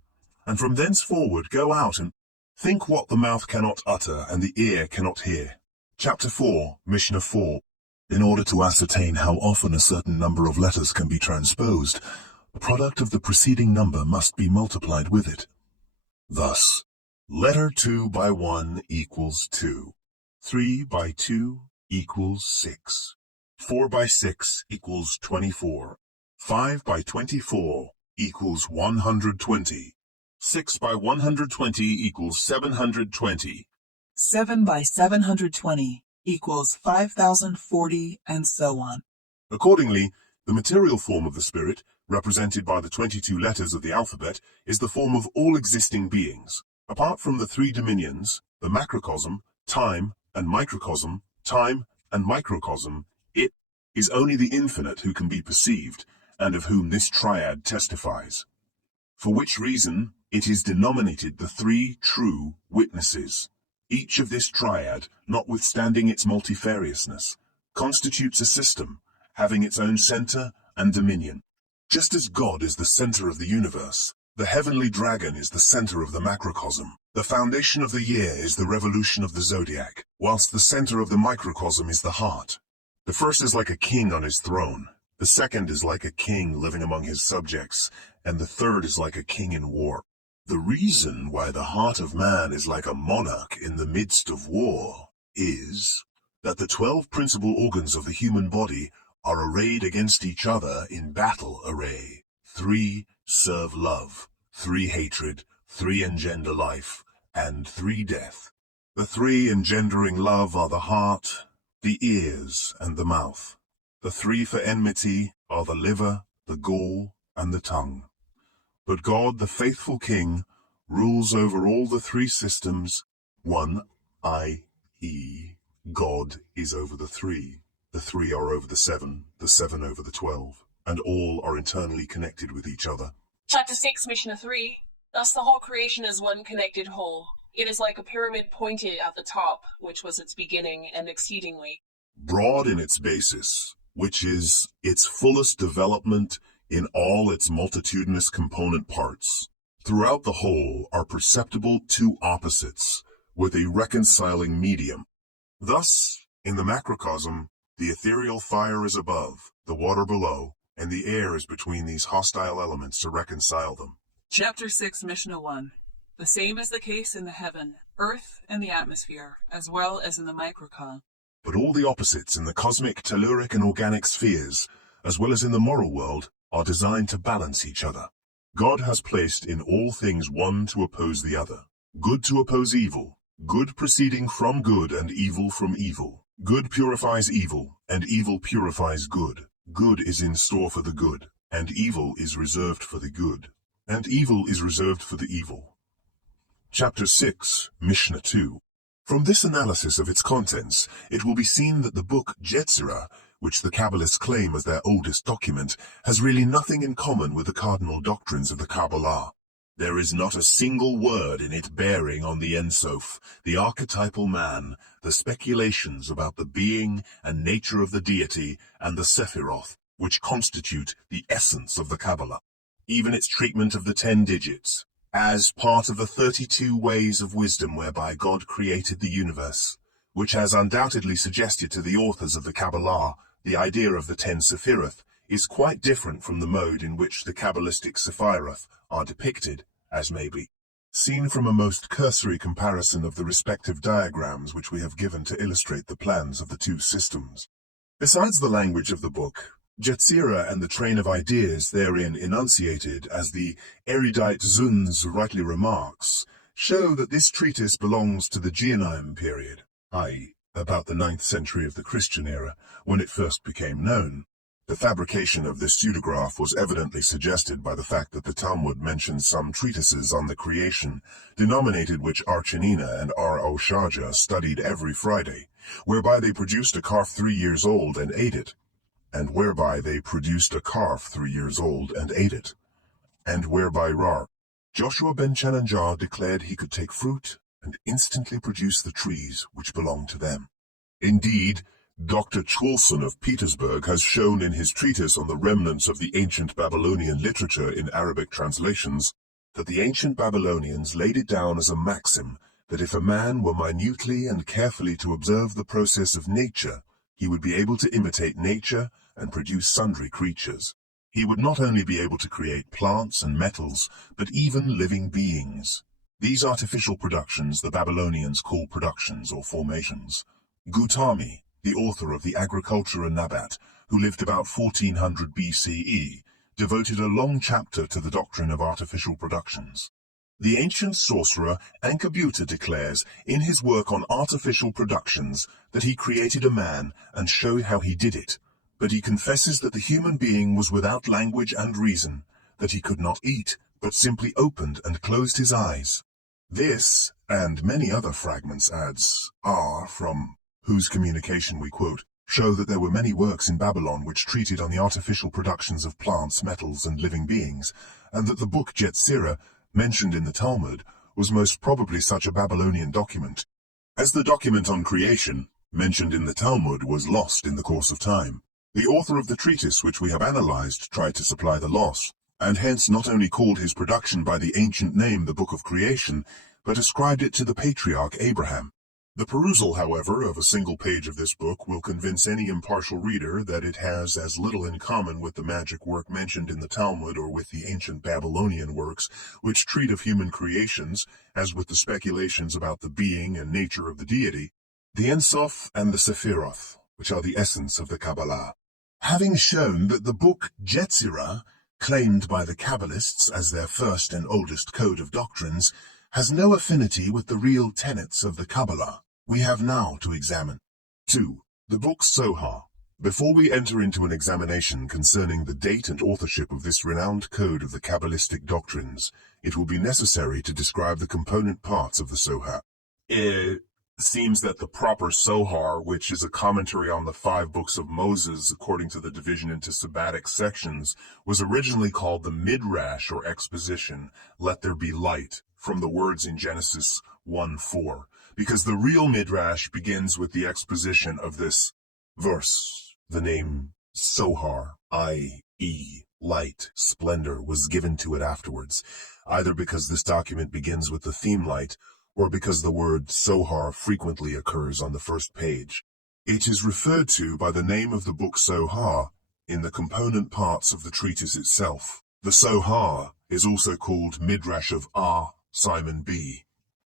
And from thenceforward go out and think what the mouth cannot utter and the ear cannot hear. Chapter 4, Mishnah 4. In order to ascertain how often a certain number of letters can be transposed, the product of the preceding number must be multiplied with it. Thus, letter 2 by 1 equals 2, 3 by 2 equals 6, 4 by 6 equals 24, 5 by 24 equals 120, 6 by 120 equals 720, 7 by 720 equals 5,040, and so on. Accordingly, the material form of the spirit, represented by the 22 letters of the alphabet, is the form of all existing beings. Apart from the 3 dominions, the macrocosm, time, and microcosm, it is only the infinite who can be perceived, and of whom this triad testifies. For which reason, it is denominated the 3 true witnesses. Each of this triad, notwithstanding its multifariousness, constitutes a system, having its own center and dominion. Just as God is the center of the universe, the heavenly dragon is the center of the macrocosm. The foundation of the year is the revolution of the zodiac, whilst the center of the microcosm is the heart. The first is like a king on his throne, the second is like a king living among his subjects, and the third is like a king in war. The reason why the heart of man is like a monarch in the midst of war is that the 12 principal organs of the human body are arrayed against each other in battle array. 3 serve love, 3 hatred, 3 engender life, and 3 death. The 3 engendering love are the heart, the ears, and the mouth. The 3 for enmity are the liver, the gall, and the tongue. But God, the faithful King, rules over all the 3 systems. 1, i.e., God is over the 3. The 3 are over the 7 over the 12, and all are internally connected with each other. Chapter 6, Mishnah 3. Thus the whole creation is one connected whole. It is like a pyramid pointed at the top, which was its beginning, and exceedingly broad in its basis, which is its fullest development in all its multitudinous component parts. Throughout the whole are perceptible 2 opposites, with a reconciling medium. Thus, in the macrocosm, the ethereal fire is above, the water below, and the air is between these hostile elements to reconcile them. Chapter 6, Mishnah 1. The same is the case in the heaven, earth, and the atmosphere, as well as in the microcosm. But all the opposites in the cosmic, telluric, and organic spheres, as well as in the moral world, are designed to balance each other. God has placed in all things one to oppose the other. Good to oppose evil, good proceeding from good and evil from evil. Good purifies evil, and evil purifies good. Good is in store for the good, and evil is reserved for the good, and evil is reserved for the evil. Chapter 6, Mishnah 2. From this analysis of its contents, it will be seen that the book Yetzirah, which the Kabbalists claim as their oldest document, has really nothing in common with the cardinal doctrines of the Kabbalah. There is not a single word in it bearing on the Ein Sof, the archetypal man, the speculations about the being and nature of the deity, and the Sephiroth, which constitute the essence of the Kabbalah. Even its treatment of the 10 digits, as part of the 32 ways of wisdom whereby God created the universe, which has undoubtedly suggested to the authors of the Kabbalah the idea of the 10 Sephiroth, is quite different from the mode in which the Kabbalistic Sephiroth are depicted, as may be seen from a most cursory comparison of the respective diagrams which we have given to illustrate the plans of the two systems. Besides the language of the book, Yetzirah and the train of ideas therein enunciated, as the erudite Zunz rightly remarks, show that this treatise belongs to the Geonim period, i.e., about the 9th century of the Christian era, when it first became known. The fabrication of this pseudograph was evidently suggested by the fact that the Talmud mentions some treatises on the creation, denominated which Archanina and Ar-Oshaja studied every Friday, whereby they produced a calf 3 years old and ate it, and whereby Rar, Joshua ben Chananjar declared he could take fruit and instantly produce the trees which belonged to them. Indeed, Dr. Chwolson of Petersburg has shown in his treatise on the remnants of the ancient Babylonian literature in Arabic translations that the ancient Babylonians laid it down as a maxim that if a man were minutely and carefully to observe the process of nature, he would be able to imitate nature and produce sundry creatures. He would not only be able to create plants and metals, but even living beings. These artificial productions the Babylonians call productions or formations. Gautami, the author of the Agricultura Nabat, who lived about 1400 BCE, devoted a long chapter to the doctrine of artificial productions. The ancient sorcerer Enkidu declares in his work on artificial productions that he created a man and showed how he did it, but he confesses that the human being was without language and reason, that he could not eat, but simply opened and closed his eyes. This, and many other fragments from whose communication we quote, show that there were many works in Babylon which treated on the artificial productions of plants, metals, and living beings, and that the book Yetzirah, mentioned in the Talmud, was most probably such a Babylonian document. As the document on creation, mentioned in the Talmud, was lost in the course of time, the author of the treatise which we have analyzed tried to supply the loss, and hence not only called his production by the ancient name the Book of Creation, but ascribed it to the patriarch Abraham. The perusal, however, of a single page of this book will convince any impartial reader that it has as little in common with the magic work mentioned in the Talmud or with the ancient Babylonian works which treat of human creations as with the speculations about the being and nature of the deity, the Ein Sof and the Sephiroth, which are the essence of the Kabbalah. Having shown that the book Yetzirah, claimed by the Kabbalists as their first and oldest code of doctrines, has no affinity with the real tenets of the Kabbalah, we have now to examine 2. The book Zohar. Before we enter into an examination concerning the date and authorship of this renowned code of the Kabbalistic doctrines, it will be necessary to describe the component parts of the Zohar. It seems that the proper Zohar, which is a commentary on the 5 books of Moses according to the division into sabbatic sections, was originally called the Midrash or exposition, Let There Be Light, from the words in Genesis 1:4, because the real Midrash begins with the exposition of this verse. The name Zohar, i.e., light, splendor, was given to it afterwards, either because this document begins with the theme light, or because the word Zohar frequently occurs on the first page. It is referred to by the name of the book Zohar in the component parts of the treatise itself. The Zohar is also called Midrash of Simon B.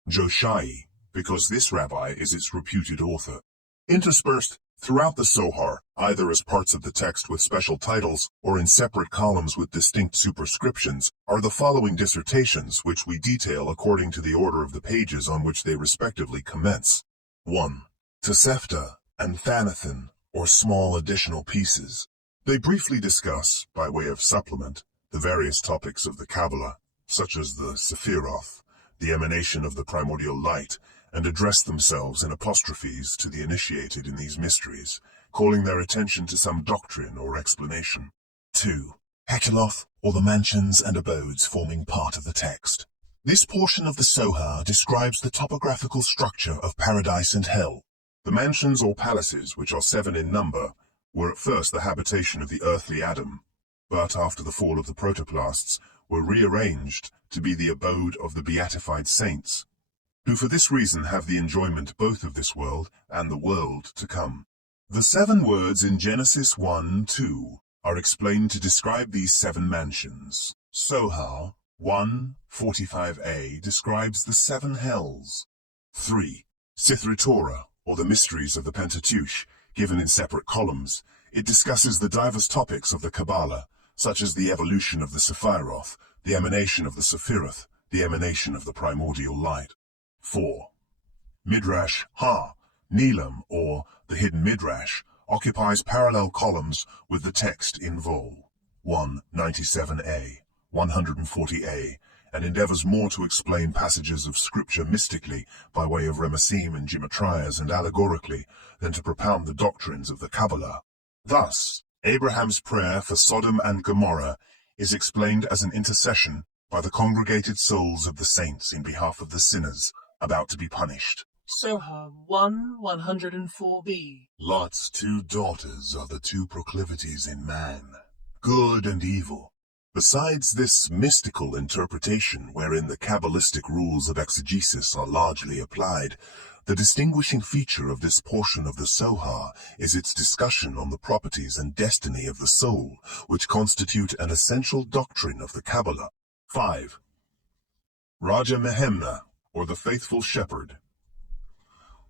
Joshai, because this rabbi is its reputed author. Interspersed throughout the Zohar, either as parts of the text with special titles or in separate columns with distinct superscriptions, are the following dissertations which we detail according to the order of the pages on which they respectively commence. 1. Tosefta and Thanathan, or small additional pieces. They briefly discuss, by way of supplement, the various topics of the Kabbalah, such as the Sephiroth, the emanation of the primordial light, and address themselves in apostrophes to the initiated in these mysteries, calling their attention to some doctrine or explanation. 2. Hekeloth, or the mansions and abodes forming part of the text. This portion of the Zohar describes the topographical structure of paradise and hell. The mansions or palaces, which are 7 in number, were at first the habitation of the earthly Adam, but after the fall of the protoplasts, were rearranged to be the abode of the beatified saints. who for this reason have the enjoyment both of this world and the world to come. The 7 words in Genesis 1:2 are explained to describe these 7 mansions. Sohar 1:45a describes the 7 hells. 3. Sithra Torah, or the mysteries of the Pentateuch, given in separate columns. It discusses the diverse topics of the Kabbalah, such as the evolution of the Sephiroth, the emanation of the Sephiroth, the emanation of the primordial light. 4. Midrash Ha, Neelam, or the hidden Midrash, occupies parallel columns with the text in vol. 197a, 140a, and endeavors more to explain passages of scripture mystically by way of remasim and gematrias and allegorically than to propound the doctrines of the Kabbalah. Thus, Abraham's prayer for Sodom and Gomorrah is explained as an intercession by the congregated souls of the saints in behalf of the sinners about to be punished. Sohar 1:104b. Lot's 2 daughters are the 2 proclivities in man, good and evil. Besides this mystical interpretation wherein the Kabbalistic rules of exegesis are largely applied, the distinguishing feature of this portion of the Sohar is its discussion on the properties and destiny of the soul, which constitute an essential doctrine of the Kabbalah. 5. Raja Mehemna, or the Faithful Shepherd.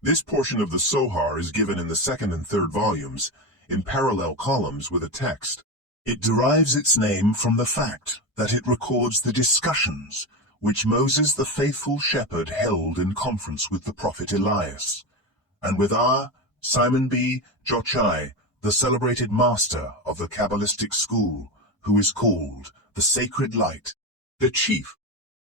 This portion of the Sohar is given in the 2nd and 3rd volumes, in parallel columns with a text. It derives its name from the fact that it records the discussions which Moses the faithful shepherd held in conference with the prophet Elias, and with Simon B. Jochai, the celebrated master of the Kabbalistic school, who is called the Sacred Light. The chief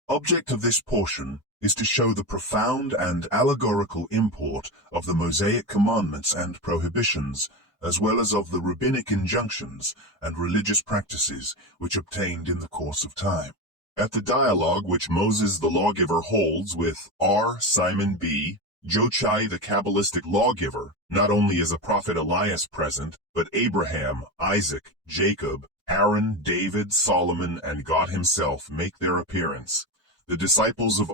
object of this portion is to show the profound and allegorical import of the Mosaic commandments and prohibitions, as well as of the rabbinic injunctions and religious practices which obtained in the course of time. At the dialogue which Moses the lawgiver holds with Simon B. Jochai the Kabbalistic lawgiver, not only is a prophet Elias present, but Abraham, Isaac, Jacob, Aaron, David, Solomon, and God himself make their appearance. The disciples of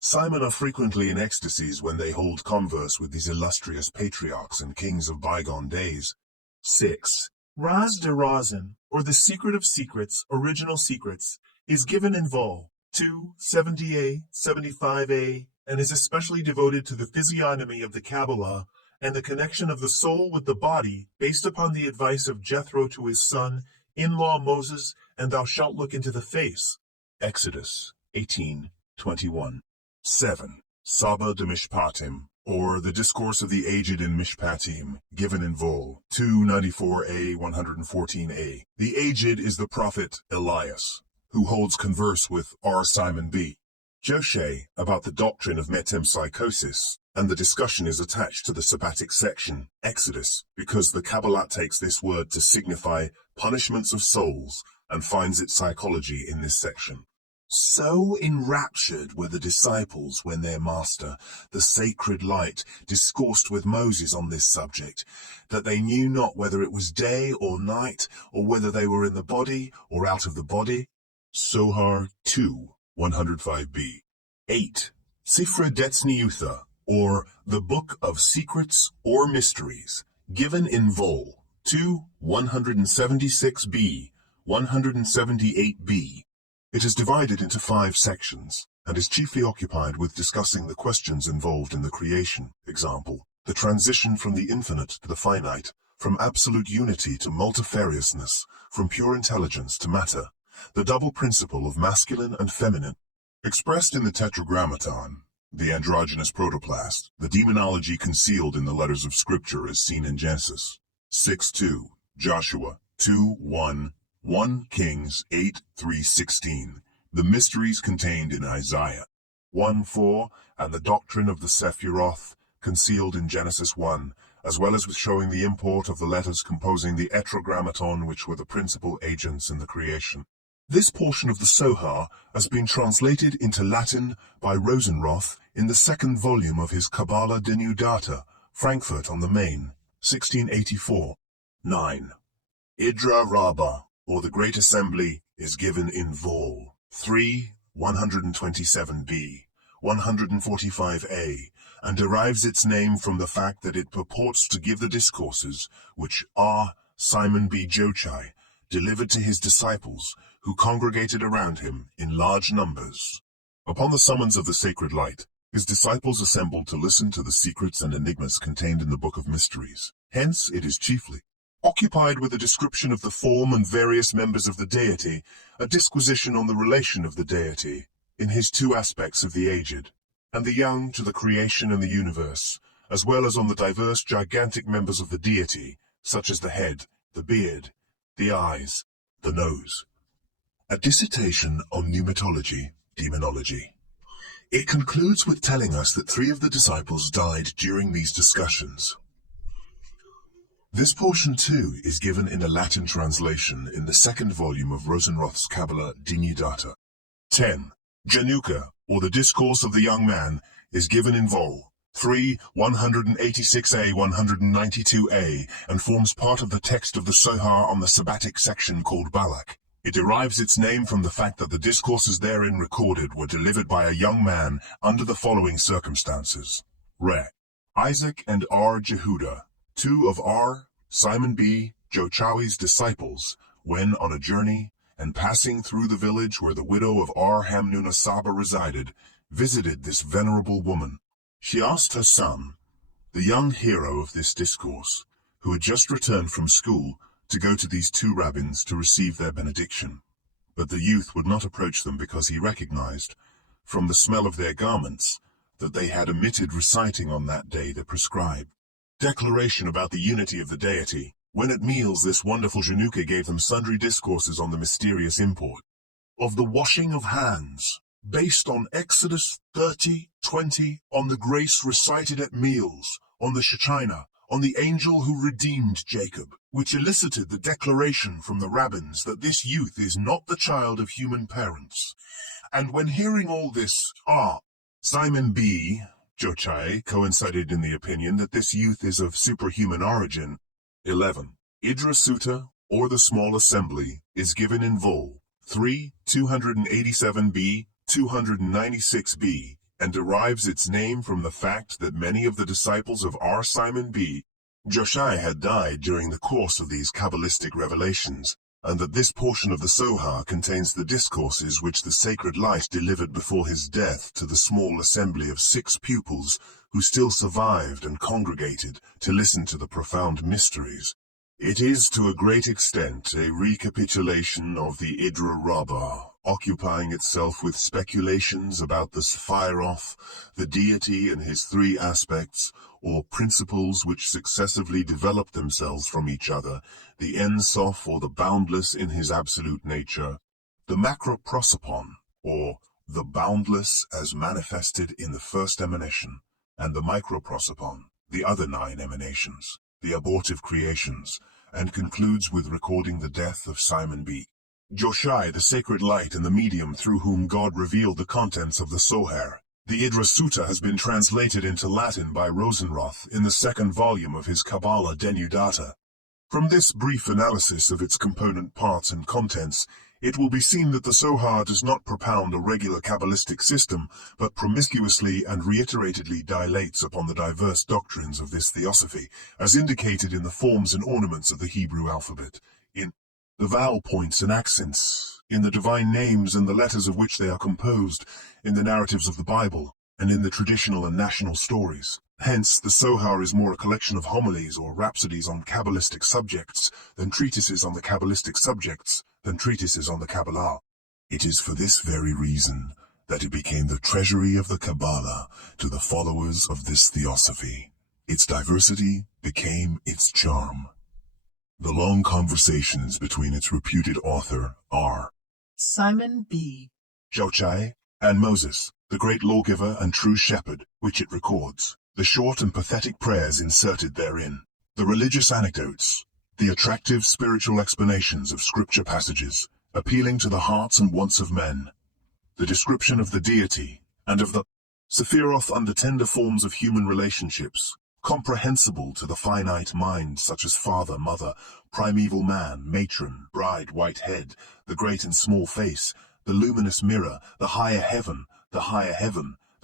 Simon are frequently in ecstasies when they hold converse with these illustrious patriarchs and kings of bygone days. 6. Raz de Razin, or the Secret of Secrets, Original Secrets, is given in vol. 270a, 75a, and is especially devoted to the physiognomy of the Kabbalah and the connection of the soul with the body based upon the advice of Jethro to his son-in-law Moses, and thou shalt look into the face. Exodus 18:21. 7. Saba de Mishpatim, or the Discourse of the Aged in Mishpatim, given in vol. 294a, 114a. The Aged is the prophet Elias, who holds converse with Simon B. Jochai about the doctrine of metempsychosis, and the discussion is attached to the sabbatic section, Exodus, because the Kabbalah takes this word to signify punishments of souls and finds its psychology in this section. So enraptured were the disciples when their master, the Sacred Light, discoursed with Moses on this subject, that they knew not whether it was day or night, or whether they were in the body or out of the body. Sohar 2:105b. 8. Sifra Detzniutha, or the Book of Secrets or Mysteries, given in vol. 2:176b, 178b. It is divided into 5 sections, and is chiefly occupied with discussing the questions involved in the creation, example, the transition from the infinite to the finite, from absolute unity to multifariousness, from pure intelligence to matter, the double principle of masculine and feminine, expressed in the Tetragrammaton, the androgynous protoplast, the demonology concealed in the letters of Scripture as seen in Genesis 6:2, Joshua 2:1, 1 Kings 8:3-16, the mysteries contained in Isaiah 1:4, and the doctrine of the Sephiroth concealed in Genesis 1, as well as with showing the import of the letters composing the Tetragrammaton, which were the principal agents in the creation. This portion of the Sohar has been translated into Latin by Rosenroth in the 2nd volume of his Kabbalah Denudata, Frankfurt on the Main, 1684. 9. Idra Rabbah, or the Great Assembly, is given in vol. 3:127b, 145a, and derives its name from the fact that it purports to give the discourses which R. Simon B. Jochai delivered to his disciples, who congregated around him in large numbers. Upon the summons of the sacred light, his disciples assembled to listen to the secrets and enigmas contained in the Book of Mysteries. Hence, it is chiefly occupied with a description of the form and various members of the deity, a disquisition on the relation of the deity, in his two aspects of the aged and the young to the creation and the universe, as well as on the diverse gigantic members of the deity, such as the head, the beard, the eyes, the nose. A dissertation on pneumatology, demonology. It concludes with telling us that 3 of the disciples died during these discussions. This portion too is given in a Latin translation in the 2nd volume of Rosenroth's Kabbalah Dignidata. 10. Januka, or the Discourse of the Young Man, is given in vol. 3, 186a, 192a, and forms part of the text of the Sohar on the Sabbatic section called Balak. It derives its name from the fact that the discourses therein recorded were delivered by a young man under the following circumstances. Re. Isaac and R. Jehuda, 2 of R. Simon B. Jochai's disciples, when on a journey, and passing through the village where the widow of R. Hamnuna Saba resided, visited this venerable woman. She asked her son, the young hero of this discourse, who had just returned from school, to go to these 2 rabbins to receive their benediction. But the youth would not approach them because he recognized, from the smell of their garments, that they had omitted reciting on that day the prescribed declaration about the unity of the deity. When at meals this wonderful Januka gave them sundry discourses on the mysterious import of the washing of hands, based on Exodus 30:20, on the grace recited at meals, on the Shekinah, on the angel who redeemed Jacob, which elicited the declaration from the rabbins that this youth is not the child of human parents. And when hearing all this, Simon B. Jochai coincided in the opinion that this youth is of superhuman origin. 11. Idra Sutta, or the Small Assembly, is given in vol. 3, 287b, 296b, and derives its name from the fact that many of the disciples of R. Simon B. Jochai had died during the course of these Kabbalistic revelations, and that this portion of the Sohar contains the discourses which the sacred light delivered before his death to the small assembly of 6 pupils who still survived and congregated to listen to the profound mysteries. It is to a great extent a recapitulation of the Idra Rabbah, occupying itself with speculations about the Sephiroth, the deity and his 3 aspects, or principles which successively develop themselves from each other, the Ein Sof, or the boundless in his absolute nature, the macroprosopon, or the boundless as manifested in the first emanation, and the microprosopon, the other 9 emanations, the abortive creations, and concludes with recording the death of Simon B. Jochai, the sacred light and the medium through whom God revealed the contents of the Sohar. The Idra Sutta has been translated into Latin by Rosenroth in the 2nd volume of his Kabbalah Denudata. From this brief analysis of its component parts and contents, it will be seen that the Sohar does not propound a regular Kabbalistic system, but promiscuously and reiteratedly dilates upon the diverse doctrines of this theosophy, as indicated in the forms and ornaments of the Hebrew alphabet, in the vowel points and accents, in the divine names and the letters of which they are composed, in the narratives of the Bible, and in the traditional and national stories. Hence, the Sohar is more a collection of homilies or rhapsodies on Kabbalistic subjects than treatises on the Kabbalistic subjects than treatises on the Kabbalah. It is for this very reason that it became the treasury of the Kabbalah to the followers of this theosophy. Its diversity became its charm. The long conversations between its reputed author R. Simon B. Jochai and Moses, the great lawgiver and true shepherd, which it records, the short and pathetic prayers inserted therein, the religious anecdotes, the attractive spiritual explanations of scripture passages, appealing to the hearts and wants of men, the description of the deity, and of the Sephiroth under tender forms of human relationships, comprehensible to the finite mind such as father, mother, primeval man, matron, bride, white head, the great and small face, the luminous mirror, the higher heaven,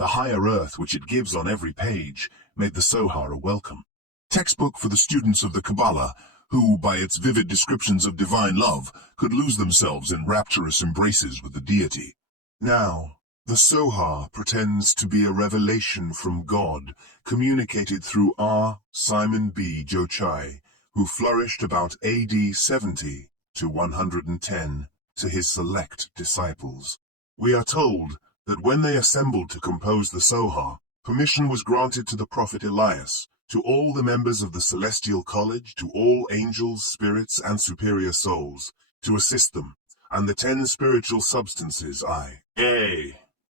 The higher earth which it gives on every page made the Sohar a welcome textbook for the students of the Kabbalah, who, by its vivid descriptions of divine love, could lose themselves in rapturous embraces with the deity. Now, the Sohar pretends to be a revelation from God, communicated through R. Simon B. Jochai, who flourished about AD 70 to 110 to his select disciples. We are told that when they assembled to compose the Sohar, permission was granted to the prophet Elias, to all the members of the celestial college, to all angels, spirits, and superior souls, to assist them, and the 10 spiritual substances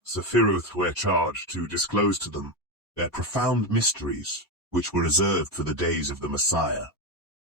Sephiroth were charged to disclose to them their profound mysteries, which were reserved for the days of the Messiah.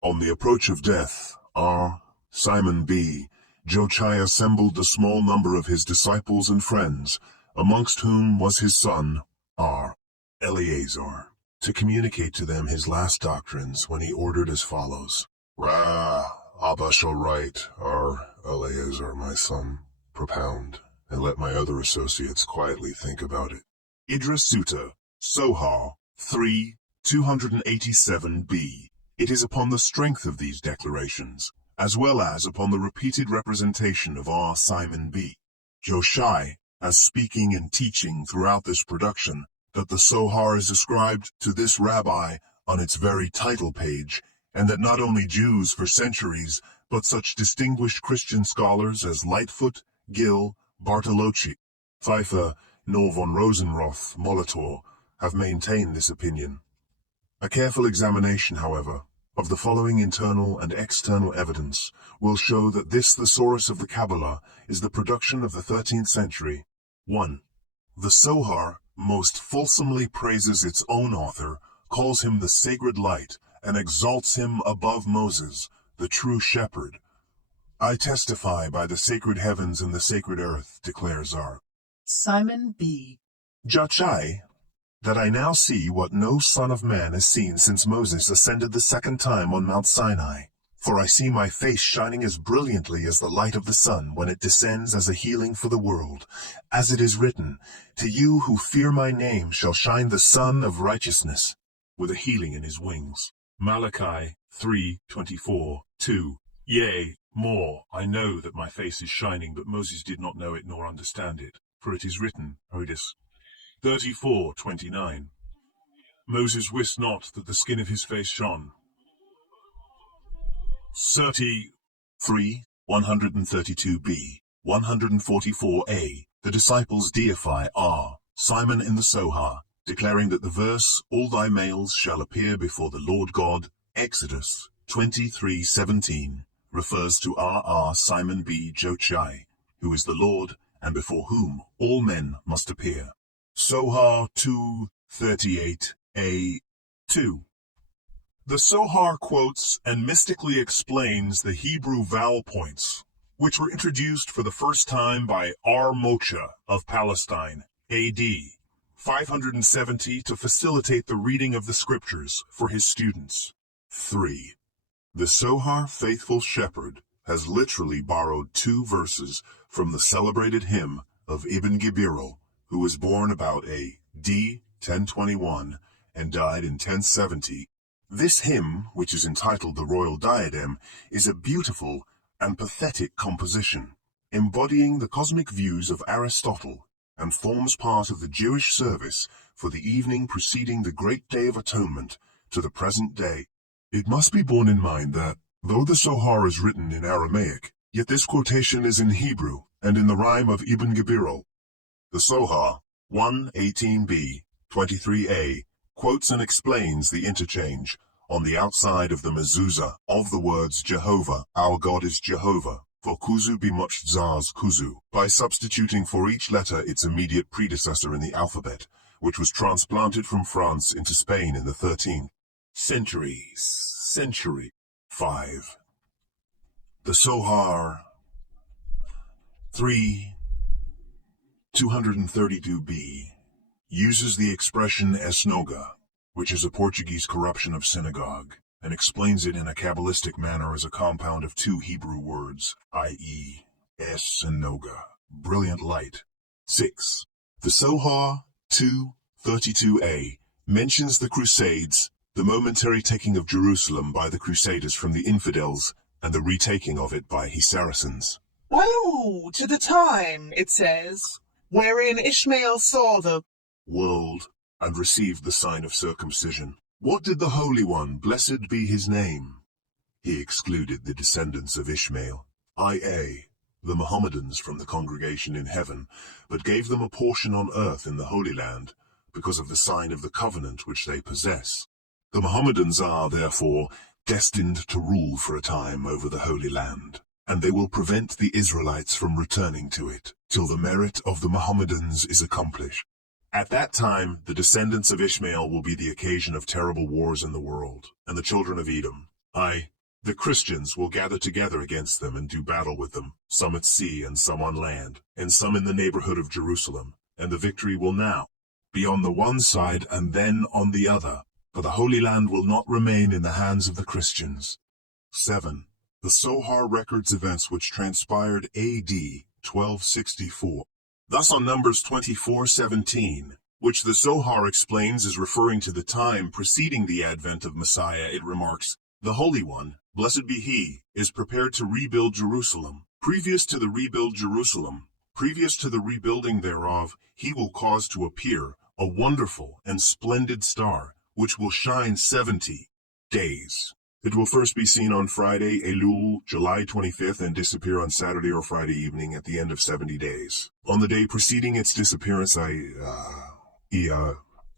On the approach of death, R. Simon B. Jochai assembled a small number of his disciples and friends, amongst whom was his son, R. Eleazar, to communicate to them his last doctrines, when he ordered as follows. Abba shall write, R. Eleazar, my son, propound, and let my other associates quietly think about it. Idris Sutta, Sohar 3, 287b. It is upon the strength of these declarations, as well as upon the repeated representation of R. Simon B. Jochai, as speaking and teaching throughout this production, that the Sohar is ascribed to this rabbi on its very title page, and that not only Jews for centuries, but such distinguished Christian scholars as Lightfoot, Gill, Bartolocci, Pfeiffer, Noll von Rosenroth, Molitor, have maintained this opinion. A careful examination, however, of the following internal and external evidence will show that this thesaurus of the Kabbalah is the production of the 13th century. 1. The Sohar most fulsomely praises its own author, calls him the sacred light, and exalts him above Moses, the true shepherd. I testify by the sacred heavens and the sacred earth, declares R. Simon B. Jochai, that I now see what no son of man has seen since Moses ascended the second time on Mount Sinai. For I see my face shining as brilliantly as the light of the sun when it descends as a healing for the world. As it is written, to you who fear my name shall shine the sun of righteousness, with a healing in his wings. Malachi 3:24, 2. Yea, more, I know that my face is shining, but Moses did not know it nor understand it. For it is written, Hodis 34:29. Moses wist not that the skin of his face shone. 132b, 144a. The disciples deify R. Simon in the Sohar, declaring that the verse, all thy males shall appear before the Lord God, Exodus 23:17, refers to R. Simon B. Jochai, who is the Lord, and before whom all men must appear. Sohar 2:38a-2. The Sohar quotes and mystically explains the Hebrew vowel points, which were introduced for the first time by R. Moshe of Palestine, A.D. 570, to facilitate the reading of the scriptures for his students. 3. The Sohar faithful shepherd has literally borrowed 2 verses from the celebrated hymn of Ibn Gibirol, who was born about A.D. 1021 and died in 1070. This hymn, which is entitled The Royal Diadem, is a beautiful and pathetic composition, embodying the cosmic views of Aristotle, and forms part of the Jewish service for the evening preceding the Great Day of Atonement to the present day. It must be borne in mind that, though the Sohar is written in Aramaic, yet this quotation is in Hebrew and in the rhyme of Ibn Gibirol. The Sohar 1:18b, 23a, quotes and explains the interchange on the outside of the mezuzah of the words Jehovah, our God is Jehovah, for kuzu b'moch zaz kuzu, by substituting for each letter its immediate predecessor in the alphabet, which was transplanted from France into Spain in the 13th century. 5. The Sohar 3:232b uses the expression esnoga, which is a Portuguese corruption of synagogue, and explains it in a Kabbalistic manner as a compound of 2 Hebrew words, i.e., es and noga, brilliant light. 6. The Sohar 2:32a mentions the Crusades, the momentary taking of Jerusalem by the Crusaders from the infidels, and the retaking of it by his Saracens. Well, to the time, it says, wherein Ishmael saw the world, and received the sign of circumcision. What did the Holy One, blessed be his name? He excluded the descendants of Ishmael, i.e., the Mohammedans from the congregation in heaven, but gave them a portion on earth in the Holy Land, because of the sign of the covenant which they possess. The Mohammedans are, therefore, destined to rule for a time over the Holy Land, and they will prevent the Israelites from returning to it, till the merit of the Mohammedans is accomplished. At that time, the descendants of Ishmael will be the occasion of terrible wars in the world, and the children of Edom, the Christians, will gather together against them and do battle with them, some at sea and some on land, and some in the neighborhood of Jerusalem, and the victory will now be on the one side and then on the other, for the Holy Land will not remain in the hands of the Christians. 7. The Sohar records events which transpired AD 1264. Thus on Numbers 24:17, which the Sohar explains is referring to the time preceding the advent of Messiah, it remarks, "The Holy One, blessed be he, is prepared to rebuild Jerusalem. Previous to the rebuilding thereof, he will cause to appear a wonderful and splendid star, which will shine 70 days. It will first be seen on Friday, Elul, July 25th, and disappear on Saturday or Friday evening at the end of 70 days. On the day preceding its disappearance,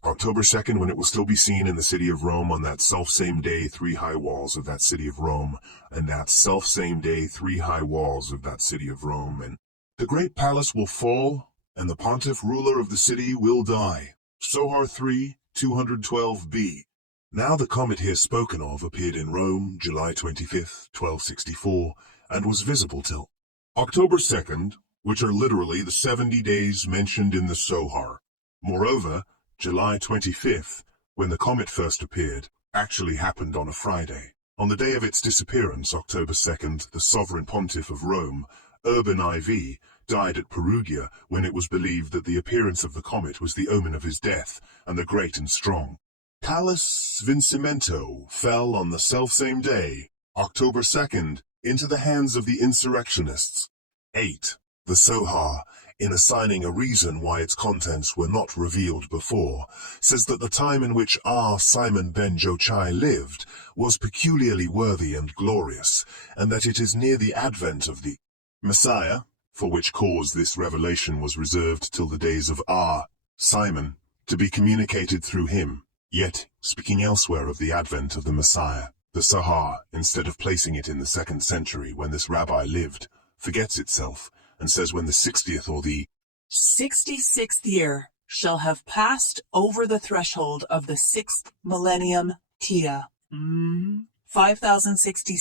October 2nd, when it will still be seen in the city of Rome, on that self-same day, 3 high walls of that city of Rome, and that self-same day, 3 high walls of that city of Rome, and the great palace will fall, and the pontiff ruler of the city will die." Sohar 3, 212b. Now the comet here spoken of appeared in Rome, July 25th, 1264, and was visible till October 2nd, which are literally the 70 days mentioned in the Sohar. Moreover, July 25th, when the comet first appeared, actually happened on a Friday. On the day of its disappearance, October 2nd, the sovereign pontiff of Rome, Urban IV, died at Perugia, when it was believed that the appearance of the comet was the omen of his death, and the great and strong Pallas Vincimento fell on the selfsame day, October 2nd, into the hands of the insurrectionists. 8. The Sohar, in assigning a reason why its contents were not revealed before, says that the time in which R. Simon ben Jochai lived was peculiarly worthy and glorious, and that it is near the advent of the Messiah, for which cause this revelation was reserved till the days of R. Simon, to be communicated through him. Yet, speaking elsewhere of the advent of the Messiah, the Sohar, instead of placing it in the 2nd century when this rabbi lived, forgets itself, and says when the 60th or the 66th year shall have passed over the threshold of the 6th millennium Tia. 5060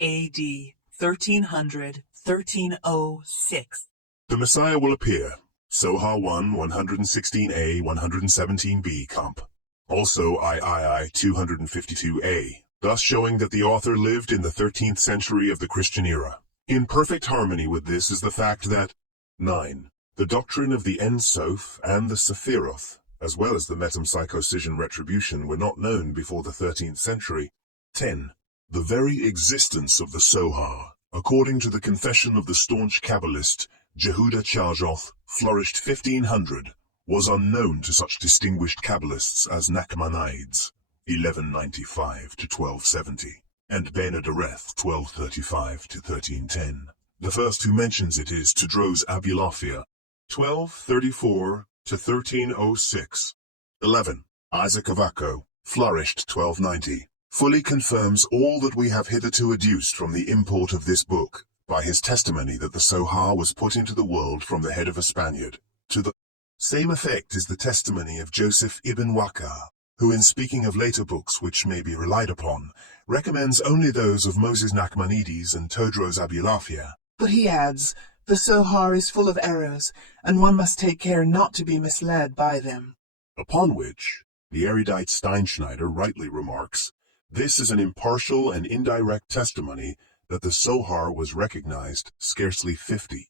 AD, 1306. The Messiah will appear. Sohar 1, 116a, 117b comp. Also III 252a, thus showing that the author lived in the 13th century of the Christian era. In perfect harmony with this is the fact that 9. The doctrine of the Ein Sof and the Sephiroth, as well as the metempsychoscission retribution, were not known before the 13th century. 10. The very existence of the Sohar, according to the confession of the staunch Kabbalist Jehuda Charjoth, flourished 1500, was unknown to such distinguished Kabbalists as Nachmanides, 1195 to 1270, and Ben Adareth, 1235 to 1310. The first who mentions it is Tedros Abulafia, 1234 to 1306. 11. Isaac of Akko, flourished 1290, fully confirms all that we have hitherto adduced from the import of this book, by his testimony that the Sohar was put into the world from the head of a Spaniard. To the same effect is the testimony of Joseph ibn Waqar, who in speaking of later books which may be relied upon, recommends only those of Moses Nachmanides and Tedros Abulafia. But he adds, the Sohar is full of errors, and one must take care not to be misled by them. Upon which, the erudite Steinschneider rightly remarks, this is an impartial and indirect testimony that the Sohar was recognized scarcely 50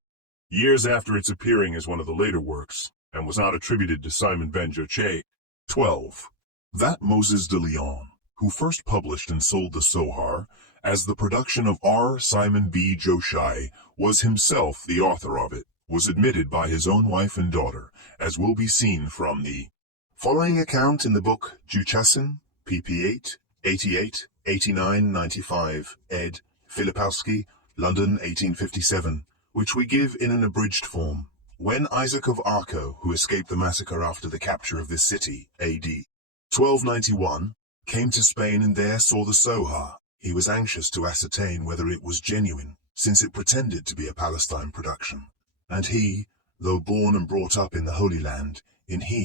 years after its appearing as one of the later works, and was not attributed to Simon ben Jochai. 12. That Moses de Leon, who first published and sold the Zohar, as the production of R. Simon B. Jochai, was himself the author of it, was admitted by his own wife and daughter, as will be seen from the following account in the book Judaism, pp. 8, 88, 89, 95, ed. Filipowski, London, 1857, which we give in an abridged form. When Isaac of Arco, who escaped the massacre after the capture of this city, A.D. 1291, came to Spain and there saw the Zohar, he was anxious to ascertain whether it was genuine, since it pretended to be a Palestine production. And he, though born and brought up in the Holy Land, in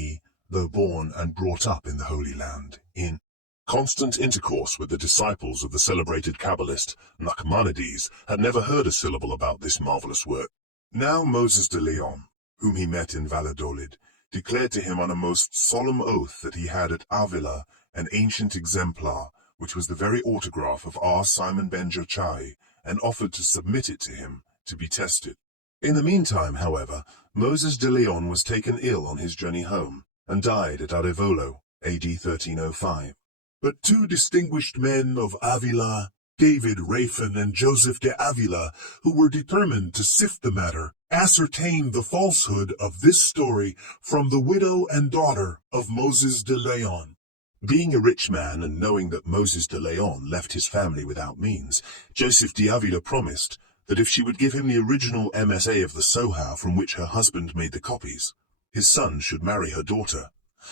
constant intercourse with the disciples of the celebrated Kabbalist Nachmanides, had never heard a syllable about this marvelous work. Now Moses de Leon, whom he met in Valladolid, declared to him on a most solemn oath that he had at Avila an ancient exemplar, which was the very autograph of R. Simon ben Jochai, and offered to submit it to him to be tested. In the meantime, however, Moses de Leon was taken ill on his journey home, and died at Arevalo, AD 1305. But two distinguished men of Avila, David Raphan and Joseph de Avila, who were determined to sift the matter, ascertained the falsehood of this story from the widow and daughter of Moses de Leon. Being a rich man and knowing that Moses de Leon left his family without means, Joseph de Avila promised that if she would give him the original MSA of the Zohar from which her husband made the copies, his son should marry her daughter,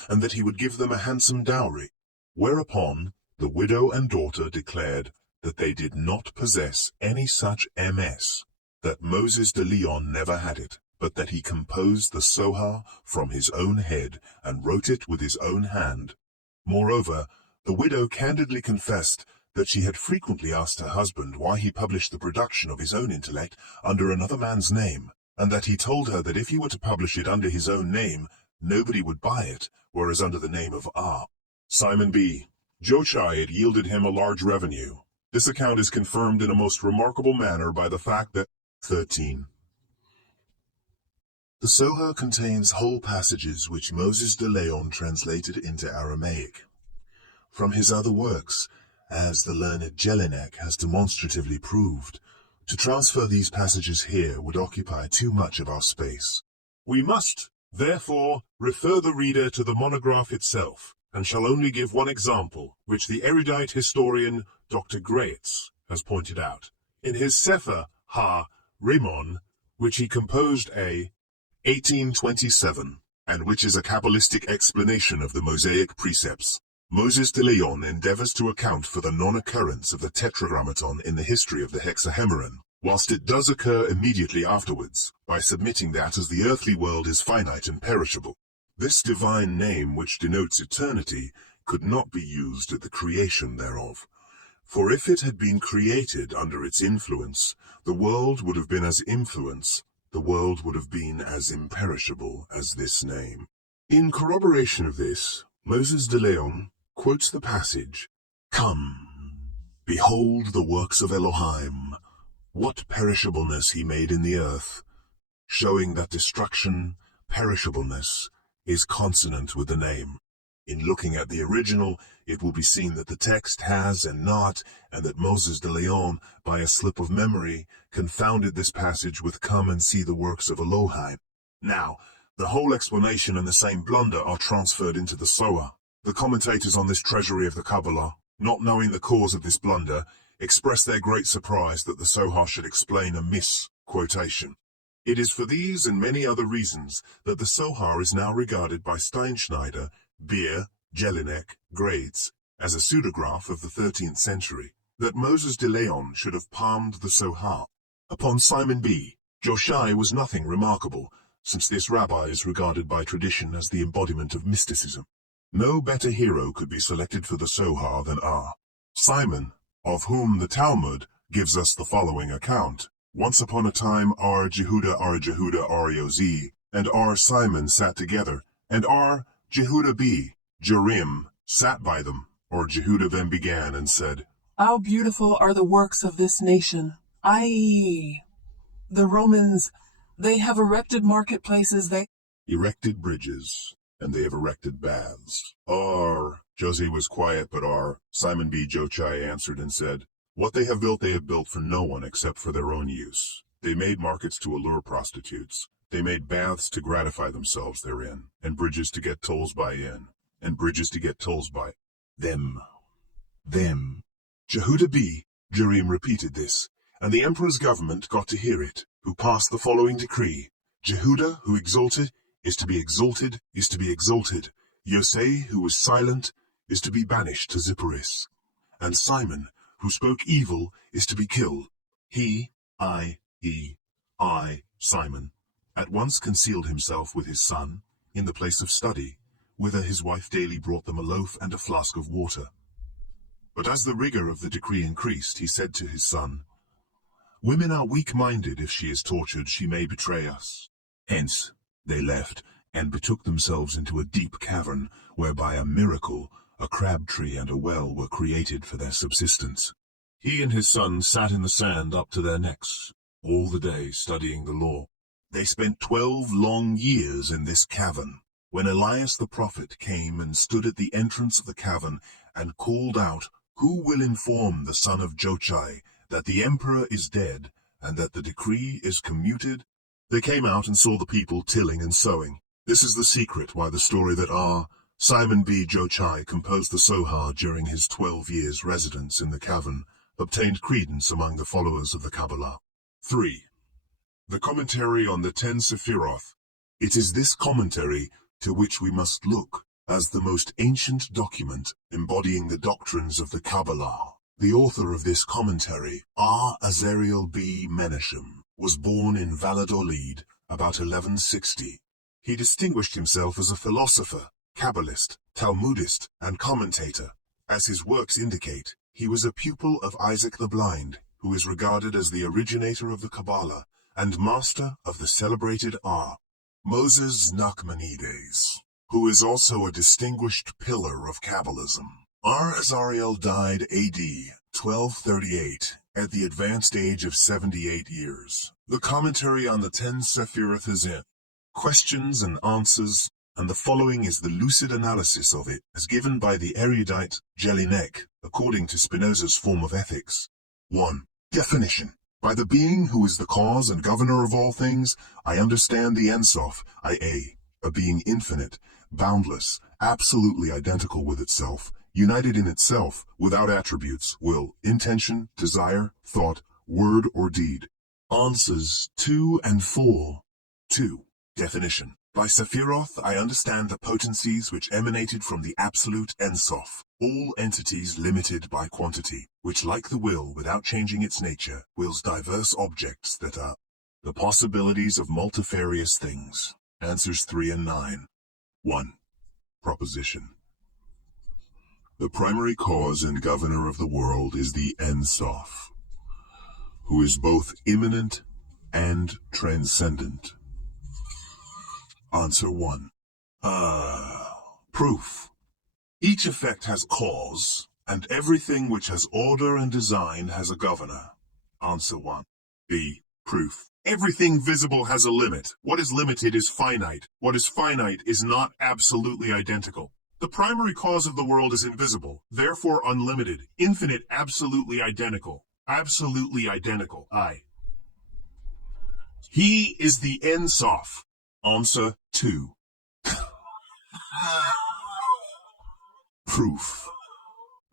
and that he would give them a handsome dowry. Whereupon the widow and daughter declared that they did not possess any such MS, that Moses de Leon never had it, but that he composed the Zohar from his own head and wrote it with his own hand. Moreover, the widow candidly confessed that she had frequently asked her husband why he published the production of his own intellect under another man's name, and that he told her that if he were to publish it under his own name, nobody would buy it, whereas under the name of R. Simon B. Jochai it yielded him a large revenue. This account is confirmed in a most remarkable manner by the fact that 13. The Zohar contains whole passages which Moses de Leon translated into Aramaic. From his other works, as the learned Jelinek has demonstratively proved, to transfer these passages here would occupy too much of our space. We must, therefore, refer the reader to the monograph itself, and shall only give one example, which the erudite historian Dr. Graetz has pointed out. In his Sefer Ha-Rimon, which he composed a 1827, and which is a Kabbalistic explanation of the Mosaic precepts, Moses de Leon endeavors to account for the non-occurrence of the Tetragrammaton in the history of the Hexahemeron, whilst it does occur immediately afterwards, by submitting that as the earthly world is finite and perishable, this divine name which denotes eternity could not be used at the creation thereof. For if it had been created under its influence, the world would have been as influence, the world would have been as imperishable as this name. In corroboration of this, Moses de Leon quotes the passage, "Come, behold the works of Elohim, what perishableness he made in the earth," showing that destruction, perishableness, is consonant with the name. In looking at the original, it will be seen that the text has and not, and that Moses de Leon, by a slip of memory, confounded this passage with "come and see the works of Elohim." Now, the whole explanation and the same blunder are transferred into the Zohar. The commentators on this treasury of the Kabbalah, not knowing the cause of this blunder, express their great surprise that the Zohar should explain a misquotation. It is for these and many other reasons that the Zohar is now regarded by Steinschneider, Beer, Jelinek, Graetz, as a pseudograph of the 13th century, that Moses de Leon should have palmed the Zohar upon Simon B. Jochai was nothing remarkable, since this rabbi is regarded by tradition as the embodiment of mysticism. No better hero could be selected for the Zohar than R. Simon, of whom the Talmud gives us the following account. Once upon a time R. Jehuda Ariozi, and R. Simon sat together, and R. Jehuda B. Jerim sat by them, or Jehuda then began and said, "How beautiful are the works of this nation! The Romans, they have erected marketplaces, erected bridges, and they have erected baths. Jose was quiet, but Simon B. Jochai answered and said, what they have built for no one except for their own use. They made markets to allure prostitutes. They made baths to gratify themselves therein, and bridges to get tolls by in, and bridges to get tolls by them. Jehuda B. Jerim repeated this, and the emperor's government got to hear it, who passed the following decree. Jehuda, who exalted, is to be exalted, is to be exalted. Yosei, who was silent, is to be banished to Zipporis. And Simon, who spoke evil, is to be killed. He, Simon, at once concealed himself with his son in the place of study, whither his wife daily brought them a loaf and a flask of water. But as the rigor of the decree increased, he said to his son, women are weak-minded. If she is tortured, she may betray us. Hence they left, and betook themselves into a deep cavern, where by a miracle a crab tree and a well were created for their subsistence. He and his son sat in the sand up to their necks, all the day studying the law. They spent 12 long years in this cavern, when Elias the prophet came and stood at the entrance of the cavern, and called out, who will inform the son of Jochai that the emperor is dead, and that the decree is commuted? They came out and saw the people tilling and sowing. This is the secret why the story that Simon B. Jochai composed the Sohar during his 12 years' residence in the cavern obtained credence among the followers of the Kabbalah. 3. The commentary on the 10 Sephiroth. It is this commentary to which we must look as the most ancient document embodying the doctrines of the Kabbalah. The author of this commentary, Azariel B. Menachem, was born in Valladolid about 1160. He distinguished himself as a philosopher, Kabbalist, Talmudist, and commentator. As his works indicate, he was a pupil of Isaac the Blind, who is regarded as the originator of the Kabbalah and master of the celebrated Moses Nachmanides, who is also a distinguished pillar of Kabbalism. Azariel died A.D. 1238 at the advanced age of 78 years. The commentary on the 10 Sephiroth is in questions and answers, and the following is the lucid analysis of it as given by the erudite Jelinek, according to Spinoza's form of ethics. 1. Definition. By the being who is the cause and governor of all things, I understand the Ein Sof, i.e., a being infinite, boundless, absolutely identical with itself, united in itself, without attributes, will, intention, desire, thought, word, or deed. Answers 2 and 4. 2. Definition. By Sephiroth, I understand the potencies which emanated from the absolute Ein Sof, all entities limited by quantity, which, like the will, without changing its nature, wills diverse objects that are the possibilities of multifarious things. Answers 3 and 9. 1. Proposition. The primary cause and governor of the world is the Ein Sof, who is both immanent and transcendent. Answer 1. Proof. Each effect has cause, and everything which has order and design has a governor. Answer 1. B. Proof. Everything visible has a limit. What is limited is finite. What is finite is not absolutely identical. The primary cause of the world is invisible, therefore unlimited, infinite, absolutely identical. Absolutely identical. He is the Ein Sof. Answer 2. Proof.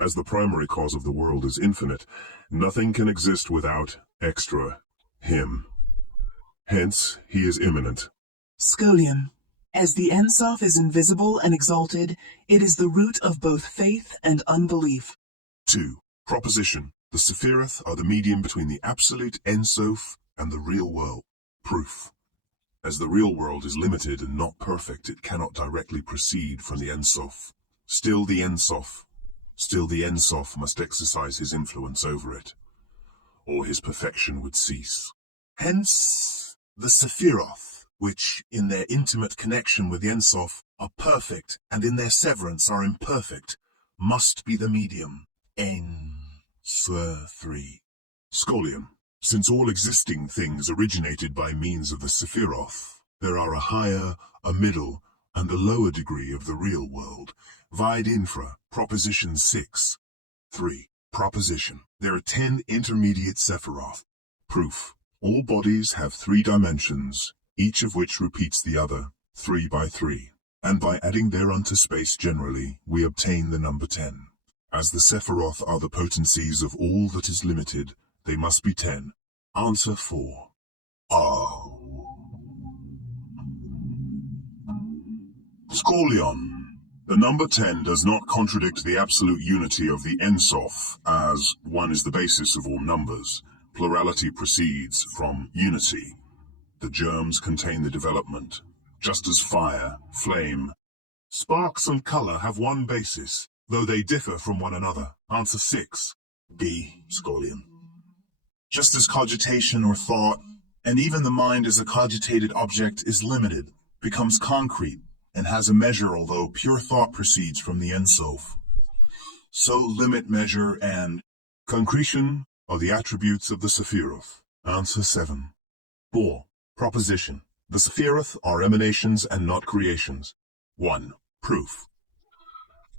As the primary cause of the world is infinite, nothing can exist without him. Hence, he is immanent. Scholium. As the Ein Sof is invisible and exalted, it is the root of both faith and unbelief. 2. Proposition. The Sephiroth are the medium between the absolute Ein Sof and the real world. Proof. As the real world is limited and not perfect, it cannot directly proceed from the Ein Sof. Still the Ein Sof must exercise his influence over it, or his perfection would cease. Hence, the Sephiroth, which, in their intimate connection with the Ein Sof, are perfect, and in their severance are imperfect, must be the medium. Ein Sof 3. Scholium. Since all existing things originated by means of the Sephiroth, There are a higher, a middle, and a lower degree of the real world. Vide infra, proposition 6. 3. Proposition. There are 10 intermediate Sephiroth. Proof. All bodies have 3 dimensions, each of which repeats the other, 3 by 3. And by adding thereunto space generally, we obtain the number 10. As the Sephiroth are the potencies of all that is limited, they must be 10. Answer 4. Scolion. The number 10 does not contradict the absolute unity of the Ein Sof, as 1 is the basis of all numbers. Plurality proceeds from unity. The germs contain the development, just as fire, flame, sparks and color have one basis, though they differ from one another. Answer 6. B. Scolion. Just as cogitation or thought, and even the mind as a cogitated object is limited, becomes concrete, and has a measure although pure thought proceeds from the Ein Sof, so limit, measure, and concretion are the attributes of the Sephiroth. Answer 7. 4. Proposition. The Sephiroth are emanations and not creations. 1. Proof.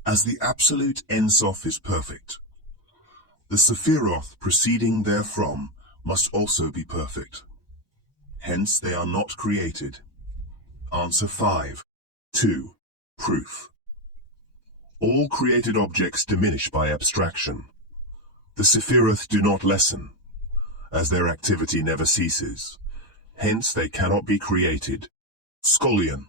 As the absolute Ein Sof is perfect, the Sephiroth proceeding therefrom must also be perfect. Hence they are not created. Answer 5. 2. Proof. All created objects diminish by abstraction. The Sephiroth do not lessen, as their activity never ceases. Hence they cannot be created. Scolion.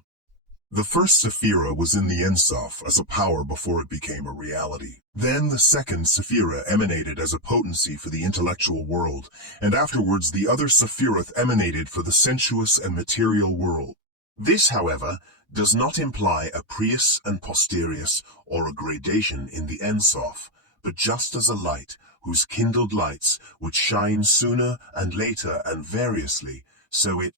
The first Sephira was in the Ein Sof as a power before it became a reality. Then the second Sephira emanated as a potency for the intellectual world, and afterwards the other Sephiroth emanated for the sensuous and material world. This, however, does not imply a prius and posterius or a gradation in the Ein Sof, but just as a light, whose kindled lights would shine sooner and later and variously, so it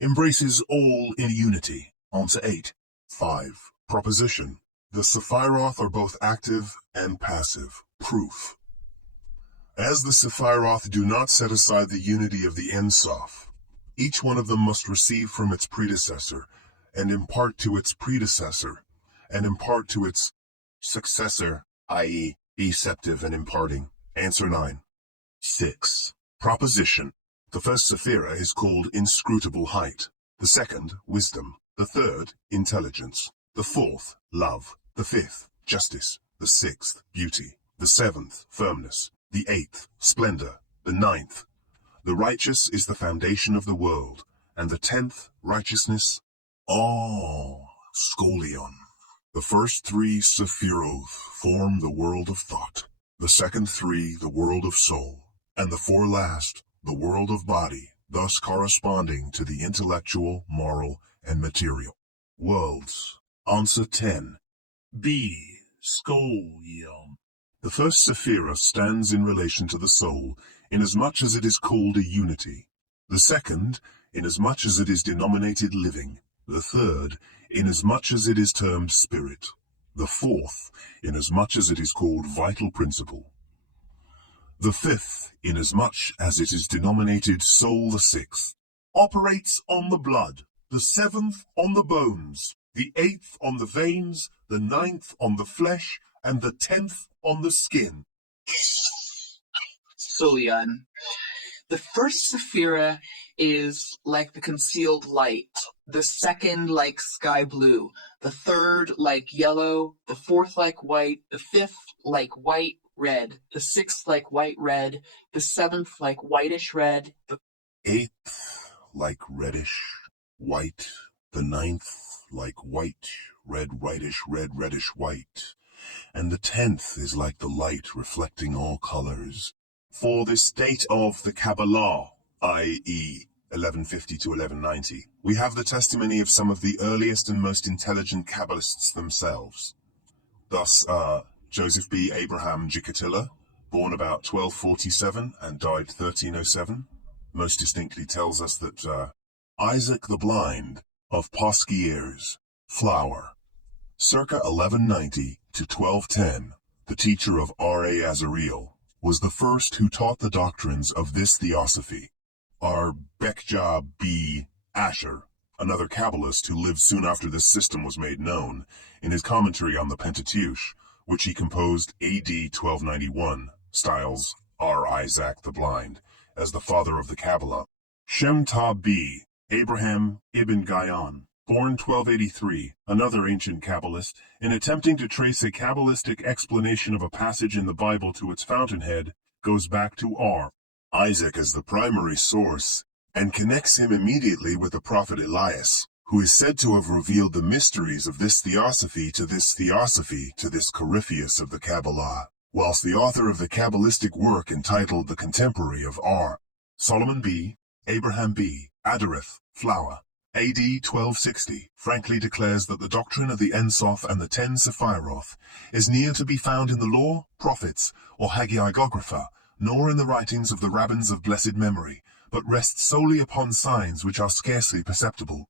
embraces all in unity. Answer 8. 5. Proposition. The Sephiroth are both active and passive. Proof. As the Sephiroth do not set aside the unity of the Ein Sof, each one of them must receive from its predecessor, and impart to its predecessor, and impart to its successor, i.e., receptive and imparting. Answer 9. 6. Proposition. The first Sephira is called inscrutable height, the second, wisdom, the third, intelligence, the fourth, love, the fifth, justice, the sixth, beauty, the seventh, firmness, the eighth, splendor, the ninth, the righteous is the foundation of the world, and the 10th, righteousness. Scolion. The first 3 Sephiroth form the world of thought, the second 3 the world of soul, and the 4 last the world of body, thus corresponding to the intellectual, moral, and material worlds. Answer 10. B. Scolion. The first Sephira stands in relation to the soul, inasmuch as it is called a unity. The second, inasmuch as it is denominated living. The third, inasmuch as it is termed spirit. The fourth, inasmuch as it is called vital principle. The fifth, inasmuch as it is denominated soul. The sixth operates on the blood, the seventh on the bones, the 8th on the veins, the 9th on the flesh, and the 10th on the skin. Scolion. The first Sephira is like the concealed light, the second like sky blue, the third like yellow, the fourth like white, the fifth like white red, the sixth like white red, the seventh like whitish red, the 8th like reddish white, the 9th like white, red, whitish, red, reddish, white, and the 10th is like the light reflecting all colors. For this state of the Kabbalah, i.e. 1150 to 1190, we have the testimony of some of the earliest and most intelligent Kabbalists themselves. Thus, Joseph B. Abraham Jikatilla, born about 1247 and died 1307, most distinctly tells us that Isaac the Blind of Poskier's Flower, circa 1190 to 1210, the teacher of R.A. Azariel, was the first who taught the doctrines of this theosophy. R. Bekja B. Asher, another Kabbalist who lived soon after this system was made known, in his commentary on the Pentateuch, which he composed AD 1291, styles R. Isaac the Blind as the father of the Kabbalah. Shem B. Abraham ibn Gaian, born 1283, another ancient Kabbalist, in attempting to trace a Kabbalistic explanation of a passage in the Bible to its fountainhead, goes back to R. Isaac as the primary source, and connects him immediately with the prophet Elias, who is said to have revealed the mysteries of this theosophy to this Coryphaeus of the Kabbalah, whilst the author of the Kabbalistic work entitled The Contemporary of R. Solomon B. Abraham B. Adareth, Flower, AD 1260, frankly declares that the doctrine of the Ein Sof and the 10 Sephiroth is neither to be found in the law, prophets, or hagiographa, nor in the writings of the rabbins of blessed memory, but rests solely upon signs which are scarcely perceptible.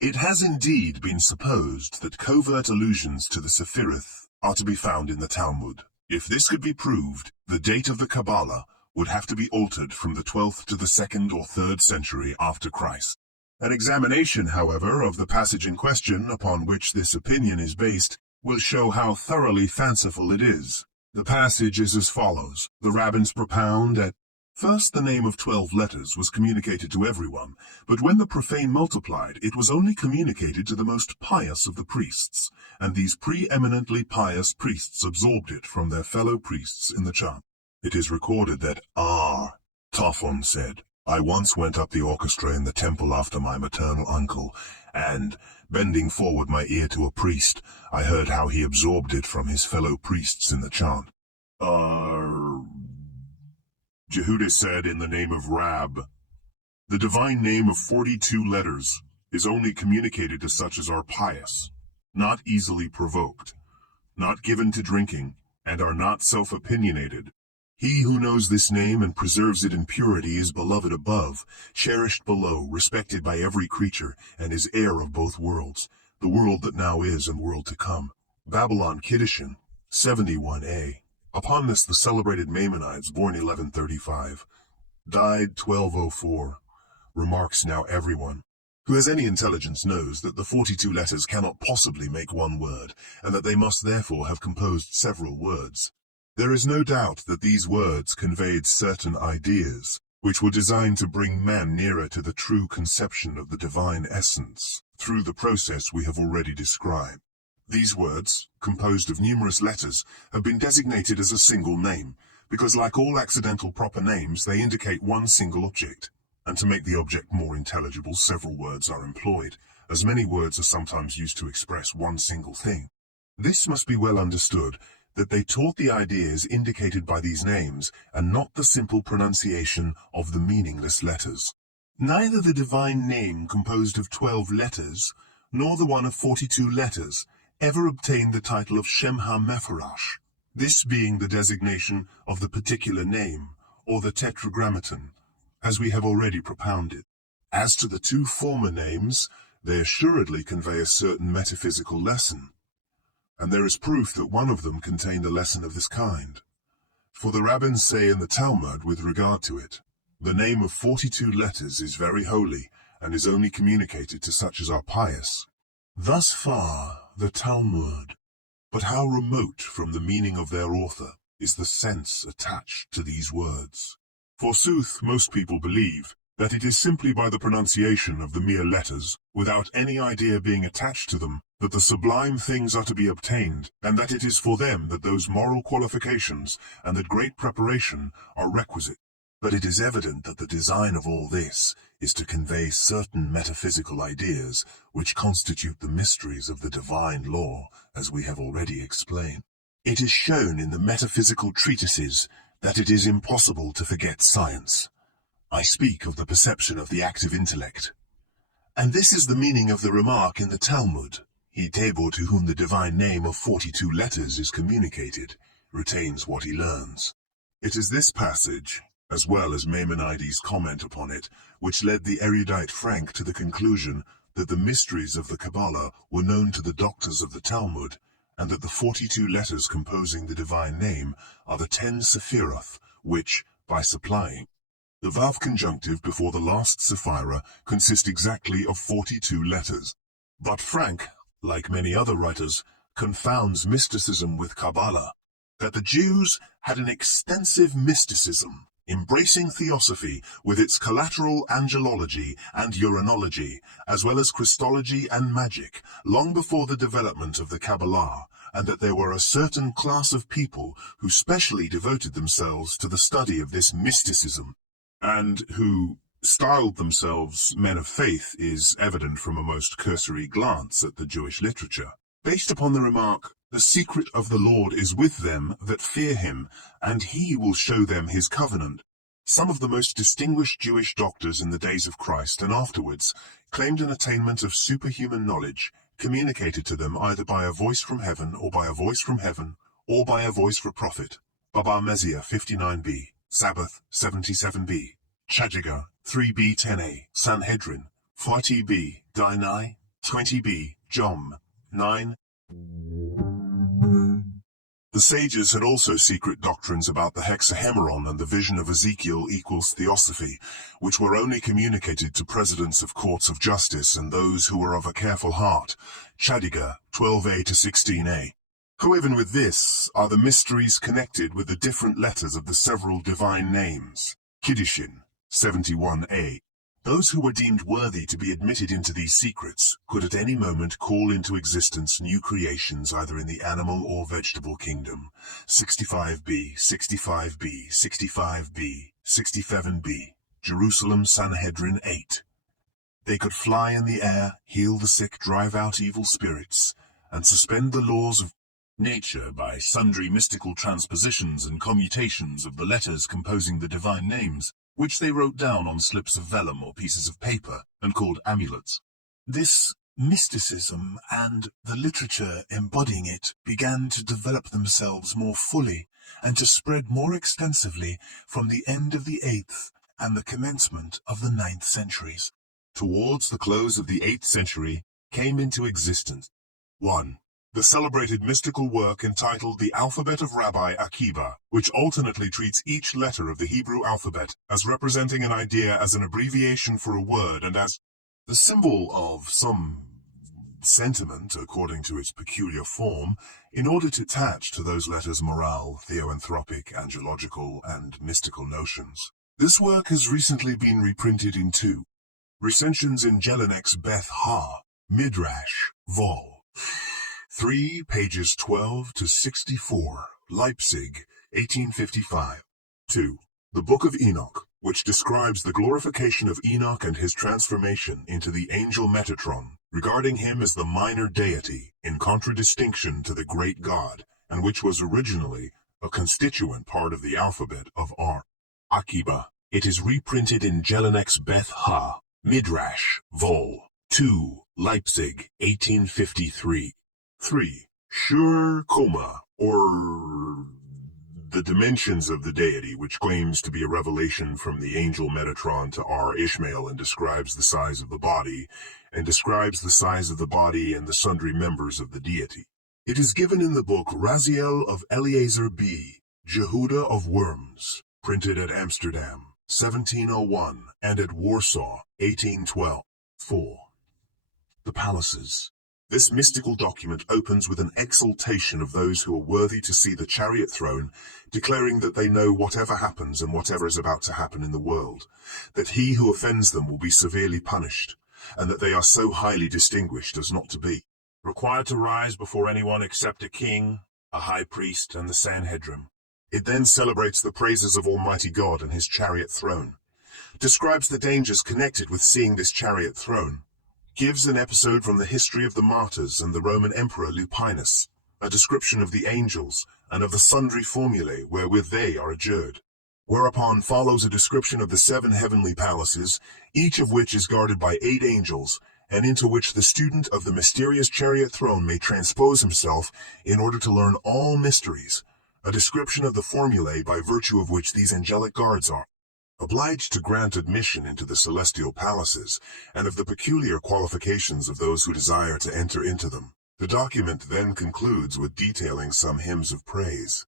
It has indeed been supposed that covert allusions to the Sephirith are to be found in the Talmud. If this could be proved, the date of the Kabbalah would have to be altered from the 12th to the 2nd or 3rd century after Christ. An examination, however, of the passage in question upon which this opinion is based will show how thoroughly fanciful it is. The passage is as follows. The rabbins propound at first the name of 12 letters was communicated to everyone, but when the profane multiplied, it was only communicated to the most pious of the priests, and these preeminently pious priests absorbed it from their fellow priests in the chant. It is recorded that R. Tophon said, "I once went up the orchestra in the temple after my maternal uncle, and, bending forward my ear to a priest, I heard how he absorbed it from his fellow priests in the chant." Jehuda said in the name of Rab, "The divine name of 42 letters is only communicated to such as are pious, not easily provoked, not given to drinking, and are not self-opinionated. He who knows this name and preserves it in purity is beloved above, cherished below, respected by every creature, and is heir of both worlds, the world that now is and world to come." Babylon Kiddushin, 71a. Upon this the celebrated Maimonides, born 1135, died 1204, remarks now everyone who has any intelligence knows that the 42 letters cannot possibly make one word, and that they must therefore have composed several words. There is no doubt that these words conveyed certain ideas, which were designed to bring man nearer to the true conception of the divine essence, through the process we have already described. These words, composed of numerous letters, have been designated as a single name, because like all accidental proper names, they indicate one single object, and to make the object more intelligible, several words are employed, as many words are sometimes used to express one single thing. This must be well understood, that they taught the ideas indicated by these names, and not the simple pronunciation of the meaningless letters. Neither the divine name composed of 12 letters, nor the one of 42 letters, ever obtained the title of Shem HaMefarash, this being the designation of the particular name, or the tetragrammaton, as we have already propounded. As to the two former names, they assuredly convey a certain metaphysical lesson, and there is proof that one of them contained a lesson of this kind. For the rabbins say in the Talmud with regard to it, the name of 42 letters is very holy, and is only communicated to such as are pious. Thus far, the Talmud. But how remote from the meaning of their author is the sense attached to these words. Forsooth, most people believe that it is simply by the pronunciation of the mere letters, without any idea being attached to them, that the sublime things are to be obtained, and that it is for them that those moral qualifications and that great preparation are requisite. But it is evident that the design of all this is to convey certain metaphysical ideas which constitute the mysteries of the divine law, as we have already explained. It is shown in the metaphysical treatises that it is impossible to forget science. I speak of the perception of the active intellect. And this is the meaning of the remark in the Talmud. He Tabor to whom the divine name of 42 letters is communicated, retains what he learns. It is this passage, as well as Maimonides' comment upon it, which led the erudite Frank to the conclusion that the mysteries of the Kabbalah were known to the doctors of the Talmud, and that the 42 letters composing the divine name are the 10 Sephiroth, which, by supplying The Vav conjunctive before the last Sephira consists exactly of 42 letters. But Frank, like many other writers, confounds mysticism with Kabbalah, that the Jews had an extensive mysticism, embracing theosophy with its collateral angelology and uranology, as well as Christology and magic, long before the development of the Kabbalah, and that there were a certain class of people who specially devoted themselves to the study of this mysticism, and who styled themselves men of faith is evident from a most cursory glance at the Jewish literature. Based upon the remark, "The secret of the Lord is with them that fear him, and he will show them his covenant." Some of the most distinguished Jewish doctors in the days of Christ and afterwards claimed an attainment of superhuman knowledge, communicated to them either by a voice from heaven, or by a voice from heaven, or by a voice for prophet. Baba Messiah 59b, Sabbath 77b, Chagiga 3b 10a, Sanhedrin 40b, Dinai 20b, Jom 9. The sages had also secret doctrines about the hexahemeron and the vision of Ezekiel equals theosophy, which were only communicated to presidents of courts of justice and those who were of a careful heart. Chadiga 12a to 16a. Coeven with this are the mysteries connected with the different letters of the several divine names. Kiddushin 71a. Those who were deemed worthy to be admitted into these secrets could at any moment call into existence new creations either in the animal or vegetable kingdom. 65b, 65b, 65b, 67b, Jerusalem Sanhedrin 8. They could fly in the air, heal the sick, drive out evil spirits, and suspend the laws of nature by sundry mystical transpositions and commutations of the letters composing the divine names, which they wrote down on slips of vellum or pieces of paper and called amulets. This mysticism and the literature embodying it began to develop themselves more fully and to spread more extensively from the end of the 8th and the commencement of the 9th centuries. Towards the close of the 8th century came into existence 1. The celebrated mystical work entitled The Alphabet of Rabbi Akiba, which alternately treats each letter of the Hebrew alphabet as representing an idea as an abbreviation for a word and as the symbol of some sentiment according to its peculiar form, in order to attach to those letters morale, theoanthropic, angelological, and mystical notions. This work has recently been reprinted in 2 recensions in Jelinek's Beth Ha, Midrash, Vol. 3, pages 12 to 64, Leipzig, 1855. 2. The Book of Enoch, which describes the glorification of Enoch and his transformation into the angel Metatron, regarding him as the minor deity in contradistinction to the great God, and which was originally a constituent part of the alphabet of Akiba. It is reprinted in Jelinek's Beth Ha, Midrash, Vol. 2, Leipzig, 1853. 3. Shur Koma, or the dimensions of the deity, which claims to be a revelation from the angel Metatron to Ishmael and describes the size of the body, and the sundry members of the deity. It is given in the book Raziel of Eliezer B. Jehuda of Worms, printed at Amsterdam, 1701, and at Warsaw, 1812. 4. The Palaces. This mystical document opens with an exaltation of those who are worthy to see the chariot throne, declaring that they know whatever happens and whatever is about to happen in the world, that he who offends them will be severely punished, and that they are so highly distinguished as not to be required to rise before anyone except a king, a high priest, and the Sanhedrin. It then celebrates the praises of Almighty God and his chariot throne, describes the dangers connected with seeing this chariot throne, gives an episode from the history of the martyrs and the Roman Emperor Lupinus, a description of the angels and of the sundry formulae wherewith they are adjured. Whereupon follows a description of the 7 heavenly palaces, each of which is guarded by 8 angels, and into which the student of the mysterious chariot throne may transpose himself in order to learn all mysteries, a description of the formulae by virtue of which these angelic guards are obliged to grant admission into the celestial palaces, and of the peculiar qualifications of those who desire to enter into them. The document then concludes with detailing some hymns of praise.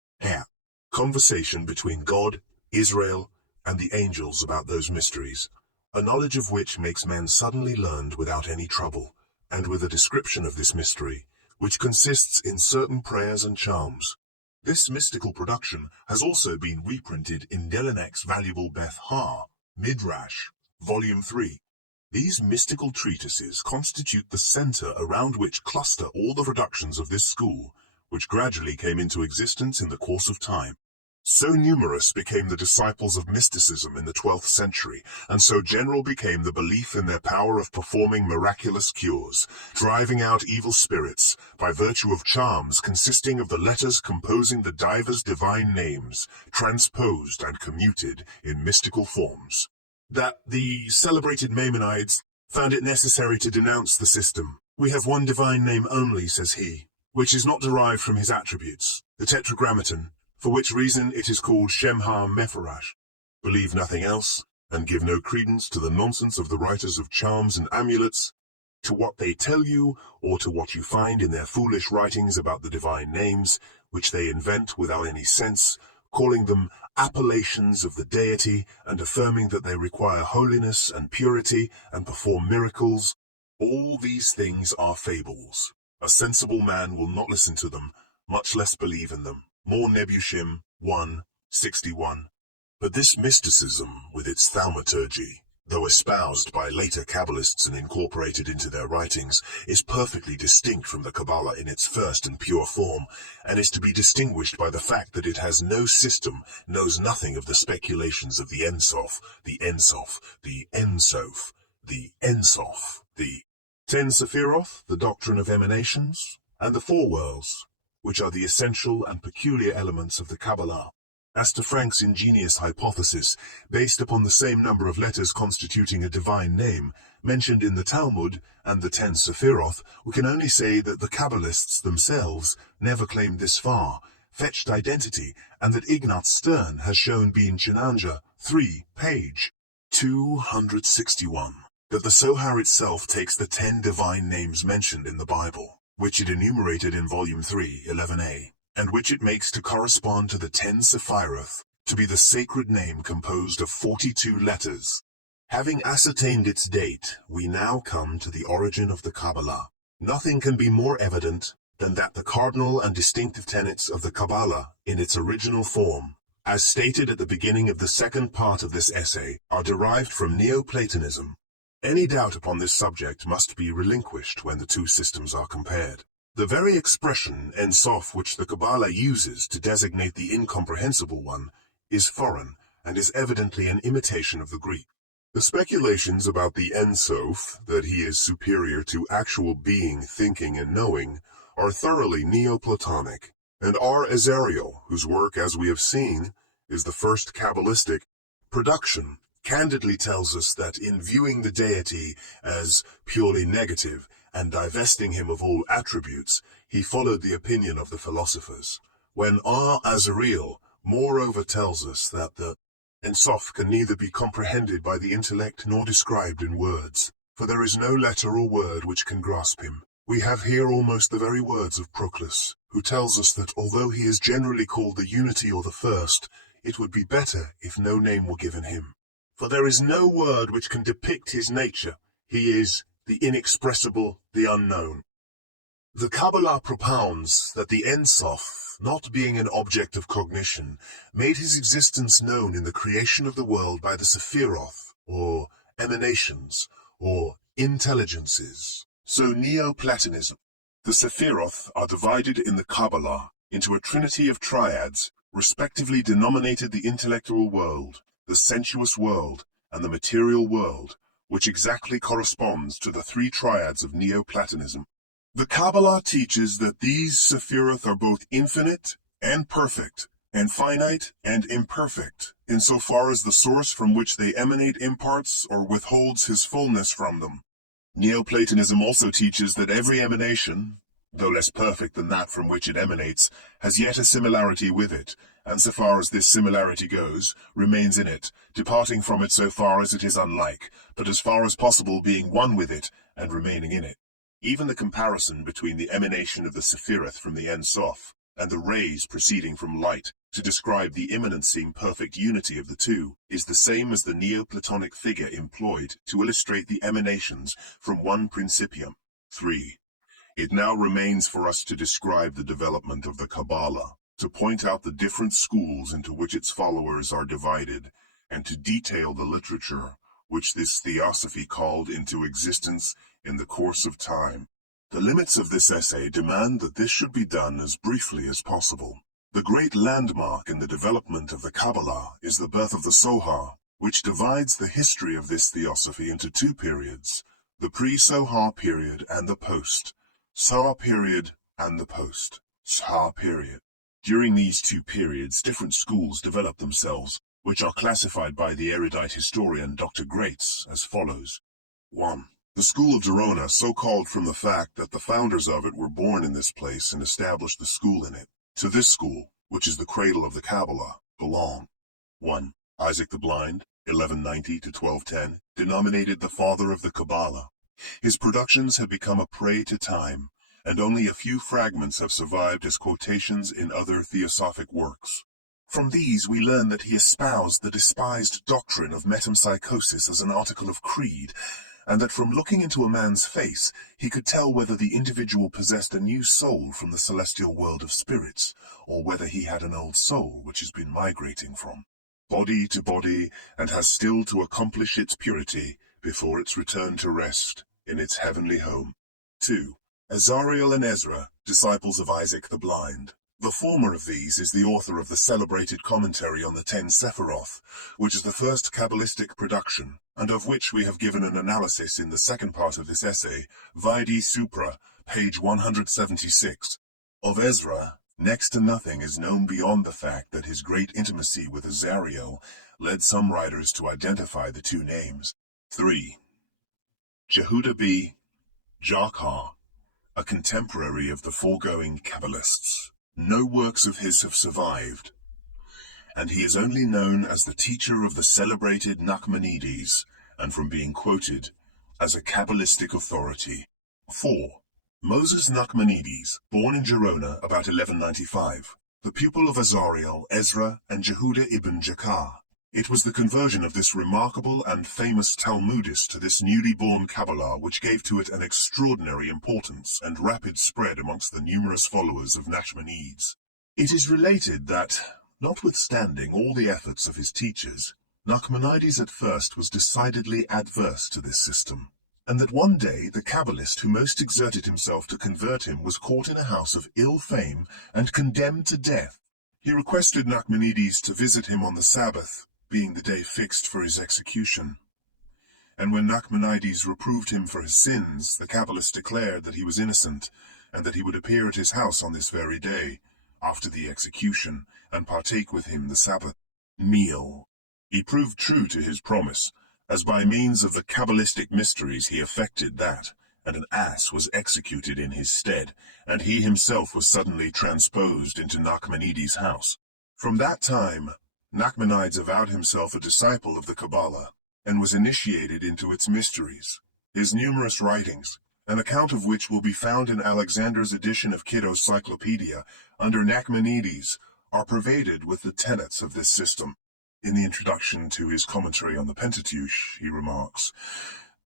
Conversation between God, Israel, and the angels about those mysteries, a knowledge of which makes men suddenly learned without any trouble, and with a description of this mystery, which consists in certain prayers and charms. This mystical production has also been reprinted in Delenek's valuable Beth Ha, Midrash, Volume 3. These mystical treatises constitute the center around which cluster all the productions of this school, which gradually came into existence in the course of time. So numerous became the disciples of mysticism in the 12th century, and so general became the belief in their power of performing miraculous cures, driving out evil spirits, by virtue of charms consisting of the letters composing the divers divine names, transposed and commuted in mystical forms, that the celebrated Maimonides found it necessary to denounce the system. We have one divine name only, says he, which is not derived from his attributes, the Tetragrammaton, for which reason it is called Shem Ha-Mepharash. Believe nothing else, and give no credence to the nonsense of the writers of charms and amulets, to what they tell you, or to what you find in their foolish writings about the divine names, which they invent without any sense, calling them appellations of the deity, and affirming that they require holiness and purity, and perform miracles. All these things are fables. A sensible man will not listen to them, much less believe in them. More Nebuchim 1:61. But this mysticism, with its thaumaturgy, though espoused by later Kabbalists and incorporated into their writings, is perfectly distinct from the Kabbalah in its first and pure form, and is to be distinguished by the fact that it has no system, knows nothing of the speculations of the Ein Sof, the Ein Sof, the Ein Sof, the Ein Sof, the 10 Sephiroth, the doctrine of emanations, and the 4 worlds, which are the essential and peculiar elements of the Kabbalah. As to Frank's ingenious hypothesis, based upon the same number of letters constituting a divine name, mentioned in the Talmud and the 10 Sephiroth, we can only say that the Kabbalists themselves never claimed this far, fetched identity, and that Ignaz Stern has shown Bin Chinanja 3, page 261, that the Zohar itself takes the 10 divine names mentioned in the Bible, which it enumerated in Volume 3, 11a, and which it makes to correspond to the 10 Sephiroth, to be the sacred name composed of 42 letters. Having ascertained its date, we now come to the origin of the Kabbalah. Nothing can be more evident than that the cardinal and distinctive tenets of the Kabbalah, in its original form, as stated at the beginning of the second part of this essay, are derived from Neoplatonism. Any doubt upon this subject must be relinquished when the two systems are compared. The very expression Ein Sof which the Kabbalah uses to designate the incomprehensible one is foreign and is evidently an imitation of the Greek. The speculations about the Ein Sof, that he is superior to actual being, thinking, and knowing, are thoroughly Neoplatonic, and R. Azariel, whose work, as we have seen, is the first Kabbalistic production, candidly tells us that in viewing the deity as purely negative and divesting him of all attributes, he followed the opinion of the philosophers. When R. Azariel moreover tells us that the Ein Sof can neither be comprehended by the intellect nor described in words, for there is no letter or word which can grasp him. We have here almost the very words of Proclus, who tells us that although he is generally called the Unity or the First, it would be better if no name were given him. For there is no word which can depict his nature. He is the inexpressible, the unknown. The Kabbalah propounds that the Ein Sof, not being an object of cognition, made his existence known in the creation of the world by the Sephiroth, or emanations, or intelligences. So Neoplatonism. The Sephiroth are divided in the Kabbalah into a trinity of triads, respectively denominated the intellectual world, the sensuous world, and the material world, which exactly corresponds to the 3 triads of Neoplatonism. The Kabbalah teaches that these Sephiroth are both infinite and perfect, and finite and imperfect, insofar as the source from which they emanate imparts or withholds his fullness from them. Neoplatonism also teaches that every emanation, though less perfect than that from which it emanates, has yet a similarity with it, and so far as this similarity goes, remains in it, departing from it so far as it is unlike, but as far as possible being one with it and remaining in it. Even the comparison between the emanation of the Sephiroth from the Ein Sof and the rays proceeding from light to describe the immanent perfect unity of the two, is the same as the Neoplatonic figure employed to illustrate the emanations from one principium. 3. It now remains for us to describe the development of the Kabbalah, to point out the different schools into which its followers are divided, and to detail the literature which this theosophy called into existence in the course of time. The limits of this essay demand that this should be done as briefly as possible. The great landmark in the development of the Kabbalah is the birth of the Sohar, which divides the history of this theosophy into two periods, the pre-Sohar period and the post. Sohar period and the post. Sohar period. During these two periods, different schools developed themselves, which are classified by the erudite historian Dr. Graetz as follows. 1. The school of Gerona, so called from the fact that the founders of it were born in this place and established the school in it. To this school, which is the cradle of the Kabbalah, belong 1. Isaac the Blind, 1190 to 1210, denominated the father of the Kabbalah. His productions have become a prey to time, and only a few fragments have survived as quotations in other theosophic works. From these we learn that he espoused the despised doctrine of metempsychosis as an article of creed, and that from looking into a man's face he could tell whether the individual possessed a new soul from the celestial world of spirits, or whether he had an old soul which has been migrating from body to body and has still to accomplish its purity before its return to rest in its heavenly home. 2. Azariel and Ezra, disciples of Isaac the Blind. The former of these is the author of the celebrated commentary on the 10 Sephiroth, which is the first Kabbalistic production, and of which we have given an analysis in the second part of this essay, Vide Supra, page 176. Of Ezra, next to nothing is known beyond the fact that his great intimacy with Azariel led some writers to identify the two names. 3. Jehuda B. Jarkar, a contemporary of the foregoing Kabbalists. No works of his have survived, and he is only known as the teacher of the celebrated Nachmanides, and from being quoted as a Kabbalistic authority. 4. Moses Nachmanides, born in Gerona about 1195, the pupil of Azariel, Ezra, and Jehuda ibn Jakar. It was the conversion of this remarkable and famous Talmudist to this newly born Kabbalah which gave to it an extraordinary importance and rapid spread amongst the numerous followers of Nachmanides. It is related that, notwithstanding all the efforts of his teachers, Nachmanides at first was decidedly adverse to this system, and that one day the Kabbalist who most exerted himself to convert him was caught in a house of ill fame and condemned to death. He requested Nachmanides to visit him on the Sabbath, being the day fixed for his execution. And when Nachmanides reproved him for his sins, the Kabbalist declared that he was innocent, and that he would appear at his house on this very day, after the execution, and partake with him the Sabbath meal. He proved true to his promise, as by means of the Kabbalistic mysteries he effected that, and an ass was executed in his stead, and he himself was suddenly transposed into Nachmanides' house. From that time, Nachmanides avowed himself a disciple of the Kabbalah, and was initiated into its mysteries. His numerous writings, an account of which will be found in Alexander's edition of Kitto's Cyclopedia, under Nachmanides, are pervaded with the tenets of this system. In the introduction to his commentary on the Pentateuch, he remarks,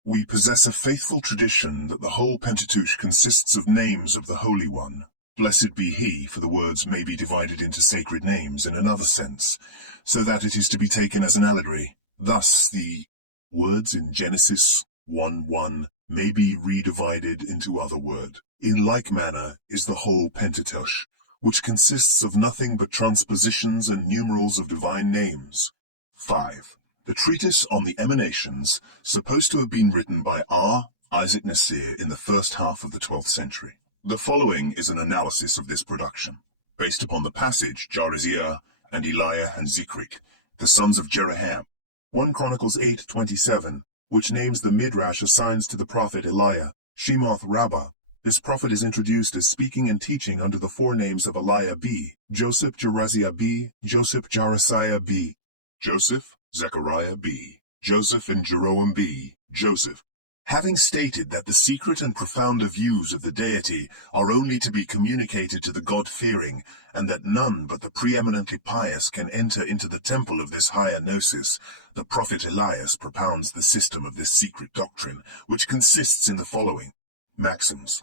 "We possess a faithful tradition that the whole Pentateuch consists of names of the Holy One. Blessed be he, for the words may be divided into sacred names in another sense, so that it is to be taken as an allegory. Thus the words in Genesis 1:1 may be redivided into other word. In like manner is the whole Pentateuch, which consists of nothing but transpositions and numerals of divine names." 5. The treatise on the emanations, supposed to have been written by R. Isaac Nasir in the first half of the 12th century. The following is an analysis of this production, based upon the passage Jariziah and Eliah and Zikrik, the sons of Jeraham. 1 Chronicles 8:27, which names the Midrash assigns to the prophet Eliah, Shemoth Rabbah. This prophet is introduced as speaking and teaching under the forenames of Eliah B, Joseph Jeraziah B, Joseph Jarasiah B, Joseph Zechariah B, Joseph and Jeroam B, Joseph, Having stated that the secret and profounder views of the deity are only to be communicated to the God-fearing, and that none but the preeminently pious can enter into the temple of this higher gnosis, the prophet Elias propounds the system of this secret doctrine, which consists in the following maxims.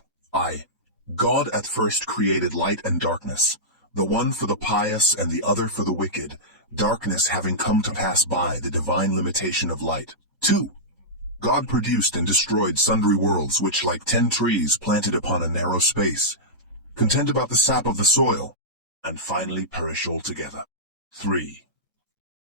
God at first created light and darkness, the one for the pious and the other for the wicked, darkness having come to pass by the divine limitation of light. 2. God produced and destroyed sundry worlds which, like 10 trees planted upon a narrow space, contend about the sap of the soil, and finally perish altogether. 3.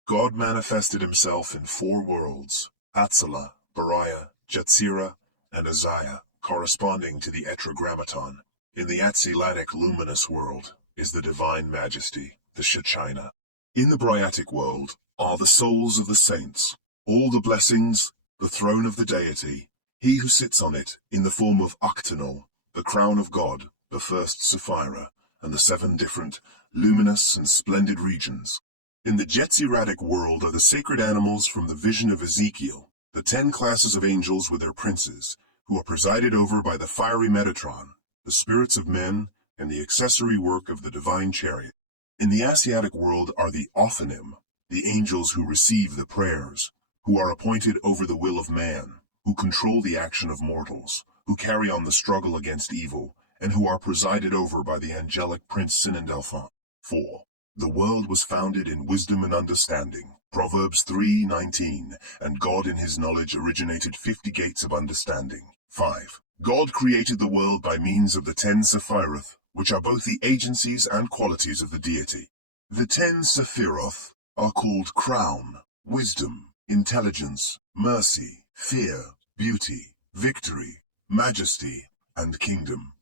God manifested himself in 4 worlds, Atzala, Bariah, Jetzirah, and Azziah, corresponding to the Tetragrammaton. In the Atzilatic luminous world is the divine majesty, the Shekinah. In the Briatic world are the souls of the saints, all the blessings, the throne of the deity, he who sits on it in the form of Octanol, the crown of God, the first Sapphira, and the 7 different, luminous and splendid regions. In the Jetziratic world are the sacred animals from the vision of Ezekiel, the 10 classes of angels with their princes, who are presided over by the fiery Metatron, the spirits of men, and the accessory work of the divine chariot. In the Asiatic world are the Ophanim, the angels who receive the prayers, who are appointed over the will of man, who control the action of mortals, who carry on the struggle against evil, and who are presided over by the angelic prince Sinandelphon. 4. The world was founded in wisdom and understanding, Proverbs 3:19, and God in his knowledge originated 50 gates of understanding. 5. God created the world by means of the 10 Sephiroth, which are both the agencies and qualities of the deity. The 10 Sephiroth are called crown, wisdom, intelligence, mercy, fear, beauty, victory, majesty, and kingdom.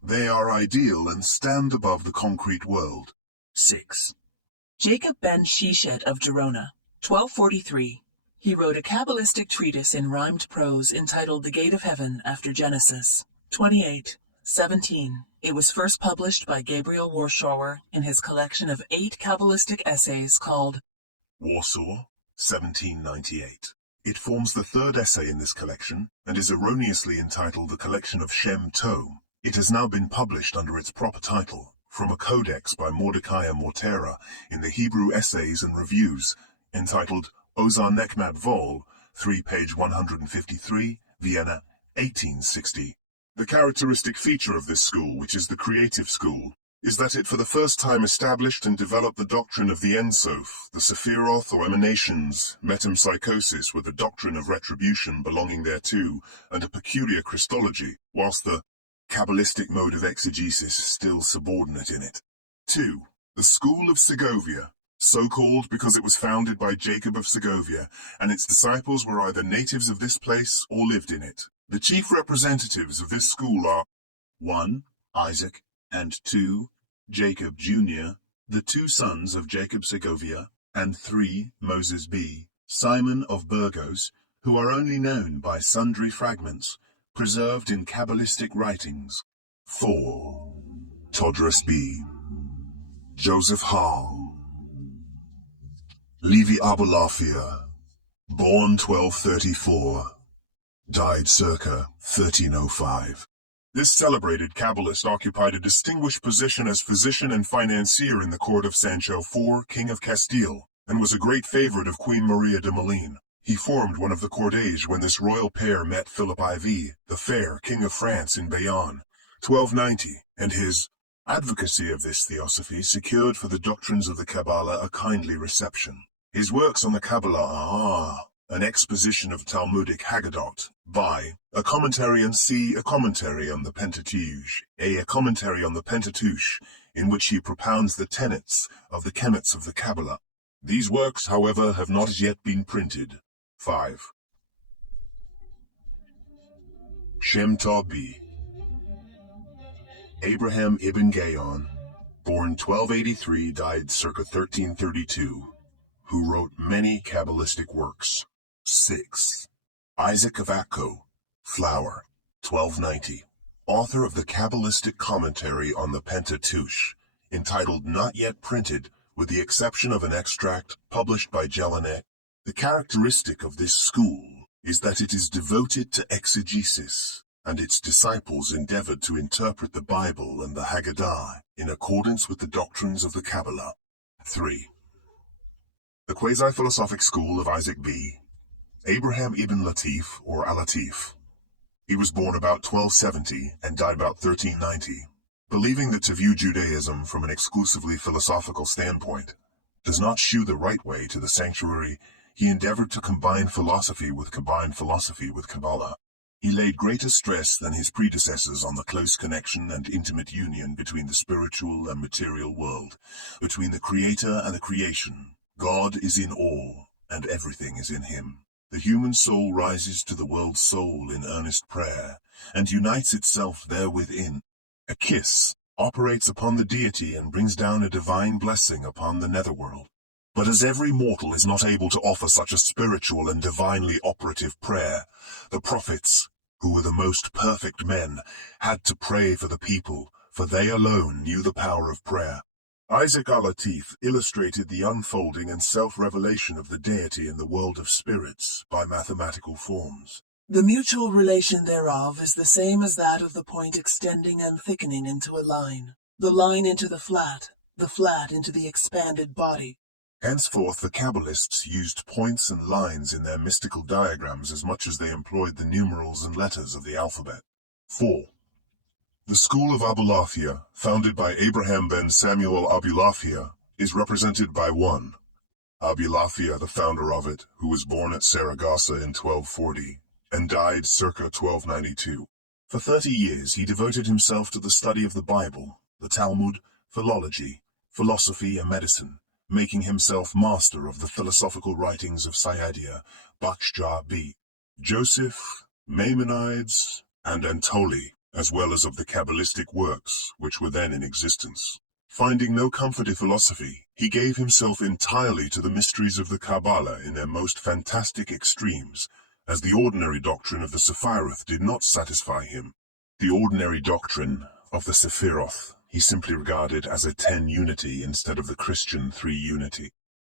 They are ideal and stand above the concrete world. 6. Jacob ben Sheshet of Gerona, 1243. He wrote a Kabbalistic treatise in rhymed prose entitled The Gate of Heaven after Genesis. 28:17. It was first published by Gabriel Warschauer in his collection of 8 Kabbalistic essays called Warsaw, 1798. It forms the 3rd essay in this collection, and is erroneously entitled The Collection of Shem Tome. It has now been published under its proper title, from a codex by Mordecai Mortera in the Hebrew Essays and Reviews, entitled Ozar Nekmat Vol, 3 page 153, Vienna, 1860. The characteristic feature of this school, which is the creative school, is that it for the first time established and developed the doctrine of the Ein Sof, the Sephiroth or emanations, metempsychosis with the doctrine of retribution belonging thereto, and a peculiar Christology, whilst the Kabbalistic mode of exegesis is still subordinate in it. 2. The School of Segovia, so called because it was founded by Jacob of Segovia, and its disciples were either natives of this place or lived in it. The chief representatives of this school are 1. Isaac, and 2. Jacob Jr., the 2 sons of Jacob Segovia, and 3. Moses B. Simon of Burgos, who are only known by sundry fragments, preserved in Kabbalistic writings. 4. Todrus B. Joseph Hall, Levi Abulafia, born 1234, died circa 1305. This celebrated Kabbalist occupied a distinguished position as physician and financier in the court of Sancho IV, King of Castile, and was a great favorite of Queen Maria de Molina. He formed one of the cortege when this royal pair met Philip IV, the Fair, King of France in Bayonne, 1290, and his advocacy of this theosophy secured for the doctrines of the Kabbalah a kindly reception. His works on the Kabbalah are an exposition of Talmudic Haggadot, by a commentary on C, a commentary on the Pentateuch, a commentary on the Pentateuch, in which he propounds the tenets of the chemets of the Kabbalah. These works, however, have not as yet been printed. 5. Shem Tabi, Abraham ibn Gaon, born 1283, died circa 1332, who wrote many Kabbalistic works. 6. Isaac of Akko, Flower, 1290, author of the Kabbalistic commentary on the Pentateuch, entitled Not Yet Printed, with the exception of an extract published by Jelinek. The characteristic of this school is that it is devoted to exegesis, and its disciples endeavored to interpret the Bible and the Haggadah in accordance with the doctrines of the Kabbalah. 3. The quasi-philosophic school of Isaac B. Abraham ibn Latif, or Al-Latif. He was born about 1270 and died about 1390. Believing that to view Judaism from an exclusively philosophical standpoint does not shew the right way to the sanctuary, he endeavored to combine philosophy with Kabbalah. He laid greater stress than his predecessors on the close connection and intimate union between the spiritual and material world, between the Creator and the creation. God is in all, and everything is in him. The human soul rises to the world's soul in earnest prayer, and unites itself therewithin. A kiss operates upon the deity and brings down a divine blessing upon the netherworld. But as every mortal is not able to offer such a spiritual and divinely operative prayer, the prophets, who were the most perfect men, had to pray for the people, for they alone knew the power of prayer. Isaac Al-Latif illustrated the unfolding and self-revelation of the deity in the world of spirits by mathematical forms. The mutual relation thereof is the same as that of the point extending and thickening into a line, the line into the flat into the expanded body. Henceforth the Kabbalists used points and lines in their mystical diagrams as much as they employed the numerals and letters of the alphabet. 4. The school of Abulafia, founded by Abraham ben Samuel Abulafia, is represented by 1. Abulafia, the founder of it, who was born at Saragossa in 1240, and died circa 1292. For 30 years he devoted himself to the study of the Bible, the Talmud, philology, philosophy and medicine, making himself master of the philosophical writings of Sayyadia, Bakshja B. Joseph, Maimonides, and Antoli, as well as of the Kabbalistic works which were then in existence. Finding no comfort in philosophy, he gave himself entirely to the mysteries of the Kabbalah in their most fantastic extremes, as the ordinary doctrine of the Sephiroth did not satisfy him. The ordinary doctrine of the Sephiroth he simply regarded as a 10 unity instead of the Christian 3 unity.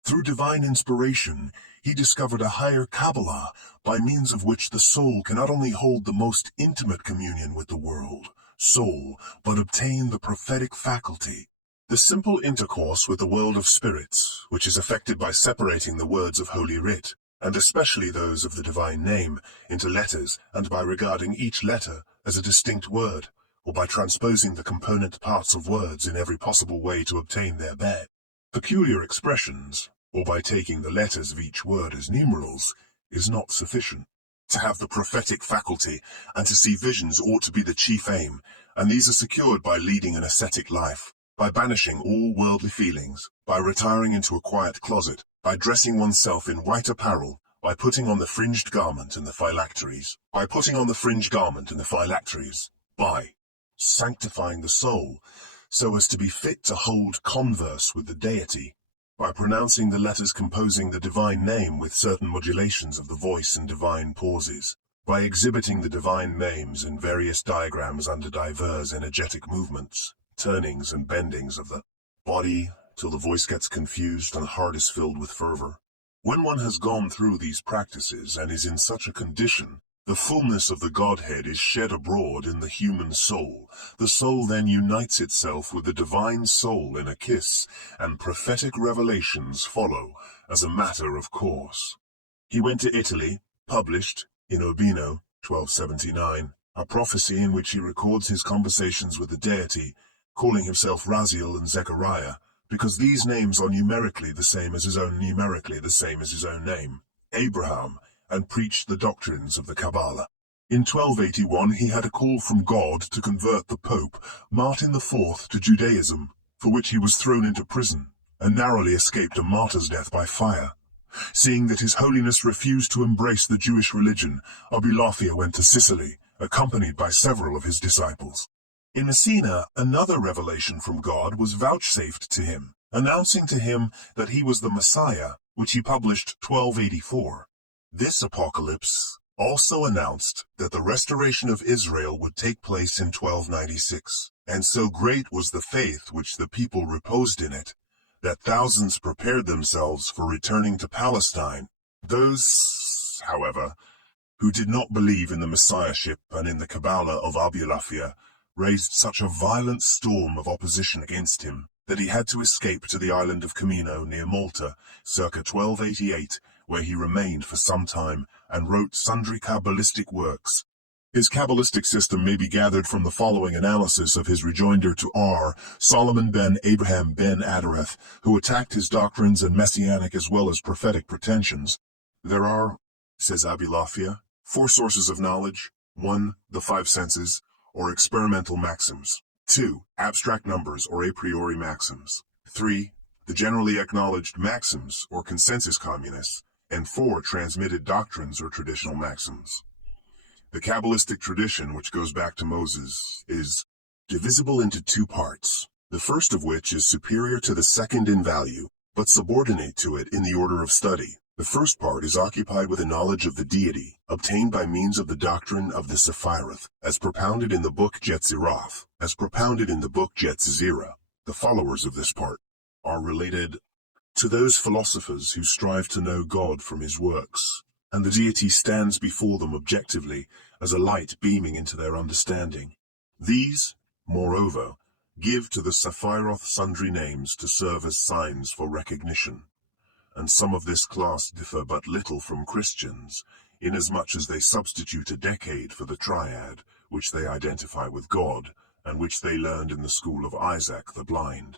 Through divine inspiration, he discovered a higher Kabbalah, by means of which the soul can not only hold the most intimate communion with the world, soul, but obtain the prophetic faculty. The simple intercourse with the world of spirits, which is effected by separating the words of Holy Writ, and especially those of the divine name, into letters, and by regarding each letter as a distinct word, or by transposing the component parts of words in every possible way to obtain their peculiar expressions, or by taking the letters of each word as numerals, is not sufficient. To have the prophetic faculty and to see visions ought to be the chief aim, and these are secured by leading an ascetic life, by banishing all worldly feelings, by retiring into a quiet closet, by dressing oneself in white apparel, by putting on the fringed garment and the phylacteries, by sanctifying the soul, so as to be fit to hold converse with the deity, by pronouncing the letters composing the divine name with certain modulations of the voice and divine pauses, by exhibiting the divine names in various diagrams under diverse energetic movements, turnings and bendings of the body, till the voice gets confused and the heart is filled with fervor. When one has gone through these practices and is in such a condition, the fullness of the Godhead is shed abroad in the human soul. The soul then unites itself with the divine soul in a kiss, and prophetic revelations follow as a matter of course. He went to Italy, published, in Urbino, 1279, a prophecy in which he records his conversations with the deity, calling himself Raziel and Zechariah, because these names are numerically the same as his own name, Abraham, and preached the doctrines of the Kabbalah. In 1281 he had a call from God to convert the Pope, Martin IV, to Judaism, for which he was thrown into prison, and narrowly escaped a martyr's death by fire. Seeing that His Holiness refused to embrace the Jewish religion, Abulafia went to Sicily, accompanied by several of his disciples. In Messina, another revelation from God was vouchsafed to him, announcing to him that he was the Messiah, which he published 1284. This apocalypse also announced that the restoration of Israel would take place in 1296, and so great was the faith which the people reposed in it, that thousands prepared themselves for returning to Palestine. Those, however, who did not believe in the messiahship and in the Kabbalah of Abulafia, raised such a violent storm of opposition against him that he had to escape to the island of Camino near Malta, circa 1288, where he remained for some time and wrote sundry Kabbalistic works. His Kabbalistic system may be gathered from the following analysis of his rejoinder to R. Solomon ben Abraham ben Adareth, who attacked his doctrines and messianic as well as prophetic pretensions. There are, says Abulafia, 4 sources of knowledge: 1. The 5 senses, or experimental maxims; 2. Abstract numbers, or a priori maxims; 3. The generally acknowledged maxims, or consensus communists; and 4. Transmitted doctrines, or traditional maxims. The Kabbalistic tradition, which goes back to Moses, is divisible into 2 parts, the first of which is superior to the second in value, but subordinate to it in the order of study. The first part is occupied with a knowledge of the deity, obtained by means of the doctrine of the Sephiroth, as propounded in the book Yetzirah. The followers of this part are related to those philosophers who strive to know God from his works, and the deity stands before them objectively as a light beaming into their understanding. These, moreover, give to the Sephiroth sundry names to serve as signs for recognition, and some of this class differ but little from Christians, inasmuch as they substitute a decade for the triad, which they identify with God, and which they learned in the school of Isaac the Blind.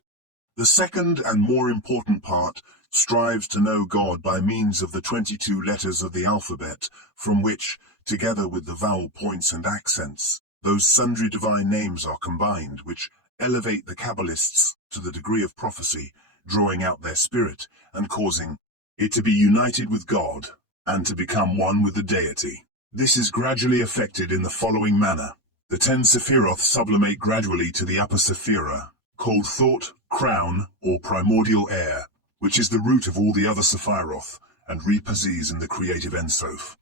The second and more important part strives to know God by means of the 22 letters of the alphabet, from which, together with the vowel points and accents, those sundry divine names are combined, which elevate the Kabbalists to the degree of prophecy, drawing out their spirit and causing it to be united with God and to become one with the deity. This is gradually effected in the following manner. The 10 Sephiroth sublimate gradually to the upper Sephira, called thought, crown, or primordial air, which is the root of all the other Sephiroth, and reposes in the creative Ein Sof.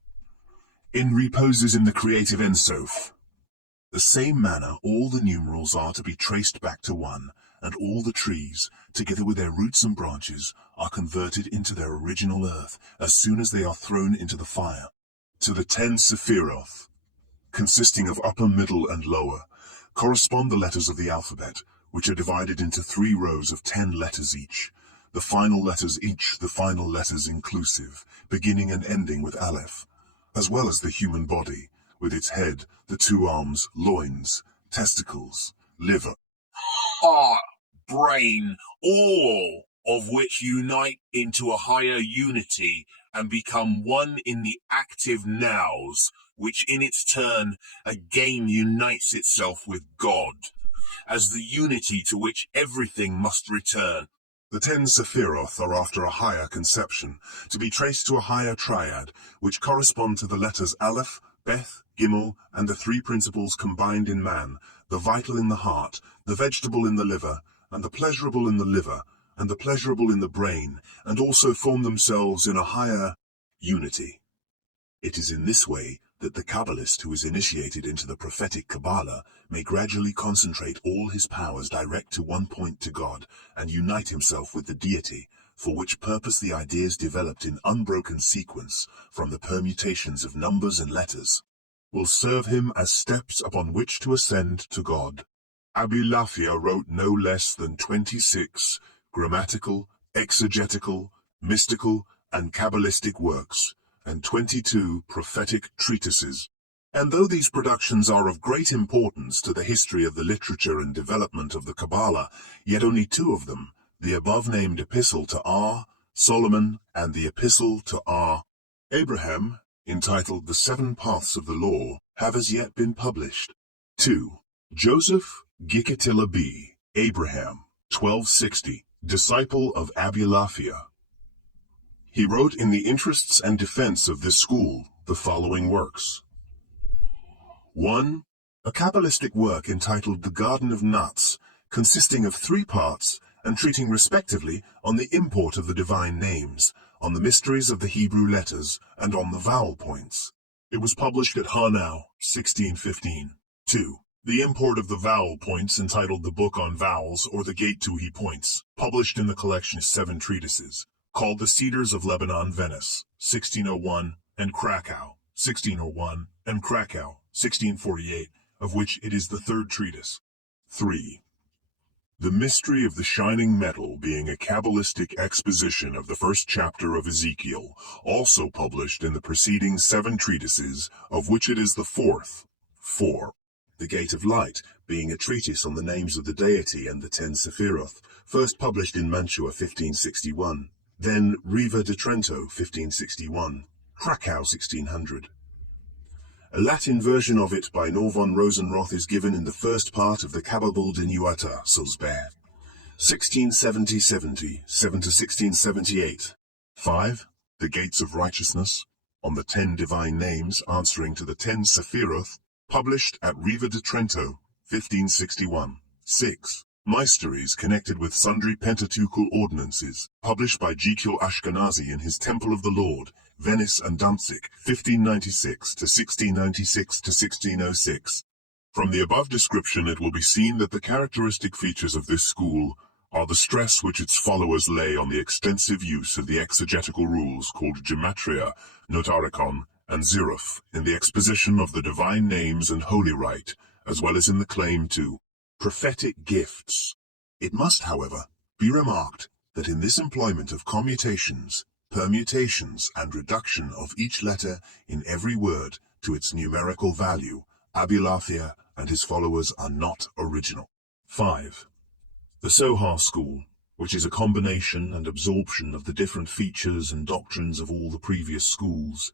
Reposes in the creative Ein Sof. The same manner all the numerals are to be traced back to 1, and all the trees, together with their roots and branches, are converted into their original earth as soon as they are thrown into the fire. To the 10 Sephiroth, consisting of upper, middle, and lower, correspond the letters of the alphabet, which are divided into 3 rows of 10 letters each, the final letters inclusive, beginning and ending with Aleph, as well as the human body, with its head, the 2 arms, loins, testicles, liver, Heart, brain, all of which unite into a higher unity and become one in the active nows, which in its turn again unites itself with God, as the unity to which everything must return. The 10 Sephiroth are after a higher conception, to be traced to a higher triad, which correspond to the letters Aleph, Beth, Gimel, and the 3 principles combined in man, the vital in the heart, the vegetable in the liver, and the pleasurable in the liver, and the pleasurable in the brain, and also form themselves in a higher unity. It is in this way that the Kabbalist who is initiated into the prophetic Kabbalah may gradually concentrate all his powers direct to one point, to God, and unite himself with the deity, for which purpose the ideas developed in unbroken sequence from the permutations of numbers and letters will serve him as steps upon which to ascend to God. Abulafia wrote no less than 26 grammatical, exegetical, mystical, and Kabbalistic works, and 22 prophetic treatises. And though these productions are of great importance to the history of the literature and development of the Kabbalah, yet only 2 of them, the above-named epistle to R. Solomon and the epistle to R. Abraham, entitled The 7 Paths of the Law, have as yet been published. 2. Joseph Gikatilla B. Abraham, 1260, disciple of Abulafia. He wrote in the interests and defense of this school the following works. 1. A Kabbalistic work entitled The Garden of Nuts, consisting of 3 parts and treating respectively on the import of the divine names, on the mysteries of the Hebrew letters, and on the vowel points. It was published at Hanau, 1615. 2. The import of the vowel points, entitled The Book on Vowels, or The Gate to He Points, published in the collection 7 treatises, called The Cedars of Lebanon, Venice, 1601, and Krakow, 1601, and Krakow, 1648, of which it is the third treatise. 3. The Mystery of the Shining Metal, being a Kabbalistic exposition of the first chapter of Ezekiel, also published in the preceding 7 treatises, of which it is the fourth. 4. The Gate of Light, being a treatise on the names of the deity and the 10 Sephiroth, first published in Mantua 1561, then Riva di Trento 1561, Krakow 1600. A Latin version of it by Nor von Rosenroth is given in the first part of the Kabbalah de Nuata, Sulzbad, 1670-7 to 1678. 5. The Gates of Righteousness, on the 10 divine names answering to the 10 Sephiroth, published at Riva di Trento, 1561. 6. Mysteries connected with sundry Pentateuchal ordinances, published by Jekyll Ashkenazi in his Temple of the Lord, Venice and Danzig, 1596 to 1696 to 1606. From the above description it will be seen that the characteristic features of this school are the stress which its followers lay on the extensive use of the exegetical rules called gematria, notarikon, and ziruf in the exposition of the divine names and holy rite, as well as in the claim to prophetic gifts. It must, however, be remarked that in this employment of commutations, permutations, and reduction of each letter in every word to its numerical value, Abulathia and his followers are not original. 5. The Sohar school, which is a combination and absorption of the different features and doctrines of all the previous schools,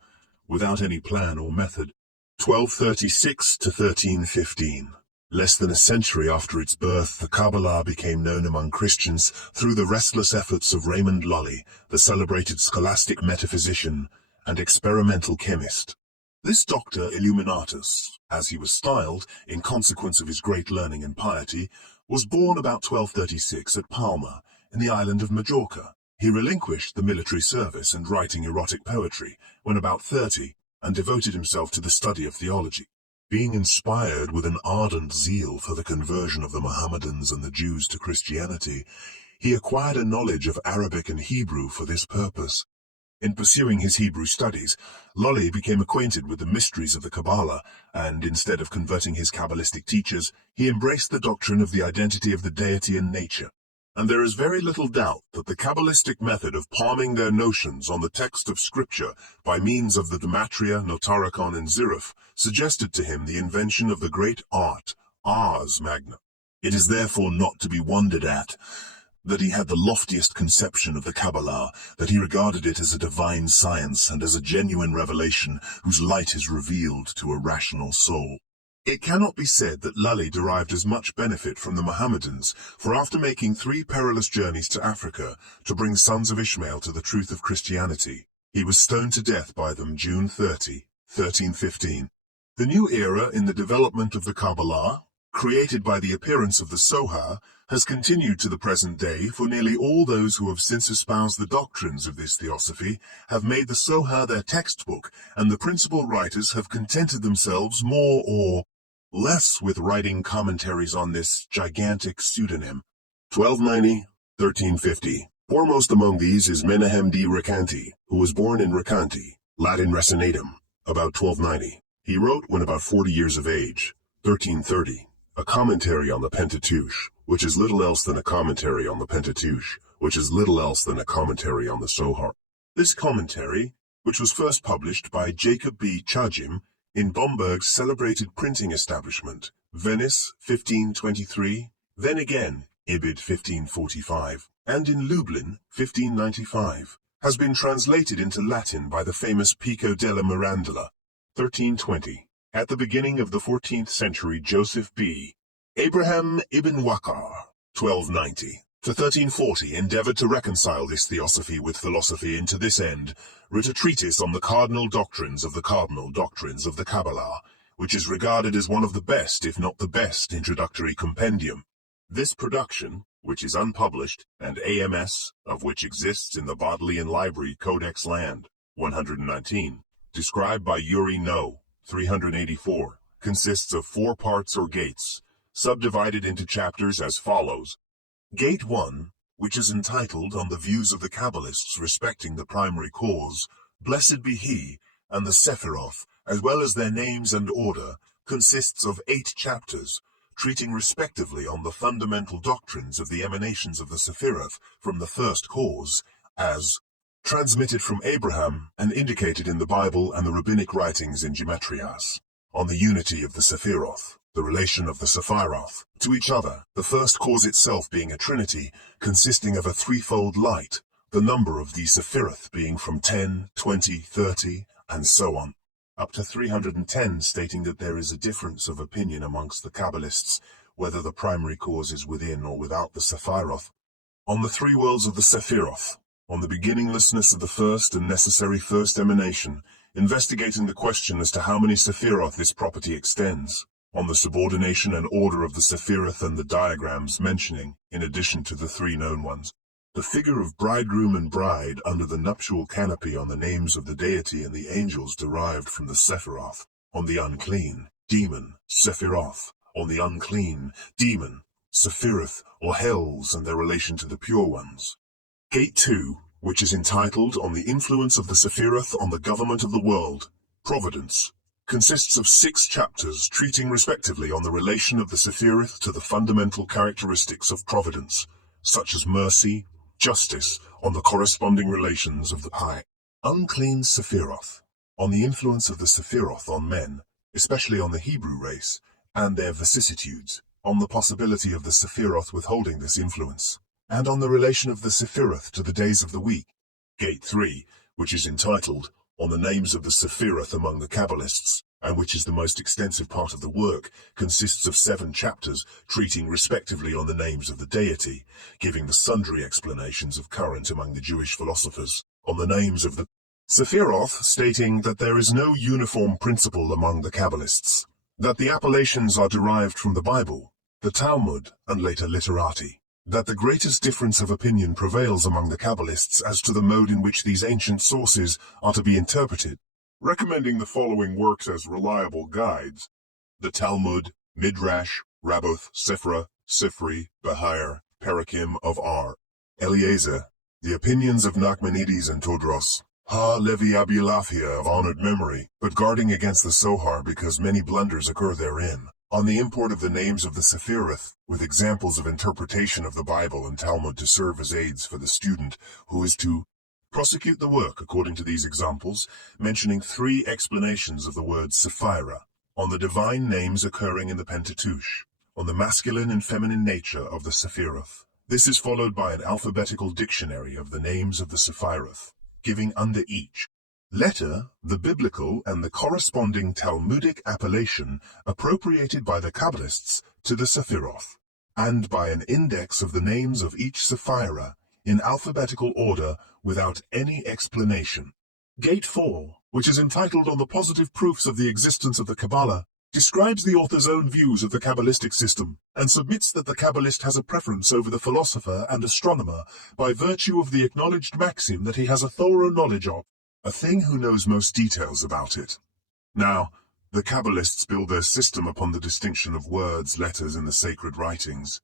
without any plan or method. 1236 to 1315. Less than a century after its birth, the Kabbalah became known among Christians through the restless efforts of Raymond Lully, the celebrated scholastic metaphysician and experimental chemist. This Doctor Illuminatus, as he was styled in consequence of his great learning and piety, was born about 1236 at Palma, in the island of Majorca. He relinquished the military service and writing erotic poetry when about 30, and devoted himself to the study of theology. Being inspired with an ardent zeal for the conversion of the Mohammedans and the Jews to Christianity, he acquired a knowledge of Arabic and Hebrew for this purpose. In pursuing his Hebrew studies, Lully became acquainted with the mysteries of the Kabbalah, and instead of converting his Kabbalistic teachers, he embraced the doctrine of the identity of the deity in nature. And there is very little doubt that the Kabbalistic method of palming their notions on the text of Scripture by means of the gematria, notarikon, and ziruf suggested to him the invention of the great art, ars magna. It is therefore not to be wondered at that he had the loftiest conception of the Kabbalah, that he regarded it as a divine science and as a genuine revelation whose light is revealed to a rational soul. It cannot be said that Lully derived as much benefit from the Mohammedans, for after making 3 perilous journeys to Africa to bring sons of Ishmael to the truth of Christianity, he was stoned to death by them June 30, 1315. The new era in the development of the Kabbalah, created by the appearance of the Sohar, has continued to the present day, for nearly all those who have since espoused the doctrines of this theosophy have made the Sohar their textbook, and the principal writers have contented themselves more or less with writing commentaries on this gigantic pseudonym. 1290-1350. Foremost among these is Menahem D. Recanati, who was born in Recanati, Latin Resinatum, about 1290. He wrote when about 40 years of age, 1330, a commentary on the Pentateuch, which is little else than a commentary on the Pentateuch, which is little else than a commentary on the Sohar. This commentary, which was first published by Jacob B. Chajim in Bomberg's celebrated printing establishment, Venice, 1523, then again, Ibid, 1545, and in Lublin, 1595, has been translated into Latin by the famous Pico della Mirandola, 1320. At the beginning of the 14th century, Joseph B. Abraham ibn Waqar, 1290 to 1340, endeavored to reconcile this theosophy with philosophy, and to this end wrote a treatise on the cardinal doctrines of the Kabbalah, which is regarded as one of the best, if not the best, introductory compendium. This production, which is unpublished, and AMS, of which exists in the Bodleian Library Codex Land, 119, described by Uri No, 384, consists of 4 parts or gates, subdivided into chapters as follows. Gate 1, which is entitled On the Views of the Kabbalists Respecting the Primary Cause, Blessed be He, and the Sephiroth, as well as their names and order, consists of 8 chapters, treating respectively on the fundamental doctrines of the emanations of the Sephiroth from the first cause, as transmitted from Abraham and indicated in the Bible and the rabbinic writings in Gematриas, on the unity of the Sephiroth, the relation of the Sephiroth to each other, the first cause itself being a trinity consisting of a threefold light, the number of the Sephiroth being from 10, 20, 30, and so on, up to 310, stating that there is a difference of opinion amongst the Kabbalists whether the primary cause is within or without the Sephiroth, on the 3 worlds of the Sephiroth, on the beginninglessness of the first and necessary first emanation, investigating the question as to how many Sephiroth this property extends, on the subordination and order of the Sephiroth and the diagrams mentioning, in addition to the 3 known ones, the figure of bridegroom and bride under the nuptial canopy on the names of the deity and the angels derived from the Sephiroth, on the unclean, demon, Sephiroth, on the unclean, demon, Sephiroth, or hells and their relation to the pure ones. Gate 2, which is entitled On the Influence of the Sephiroth on the Government of the World, Providence, consists of 6 chapters treating respectively on the relation of the Sephiroth to the fundamental characteristics of providence, such as mercy, justice, on the corresponding relations of the unclean Sephiroth, on the influence of the Sephiroth on men, especially on the Hebrew race, and their vicissitudes, on the possibility of the Sephiroth withholding this influence, and on the relation of the Sephiroth to the days of the week. Gate 3, which is entitled On the Names of the Sephiroth among the Kabbalists, and which is the most extensive part of the work, consists of 7 chapters treating respectively on the names of the deity, giving the sundry explanations of current among the Jewish philosophers, on the names of the Sephiroth, stating that there is no uniform principle among the Kabbalists, that the appellations are derived from the Bible, the Talmud, and later literati, that the greatest difference of opinion prevails among the Kabbalists as to the mode in which these ancient sources are to be interpreted, recommending the following works as reliable guides: the Talmud, Midrash, Rabboth, Sifra, Sifri, Bahir, Parakim of R. Eliezer, the opinions of Nachmanides and Todros, Ha-Levi Abulafia of honored memory, but guarding against the Sohar because many blunders occur therein, on the import of the names of the Sephiroth, with examples of interpretation of the Bible and Talmud to serve as aids for the student who is to prosecute the work according to these examples, mentioning 3 explanations of the word Sephira, on the divine names occurring in the Pentateuch, on the masculine and feminine nature of the Sephiroth. This is followed by an alphabetical dictionary of the names of the Sephiroth, giving under each letter the biblical and the corresponding Talmudic appellation appropriated by the Kabbalists to the Sephiroth, and by an index of the names of each Sephira in alphabetical order without any explanation. Gate 4, which is entitled On the Positive Proofs of the Existence of the Kabbalah, describes the author's own views of the Kabbalistic system, and submits that the Kabbalist has a preference over the philosopher and astronomer by virtue of the acknowledged maxim that he has a thorough knowledge of a thing who knows most details about it. Now, the Kabbalists build their system upon the distinction of words, letters in the sacred writings,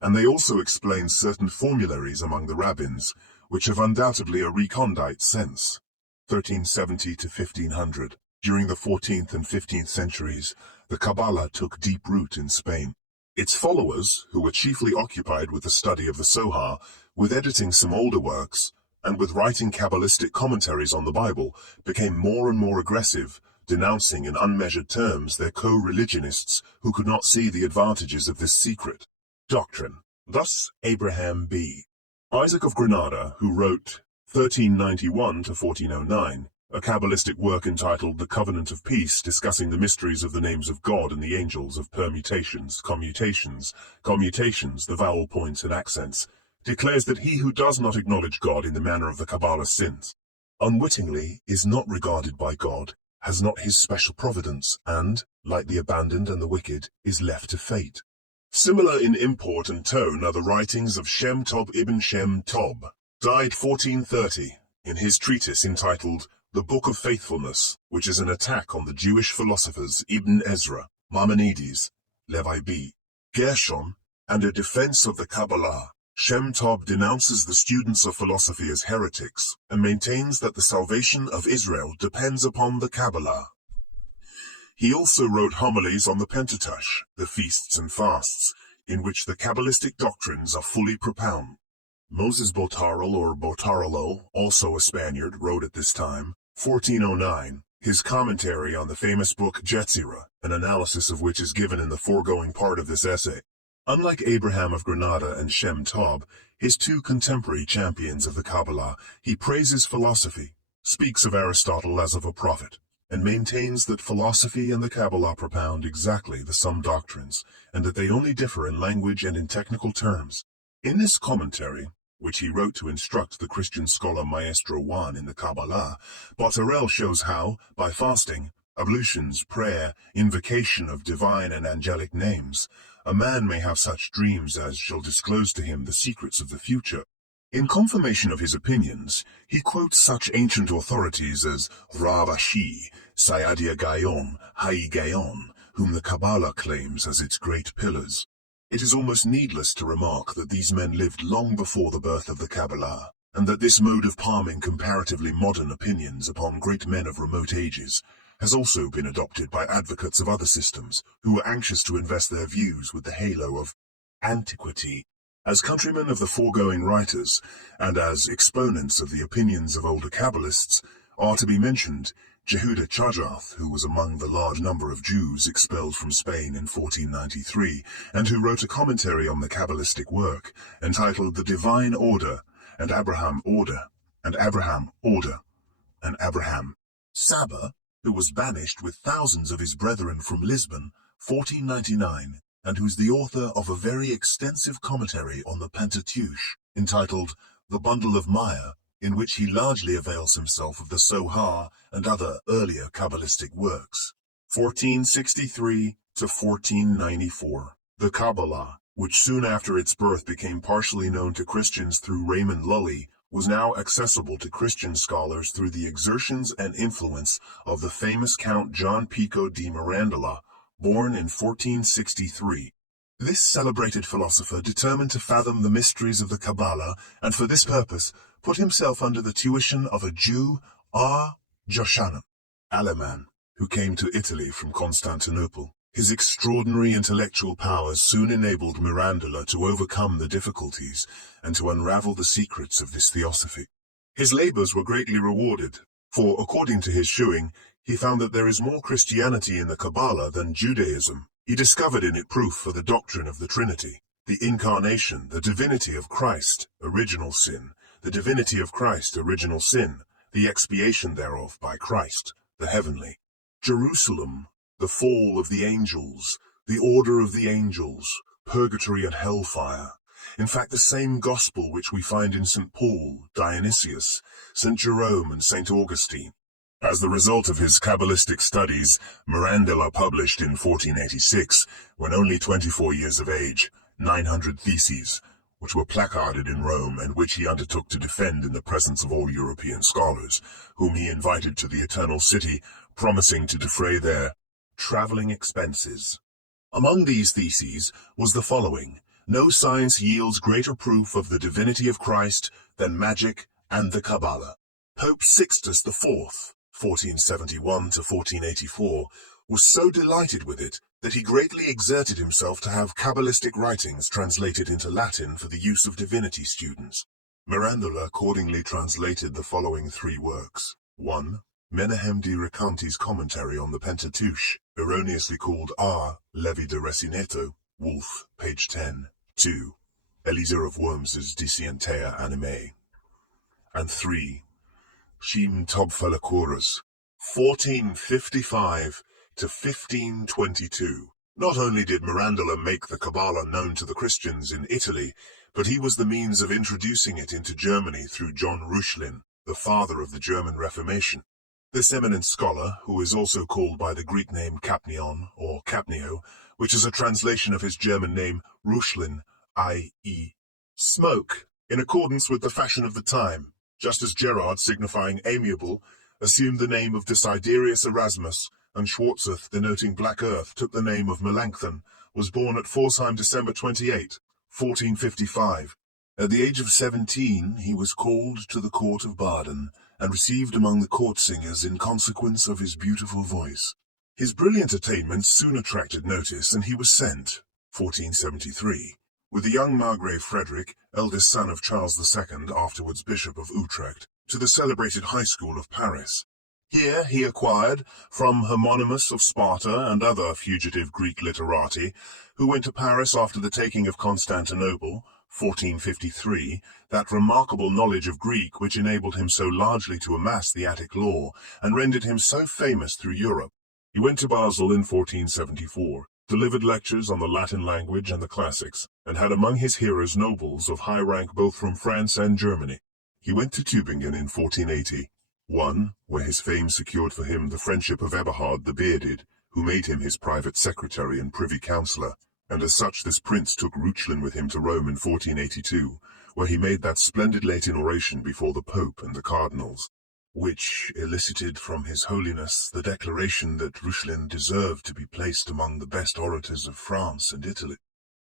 and they also explain certain formularies among the rabbins, which have undoubtedly a recondite sense. 1370 to 1500. During the 14th and 15th centuries, the Kabbalah took deep root in Spain. Its followers, who were chiefly occupied with the study of the Sohar, with editing some older works, and with writing Kabbalistic commentaries on the Bible, became more and more aggressive, denouncing in unmeasured terms their co-religionists who could not see the advantages of this secret doctrine. Thus, Abraham B. Isaac of Granada, who wrote 1391 to 1409, a Kabbalistic work entitled The Covenant of Peace, discussing the mysteries of the names of God and the angels, of permutations, commutations, the vowel points and accents, declares that he who does not acknowledge God in the manner of the Kabbalah sins, unwittingly is not regarded by God, has not his special providence, and, like the abandoned and the wicked, is left to fate. Similar in import and tone are the writings of Shem Tob ibn Shem Tob, died 1430, in his treatise entitled The Book of Faithfulness, which is an attack on the Jewish philosophers Ibn Ezra, Maimonides, Levi B. Gershon, and a defense of the Kabbalah. Shem Tob denounces the students of philosophy as heretics, and maintains that the salvation of Israel depends upon the Kabbalah. He also wrote homilies on the Pentateuch, the feasts and fasts, in which the Kabbalistic doctrines are fully propounded. Moses Botarel or Botarolo, also a Spaniard, wrote at this time, 1409, his commentary on the famous book Yetzirah, an analysis of which is given in the foregoing part of this essay. Unlike Abraham of Granada and Shem Tob, his two contemporary champions of the Kabbalah, he praises philosophy, speaks of Aristotle as of a prophet, and maintains that philosophy and the Kabbalah propound exactly the same doctrines, and that they only differ in language and in technical terms. In this commentary, which he wrote to instruct the Christian scholar Maestro Juan in the Kabbalah, Botarel shows how, by fasting, ablutions, prayer, invocation of divine and angelic names, a man may have such dreams as shall disclose to him the secrets of the future. In confirmation of his opinions, he quotes such ancient authorities as Rav Ashi, Sayadia Gaon, Hai Gaon, whom the Kabbalah claims as its great pillars. It is almost needless to remark that these men lived long before the birth of the Kabbalah, and that this mode of palming comparatively modern opinions upon great men of remote ages has also been adopted by advocates of other systems who are anxious to invest their views with the halo of antiquity. As countrymen of the foregoing writers, and as exponents of the opinions of older Kabbalists, are to be mentioned Jehuda Chajath, who was among the large number of Jews expelled from Spain in 1493, and who wrote a commentary on the Kabbalistic work, entitled The Divine Order, and Abraham Order, and Abraham Order, and Abraham Saba, who was banished with thousands of his brethren from Lisbon, 1499, and who is the author of a very extensive commentary on the Pentateuch, entitled The Bundle of Maya, in which he largely avails himself of the Sohar and other earlier Kabbalistic works. 1463 to 1494. The Kabbalah, which soon after its birth became partially known to Christians through Raymond Lully, was now accessible to Christian scholars through the exertions and influence of the famous Count John Pico di Mirandola, born in 1463. This celebrated philosopher determined to fathom the mysteries of the Kabbalah, and for this purpose put himself under the tuition of a Jew, R. Joshanan Aleman, who came to Italy from Constantinople. His extraordinary intellectual powers soon enabled Mirandola to overcome the difficulties and to unravel the secrets of this theosophy. His labors were greatly rewarded, for, according to his shewing, he found that there is more Christianity in the Kabbalah than Judaism. He discovered in it proof for the doctrine of the Trinity, the incarnation, the divinity of Christ, original sin, the divinity of Christ, original sin, the expiation thereof by Christ, the heavenly. Jerusalem, the fall of the angels, the order of the angels, purgatory and hellfire. In fact, the same gospel which we find in St. Paul, Dionysius, St. Jerome, and St. Augustine. As the result of his Kabbalistic studies, Mirandola published in 1486, when only 24 years of age, 900 theses, which were placarded in Rome and which he undertook to defend in the presence of all European scholars, whom he invited to the Eternal City, promising to defray their traveling expenses. Among these theses was the following: no science yields greater proof of the divinity of Christ than magic and the Kabbalah. Pope Sixtus IV, 1471 to 1484, was so delighted with it that he greatly exerted himself to have Kabbalistic writings translated into Latin for the use of divinity students. Mirandola accordingly translated the following three works. 1. Menahem di Recanti's commentary on the Pentateuch, erroneously called R. Levi de Resineto, Wolf, page 10. 2. Eliezer of Worms's De Scientia Animae. And 3. Shim Tobfalacuras, 1455 to 1522. Not only did Mirandola make the Kabbalah known to the Christians in Italy, but he was the means of introducing it into Germany through John Reuchlin, the father of the German Reformation. This eminent scholar, who is also called by the Greek name Kapnion or Kapnio, which is a translation of his German name Reuchlin, i.e. smoke, in accordance with the fashion of the time, just as Gerard, signifying amiable, assumed the name of Desiderius Erasmus, and Schwarzeth, denoting black earth, took the name of Melanchthon, was born at Pforzheim December 28, 1455. At the age of 17, he was called to the court of Baden, and received among the court singers in consequence of his beautiful voice. His brilliant attainments soon attracted notice, and he was sent, 1473, with the young Margrave Frederick, eldest son of Charles II, afterwards Bishop of Utrecht, to the celebrated High School of Paris. Here he acquired, from Hermonymus of Sparta and other fugitive Greek literati, who went to Paris after the taking of Constantinople, 1453, that remarkable knowledge of Greek which enabled him so largely to amass the Attic law, and rendered him so famous through Europe. He went to Basel in 1474, delivered lectures on the Latin language and the classics, and had among his hearers nobles of high rank both from France and Germany. He went to Tübingen in 1480, where his fame secured for him the friendship of Eberhard the Bearded, who made him his private secretary and privy councillor, and as such this prince took Reuchlin with him to Rome in 1482, where he made that splendid Latin oration before the Pope and the cardinals, which elicited from His Holiness the declaration that Reuchlin deserved to be placed among the best orators of France and Italy.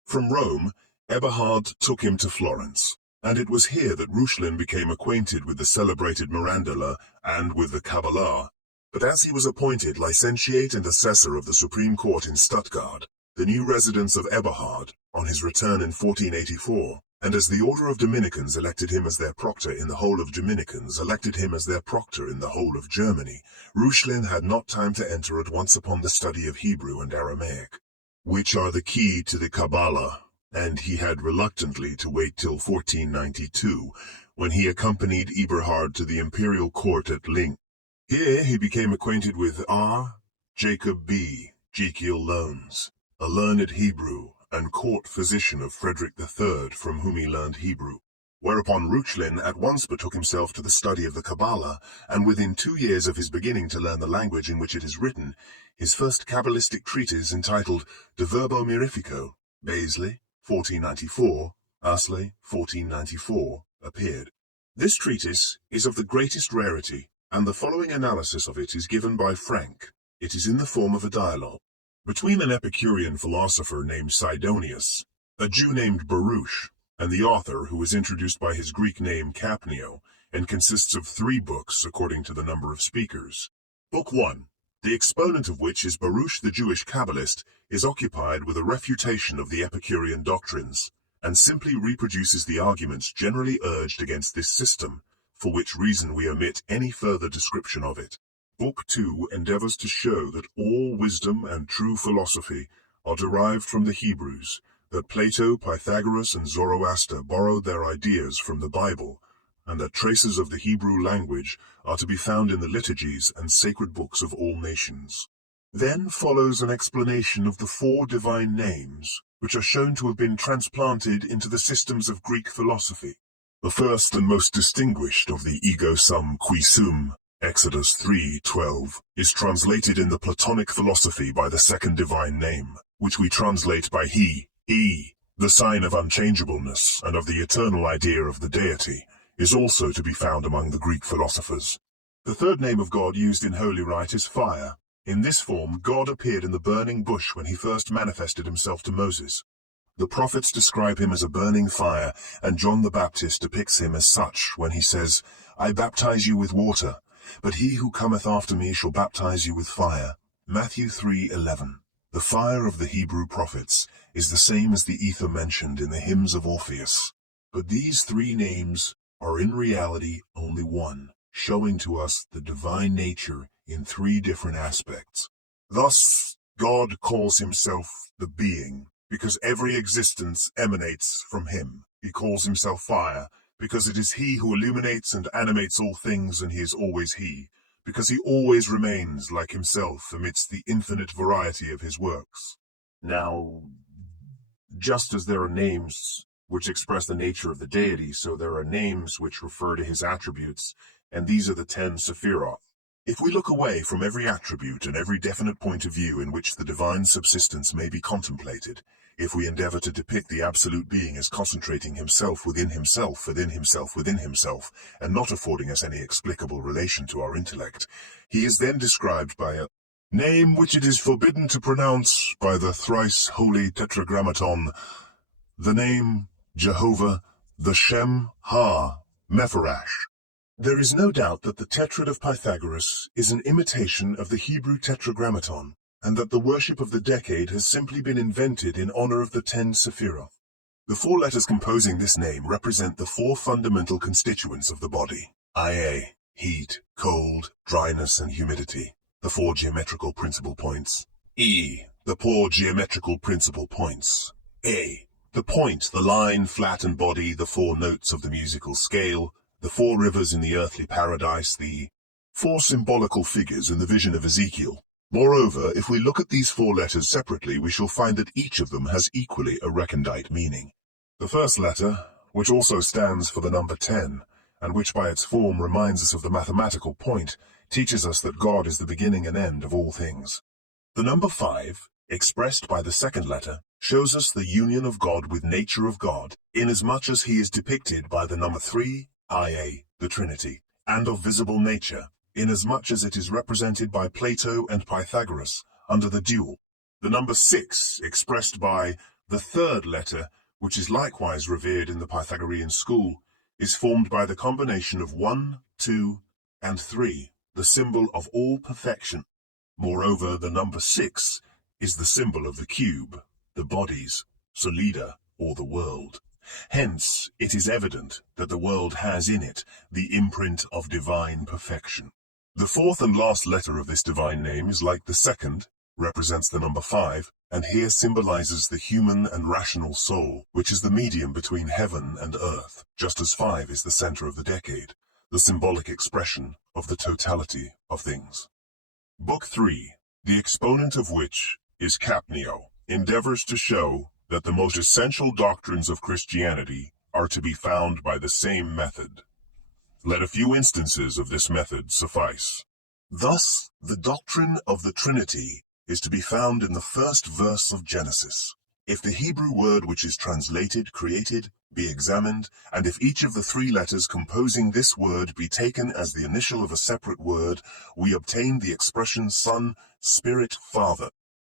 From Rome, Eberhard took him to Florence, and it was here that Reuchlin became acquainted with the celebrated Mirandola and with the Kabbalah. But as he was appointed licentiate and assessor of the Supreme Court in Stuttgart, the new residence of Eberhard, on his return in 1484, and as the Order of Dominicans elected him as their proctor in the whole of Dominicans elected him as their proctor in the whole of Germany, Reuchlin had not time to enter at once upon the study of Hebrew and Aramaic, which are the key to the Kabbalah, and he had reluctantly to wait till 1492, when he accompanied Eberhard to the imperial court at Linz. Here he became acquainted with R. Jacob B. Jekiel Lones, a learned Hebrew and court physician of Frederick III, from whom he learned Hebrew. Whereupon Reuchlin at once betook himself to the study of the Kabbalah, and within 2 years of his beginning to learn the language in which it is written, his first Kabbalistic treatise entitled De Verbo Mirifico, Basel, 1494, Asle, 1494, appeared. This treatise is of the greatest rarity, and the following analysis of it is given by Frank. It is in the form of a dialogue between an Epicurean philosopher named Sidonius, a Jew named Baruch, and the author, who is introduced by his Greek name Capnio, and consists of 3 books according to the number of speakers. Book 1, the exponent of which is Baruch the Jewish Kabbalist, is occupied with a refutation of the Epicurean doctrines, and simply reproduces the arguments generally urged against this system, for which reason we omit any further description of it. Book 2 endeavors to show that all wisdom and true philosophy are derived from the Hebrews, that Plato, Pythagoras, and Zoroaster borrowed their ideas from the Bible, and that traces of the Hebrew language are to be found in the liturgies and sacred books of all nations. Then follows an explanation of the 4 divine names, which are shown to have been transplanted into the systems of Greek philosophy. The first and most distinguished of the ego sum qui sum, Exodus 3:12, is translated in the Platonic philosophy by the second divine name, which we translate by he, the sign of unchangeableness and of the eternal idea of the deity, is also to be found among the Greek philosophers. The third name of God used in Holy Rite is fire. In this form, God appeared in the burning bush when he first manifested himself to Moses. The prophets describe him as a burning fire, and John the Baptist depicts him as such when he says, I baptize you with water, but he who cometh after me shall baptize you with fire. Matthew 3:11. The fire of the Hebrew prophets is the same as the ether mentioned in the hymns of Orpheus. But these 3 names are in reality only one, showing to us the divine nature in 3 different aspects. Thus, God calls himself the being, because every existence emanates from him. He calls himself fire, because it is he who illuminates and animates all things, and he is always he, because he always remains like himself amidst the infinite variety of his works. Now, just as there are names which express the nature of the deity, so there are names which refer to his attributes, and these are the 10 Sephiroth. If we look away from every attribute and every definite point of view in which the divine subsistence may be contemplated, if we endeavor to depict the absolute being as concentrating himself within himself, within himself, within himself, and not affording us any explicable relation to our intellect, he is then described by a name which it is forbidden to pronounce by the thrice holy tetragrammaton, the name Jehovah, the Shem Ha Mepharash. There is no doubt that the Tetrad of Pythagoras is an imitation of the Hebrew tetragrammaton, and that the worship of the decade has simply been invented in honor of the 10 Sephiroth. The 4 letters composing this name represent the 4 fundamental constituents of the body: Ia, heat, cold, dryness, and humidity, the 4 geometrical principal points; E, the 4 geometrical principal points; A, the point, the line, flat, and body, the 4 notes of the musical scale, the 4 rivers in the earthly paradise, the 4 symbolical figures in the vision of Ezekiel. Moreover, if we look at these 4 letters separately, we shall find that each of them has equally a recondite meaning. The first letter, which also stands for the number 10, and which by its form reminds us of the mathematical point, teaches us that God is the beginning and end of all things. The number 5, expressed by the second letter, shows us the union of God with nature of God, inasmuch as he is depicted by the number 3, Ia, the Trinity, and of visible nature, inasmuch as it is represented by Plato and Pythagoras under the dual. The number 6, expressed by the third letter, which is likewise revered in the Pythagorean school, is formed by the combination of 1, 2, and 3, the symbol of all perfection. Moreover, the number 6 is the symbol of the cube, the bodies, solida, or the world. Hence, it is evident that the world has in it the imprint of divine perfection. The 4th and last letter of this divine name is like the second, represents the number 5, and here symbolizes the human and rational soul, which is the medium between heaven and earth, just as 5 is the center of the decade, the symbolic expression of the totality of things. Book 3, the exponent of which is Capneo, endeavors to show that the most essential doctrines of Christianity are to be found by the same method. Let a few instances of this method suffice. Thus, the doctrine of the Trinity is to be found in the first verse of Genesis. If the Hebrew word which is translated, created, be examined, and if each of the 3 letters composing this word be taken as the initial of a separate word, we obtain the expression Son, Spirit, Father.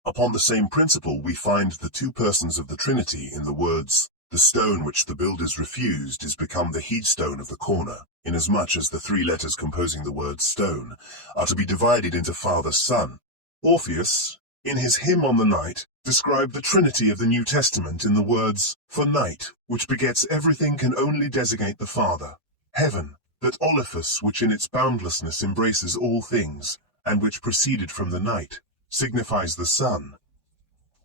Upon the same principle, we find the 2 persons of the Trinity in the words, "The stone which the builders refused is become the headstone of the corner," inasmuch as the 3 letters composing the word stone are to be divided into Father, Son. Orpheus, in his hymn on the night, described the Trinity of the New Testament in the words, "For night, which begets everything, can only designate the Father. Heaven, that Olephus, which in its boundlessness embraces all things, and which proceeded from the night, signifies the Son.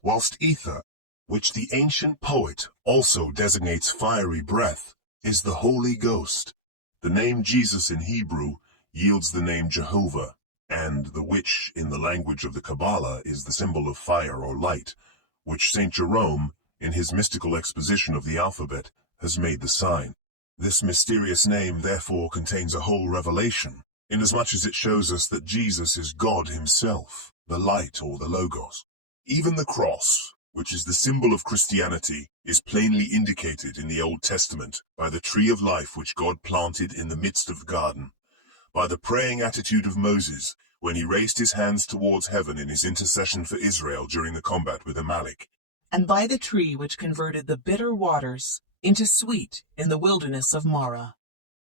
Whilst ether, which the ancient poet also designates fiery breath, is the Holy Ghost. The name Jesus in Hebrew yields the name Jehovah, and the which in the language of the Kabbalah is the symbol of fire or light, which St. Jerome, in his mystical exposition of the alphabet, has made the sign. This mysterious name therefore contains a whole revelation, inasmuch as it shows us that Jesus is God himself, the light or the Logos. Even the cross, which is the symbol of Christianity, is plainly indicated in the Old Testament by the tree of life which God planted in the midst of the garden, by the praying attitude of Moses when he raised his hands towards heaven in his intercession for Israel during the combat with Amalek, and by the tree which converted the bitter waters into sweet in the wilderness of Mara.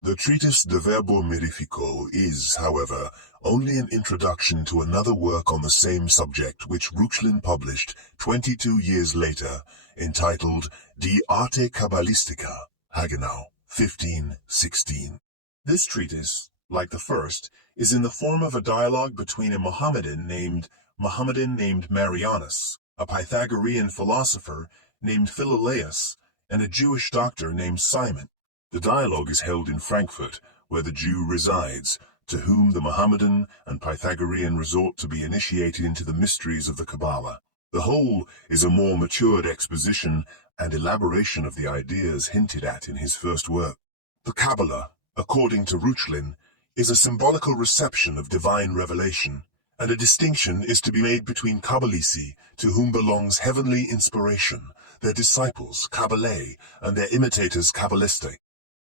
The treatise De Verbo Mirifico is, however, only an introduction to another work on the same subject which Reuchlin published 22 years later, entitled Die Arte Kabbalistica, Hagenau, 1516. This treatise, like the first, is in the form of a dialogue between a Mohammedan named Marianus, a Pythagorean philosopher named Philolaus, and a Jewish doctor named Simon. The dialogue is held in Frankfurt, where the Jew resides, to whom the Mohammedan and Pythagorean resort to be initiated into the mysteries of the Kabbalah. The whole is a more matured exposition and elaboration of the ideas hinted at in his first work. The Kabbalah, according to Reuchlin, is a symbolical reception of divine revelation, and a distinction is to be made between Kabbalisti, to whom belongs heavenly inspiration, their disciples, Kabbālā, and their imitators, Kabbalisti.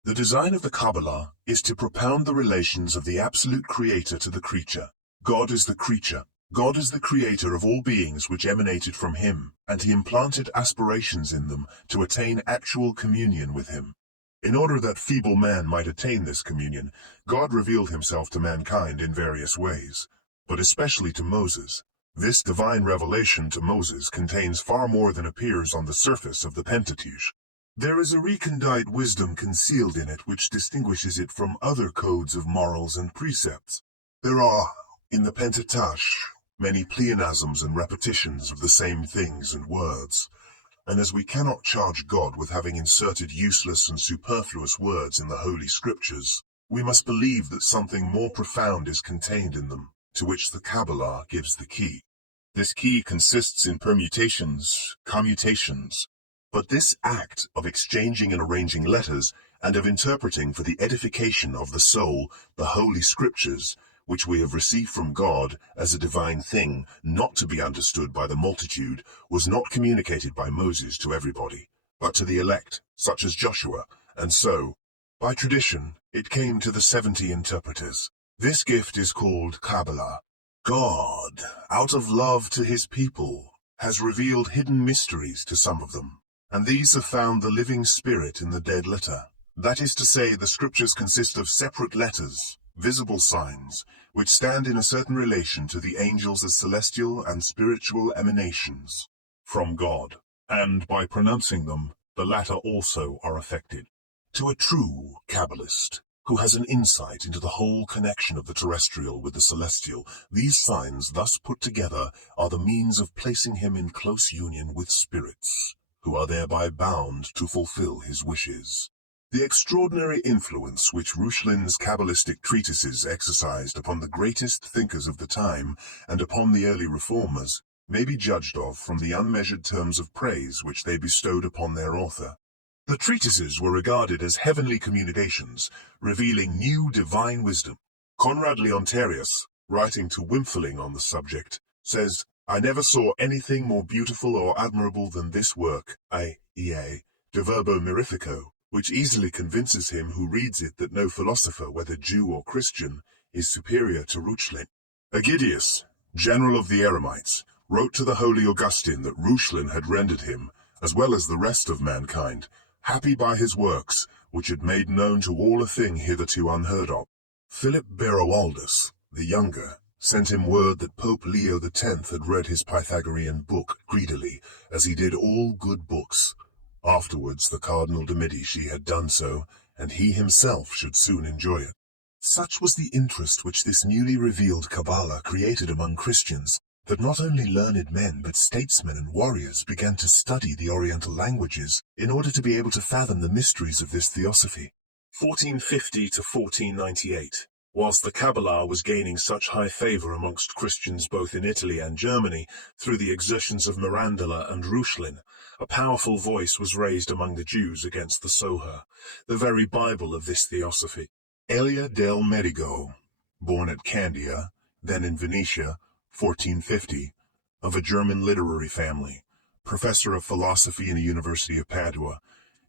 The design of the Kabbalah is to propound the relations of the absolute creator to the creature. God is the creature. God is the creator of all beings which emanated from him, and he implanted aspirations in them to attain actual communion with him. In order that feeble man might attain this communion, God revealed himself to mankind in various ways, but especially to Moses, This divine revelation to Moses contains far more than appears on the surface of the Pentateuch. There is a recondite wisdom concealed in it which distinguishes it from other codes of morals and precepts. There are, in the Pentateuch, many pleonasms and repetitions of the same things and words, and as we cannot charge God with having inserted useless and superfluous words in the Holy Scriptures, we must believe that something more profound is contained in them, to which the Kabbalah gives the key. This key consists in permutations, commutations, but this act of exchanging and arranging letters and of interpreting for the edification of the soul the Holy Scriptures, which we have received from God as a divine thing, not to be understood by the multitude, was not communicated by Moses to everybody, but to the elect, such as Joshua, and so, by tradition, it came to the 70 interpreters. This gift is called Kabbalah. God, out of love to his people, has revealed hidden mysteries to some of them, and these have found the living spirit in the dead letter. That is to say, the Scriptures consist of separate letters, visible signs, which stand in a certain relation to the angels as celestial and spiritual emanations from God, and by pronouncing them, the latter also are affected. To a true Kabbalist, who has an insight into the whole connection of the terrestrial with the celestial, these signs thus put together are the means of placing him in close union with spirits, who are thereby bound to fulfill his wishes. The extraordinary influence which Reuchlin's Kabbalistic treatises exercised upon the greatest thinkers of the time and upon the early reformers may be judged of from the unmeasured terms of praise which they bestowed upon their author. The treatises were regarded as heavenly communications, revealing new divine wisdom. Conrad Leontarius, writing to Wimferling on the subject, says, "I never saw anything more beautiful or admirable than this work, i.e.a. De Verbo Mirifico, which easily convinces him who reads it that no philosopher, whether Jew or Christian, is superior to Reuchlin." Aegidius, general of the Eremites, wrote to the holy Augustine that Reuchlin had rendered him, as well as the rest of mankind, happy by his works, which had made known to all a thing hitherto unheard of. Philip Beroaldus, the younger, sent him word that Pope Leo X had read his Pythagorean book greedily, as he did all good books. Afterwards the Cardinal de' Medici had done so, and he himself should soon enjoy it. Such was the interest which this newly revealed Kabbalah created among Christians, that not only learned men but statesmen and warriors began to study the Oriental languages in order to be able to fathom the mysteries of this theosophy. 1450 to 1498. Whilst the Kabbalah was gaining such high favor amongst Christians both in Italy and Germany through the exertions of Mirandola and Reuchlin, a powerful voice was raised among the Jews against the Sohar, the very Bible of this theosophy. Elia del Medigo, born at Candia, then in Venetia, 1450, of a German literary family, professor of philosophy in the University of Padua,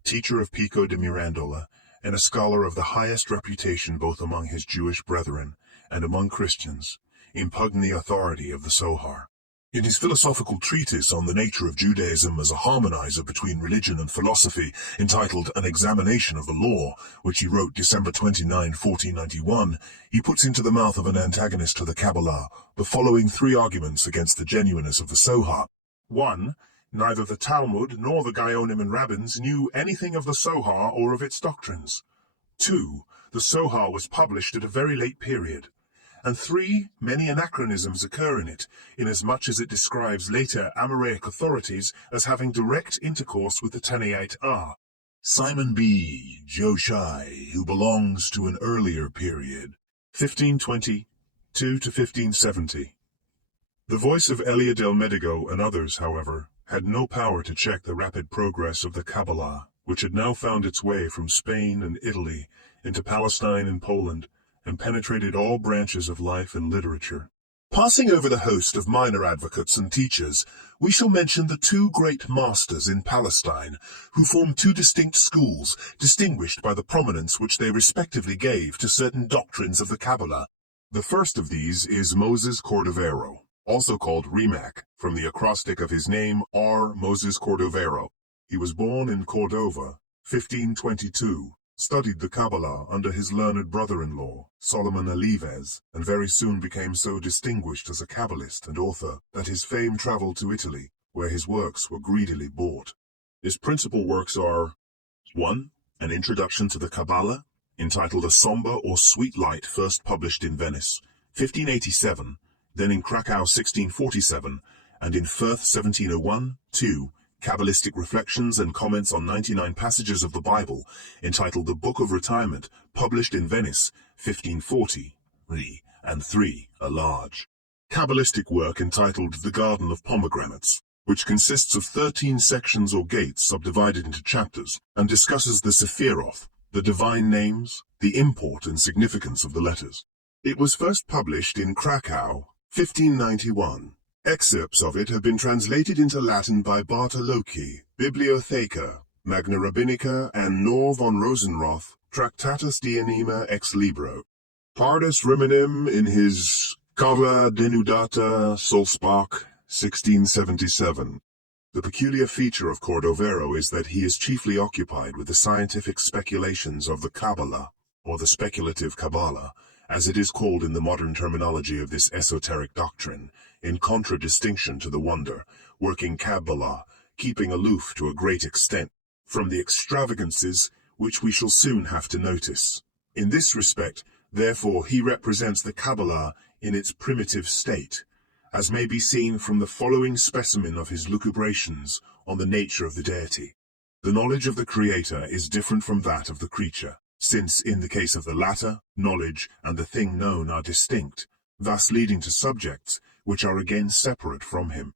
teacher of Pico de Mirandola, and a scholar of the highest reputation both among his Jewish brethren and among Christians, impugned the authority of the Sohar. In his philosophical treatise on the nature of Judaism as a harmonizer between religion and philosophy, entitled An Examination of the Law, which he wrote December 29, 1491, he puts into the mouth of an antagonist to the Kabbalah the following three arguments against the genuineness of the Sohar. 1. Neither the Talmud nor the Gaonim and Rabbins knew anything of the Sohar or of its doctrines. 2. The Sohar was published at a very late period. And 3. Many anachronisms occur in it, inasmuch as it describes later Amoraic authorities as having direct intercourse with the Tanaite Simon B. Joshai, who belongs to an earlier period, 1522 to 1570. The voice of Elia del Medigo and others, however, had no power to check the rapid progress of the Kabbalah, which had now found its way from Spain and Italy into Palestine and Poland, and penetrated all branches of life and literature. Passing over the host of minor advocates and teachers, we shall mention the two great masters in Palestine, who formed two distinct schools, distinguished by the prominence which they respectively gave to certain doctrines of the Kabbalah. The first of these is Moses Cordovero, also called Rimac, from the acrostic of his name R. Moses Cordovero. He was born in Cordova, 1522, studied the Kabbalah under his learned brother-in-law, Solomon Elives, and very soon became so distinguished as a Kabbalist and author that his fame traveled to Italy, where his works were greedily bought. His principal works are 1. An introduction to the Kabbalah, entitled A Somber or Sweet Light, first published in Venice, 1587, then in Krakow 1647, and in Firth 1701. 2. Kabbalistic Reflections and Comments on 99 Passages of the Bible, entitled The Book of Retirement, published in Venice, 1540. And 3. A large Kabbalistic work entitled The Garden of Pomegranates, which consists of 13 sections or gates subdivided into chapters, and discusses the Sephiroth, the divine names, the import and significance of the letters. It was first published in Krakow, 1591. Excerpts of it have been translated into Latin by Bartolocchi, Bibliotheca, Magna Rabbinica, and Nor von Rosenroth, Tractatus de Anima ex Libro. Pardus Riminim in his Cava Denudata Solspach, 1677. The peculiar feature of Cordovero is that he is chiefly occupied with the scientific speculations of the Kabbalah, or the speculative Kabbalah, as it is called in the modern terminology of this esoteric doctrine, in contradistinction to the wonder-working Kabbalah, keeping aloof to a great extent from the extravagances which we shall soon have to notice. In this respect, therefore, he represents the Kabbalah in its primitive state, as may be seen from the following specimen of his lucubrations on the nature of the deity. The knowledge of the Creator is different from that of the creature, since in the case of the latter, knowledge and the thing known are distinct, thus leading to subjects which are again separate from him.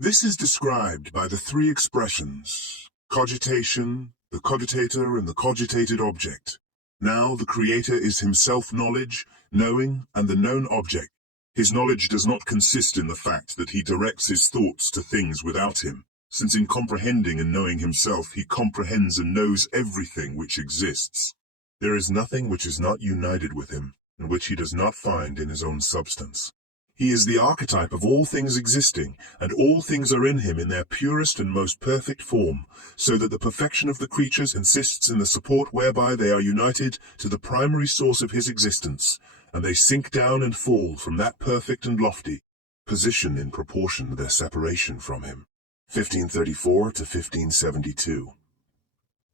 This is described by the three expressions, cogitation, the cogitator, and the cogitated object. Now the Creator is himself knowledge, knowing, and the known object. His knowledge does not consist in the fact that he directs his thoughts to things without him, since in comprehending and knowing himself he comprehends and knows everything which exists. There is nothing which is not united with him, and which he does not find in his own substance. He is the archetype of all things existing, and all things are in him in their purest and most perfect form, so that the perfection of the creatures consists in the support whereby they are united to the primary source of his existence, and they sink down and fall from that perfect and lofty position in proportion to their separation from him. 1534 to 1572.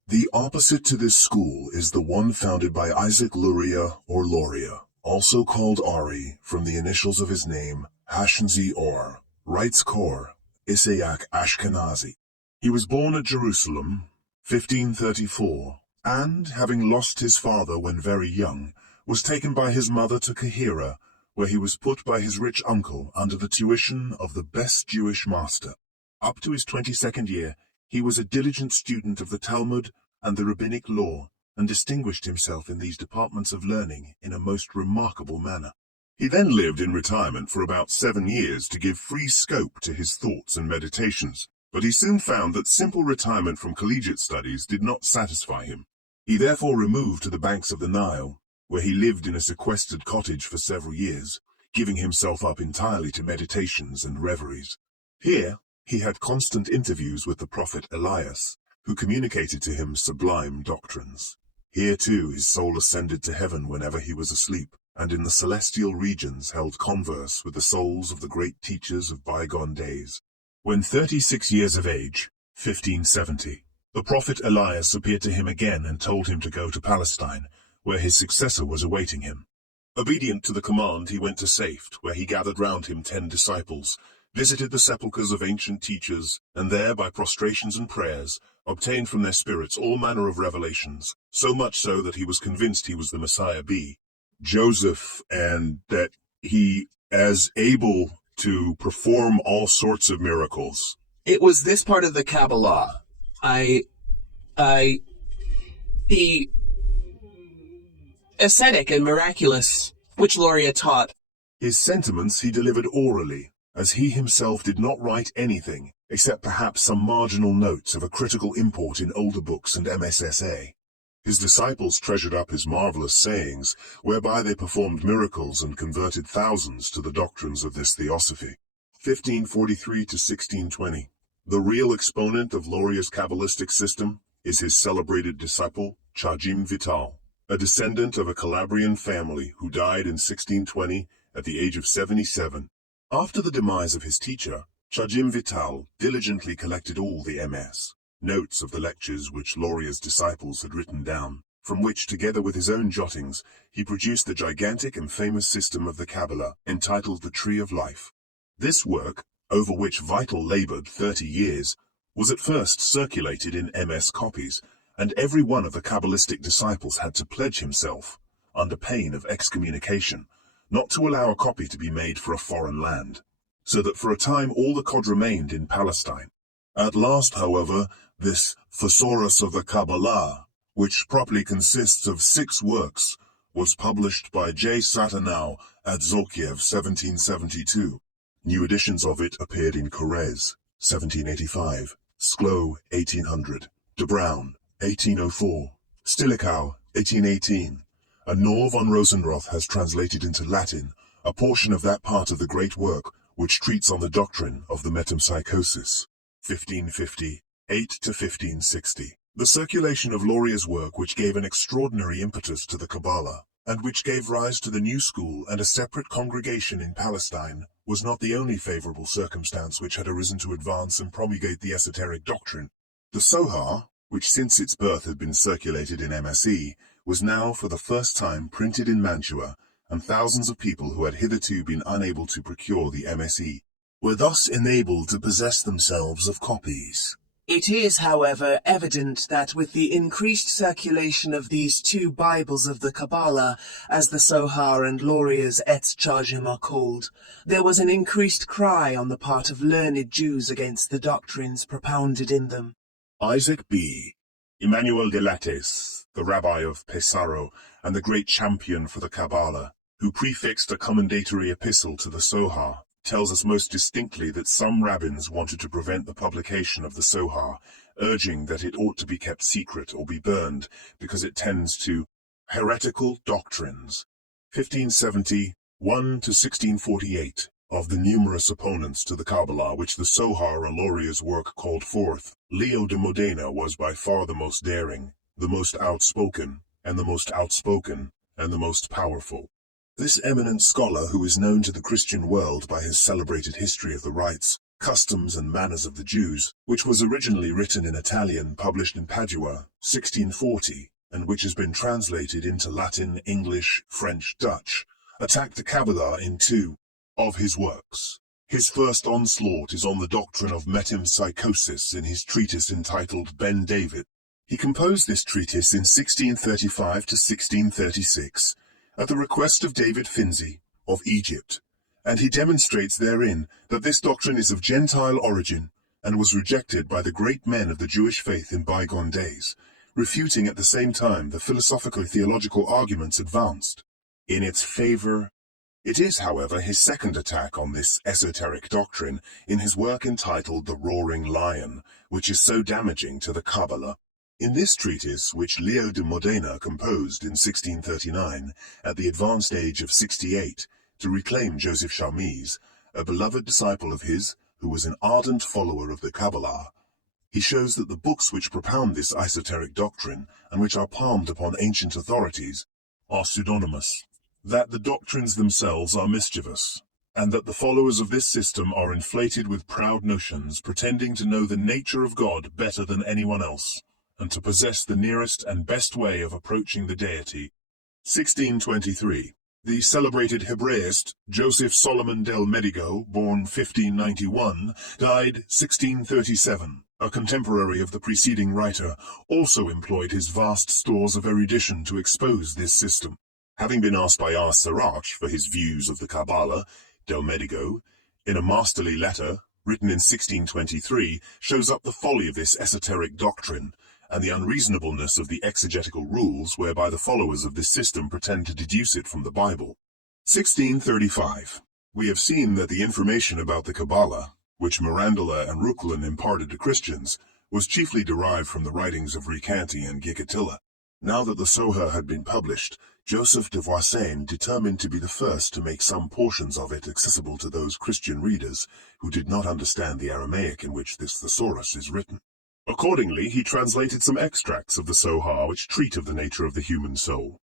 The opposite to this school is the one founded by Isaac Luria or Loria, also called Ari, from the initials of his name, Hashanzi Or, writes Kor, Isaac Ashkenazi. He was born at Jerusalem, 1534, and, having lost his father when very young, was taken by his mother to Kahira, where he was put by his rich uncle under the tuition of the best Jewish master. Up to his 22nd year, he was a diligent student of the Talmud and the rabbinic law, and distinguished himself in these departments of learning in a most remarkable manner. He then lived in retirement for about 7 years to give free scope to his thoughts and meditations, but he soon found that simple retirement from collegiate studies did not satisfy him. He therefore removed to the banks of the Nile, where he lived in a sequestered cottage for several years, giving himself up entirely to meditations and reveries. Here, he had constant interviews with the prophet Elias, who communicated to him sublime doctrines. Here, too, his soul ascended to heaven whenever he was asleep, and in the celestial regions held converse with the souls of the great teachers of bygone days. When 36 years of age, 1570, the prophet Elias appeared to him again and told him to go to Palestine, where his successor was awaiting him. Obedient to the command, he went to Safed, where he gathered round him 10 disciples, visited the sepulchres of ancient teachers, and there, by prostrations and prayers, obtained from their spirits all manner of revelations, so much so that he was convinced he was the Messiah be Joseph, and that he is able to perform all sorts of miracles. It was this part of the Kabbalah. The ascetic and miraculous, which Loria taught. His sentiments he delivered orally, as he himself did not write anything, except perhaps some marginal notes of a critical import in older books and MSSA. His disciples treasured up his marvelous sayings, whereby they performed miracles and converted thousands to the doctrines of this theosophy. 1543 to 1620. The real exponent of Loria's Kabbalistic system is his celebrated disciple, Chajim Vital, a descendant of a Calabrian family who died in 1620 at the age of 77. After the demise of his teacher, Chajim Vital diligently collected all the MS, notes of the lectures which Lauria's disciples had written down, from which, together with his own jottings, he produced the gigantic and famous system of the Kabbalah, entitled the Tree of Life. This work, over which Vital labored 30 years, was at first circulated in MS copies, and every one of the Kabbalistic disciples had to pledge himself, under pain of excommunication, not to allow a copy to be made for a foreign land, so that for a time all the cod remained in Palestine. At last, however, this thesaurus of the Kabbalah, which properly consists of 6 works, was published by J. Satanow at Zolkiev 1772. New editions of it appeared in Korez 1785, Sklo 1800, De Brown 1804, Stilichow 1818, and Nor von Rosenroth has translated into Latin a portion of that part of the great work which treats on the doctrine of the metempsychosis, 1558 to 1560. The circulation of Lauria's work, which gave an extraordinary impetus to the Kabbalah, and which gave rise to the new school and a separate congregation in Palestine, was not the only favorable circumstance which had arisen to advance and promulgate the esoteric doctrine. The Sohar, which since its birth had been circulated in MSE, was now for the first time printed in Mantua, and thousands of people who had hitherto been unable to procure the MSE were thus enabled to possess themselves of copies. It is, however, evident that with the increased circulation of these 2 Bibles of the Kabbalah, as the Sohar and Lauria's Etz Chajim are called, there was an increased cry on the part of learned Jews against the doctrines propounded in them. Isaac B. Emmanuel de Lattes, the rabbi of Pesaro and the great champion for the Kabbalah, who prefixed a commendatory epistle to the Sohar, tells us most distinctly that some rabbins wanted to prevent the publication of the Sohar, urging that it ought to be kept secret or be burned because it tends to heretical doctrines. 1571 to 1648. Of the numerous opponents to the Kabbalah which the Sohar or Lauria's work called forth, Leo de Modena was by far the most daring, the most outspoken, and the most outspoken, and the most powerful. This eminent scholar, who is known to the Christian world by his celebrated history of the rites, customs and manners of the Jews, which was originally written in Italian, published in Padua, 1640, and which has been translated into Latin, English, French, Dutch, attacked the Kabbalah in 2 of his works. His first onslaught is on the doctrine of metempsychosis in his treatise entitled Ben David. He composed this treatise in 1635 to 1636, at the request of David Finzi, of Egypt, and he demonstrates therein that this doctrine is of Gentile origin, and was rejected by the great men of the Jewish faith in bygone days, refuting at the same time the philosophico-theological arguments advanced in its favor. It is, however, his second attack on this esoteric doctrine in his work entitled The Roaring Lion, which is so damaging to the Kabbalah. In this treatise, which Leo de Modena composed in 1639, at the advanced age of 68, to reclaim Joseph Chamis, a beloved disciple of his, who was an ardent follower of the Kabbalah, he shows that the books which propound this esoteric doctrine, and which are palmed upon ancient authorities, are pseudonymous, that the doctrines themselves are mischievous, and that the followers of this system are inflated with proud notions, pretending to know the nature of God better than anyone else, and to possess the nearest and best way of approaching the deity. 1623. The celebrated Hebraist Joseph Solomon del Medigo, born 1591, died 1637. A contemporary of the preceding writer, also employed his vast stores of erudition to expose this system. Having been asked by R. Sirach for his views of the Kabbalah, del Medigo, in a masterly letter, written in 1623, shows up the folly of this esoteric doctrine, and the unreasonableness of the exegetical rules whereby the followers of this system pretend to deduce it from the Bible. 1635. We have seen that the information about the Kabbalah, which Mirandola and Reuchlin imparted to Christians, was chiefly derived from the writings of Recanati and Gikatilla. Now that the Sohar had been published, Joseph de Voisin determined to be the first to make some portions of it accessible to those Christian readers who did not understand the Aramaic in which this thesaurus is written. Accordingly, he translated some extracts of the Sohar which treat of the nature of the human soul.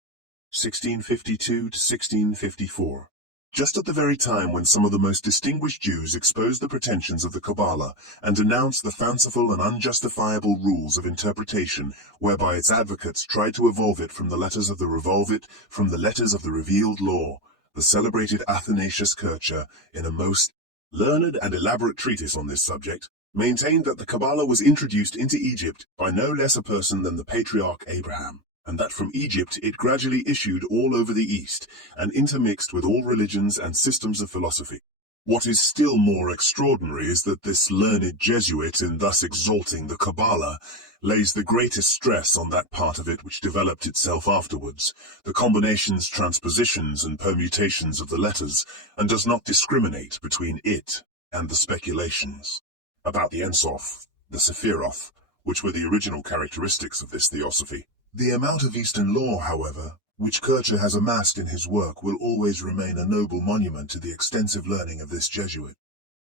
1652 to 1654. Just at the very time when some of the most distinguished Jews exposed the pretensions of the Kabbalah and denounced the fanciful and unjustifiable rules of interpretation whereby its advocates tried to evolve it from the letters of the revealed law, the celebrated Athanasius Kircher, in a most learned and elaborate treatise on this subject, maintained that the Kabbalah was introduced into Egypt by no less a person than the patriarch Abraham, and that from Egypt it gradually issued all over the East, and intermixed with all religions and systems of philosophy. What is still more extraordinary is that this learned Jesuit, in thus exalting the Kabbalah, lays the greatest stress on that part of it which developed itself afterwards, the combinations, transpositions, and permutations of the letters, and does not discriminate between it and the speculations about the Ein Sof, the Sephiroth, which were the original characteristics of this theosophy. The amount of Eastern lore, however, which Kircher has amassed in his work will always remain a noble monument to the extensive learning of this Jesuit.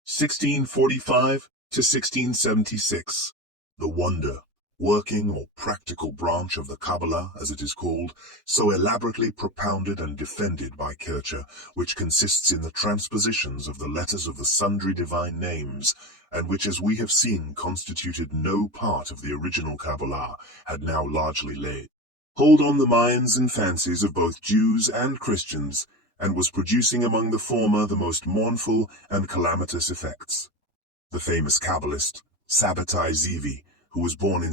1645 to 1676. The wonder, working or practical branch of the Kabbalah, as it is called, so elaborately propounded and defended by Kircher, which consists in the transpositions of the letters of the sundry divine names, and which, as we have seen, constituted no part of the original Kabbalah, had now largely laid hold on the minds and fancies of both Jews and Christians, and was producing among the former the most mournful and calamitous effects. The famous Kabbalist, Sabbatai Zevi, who was born in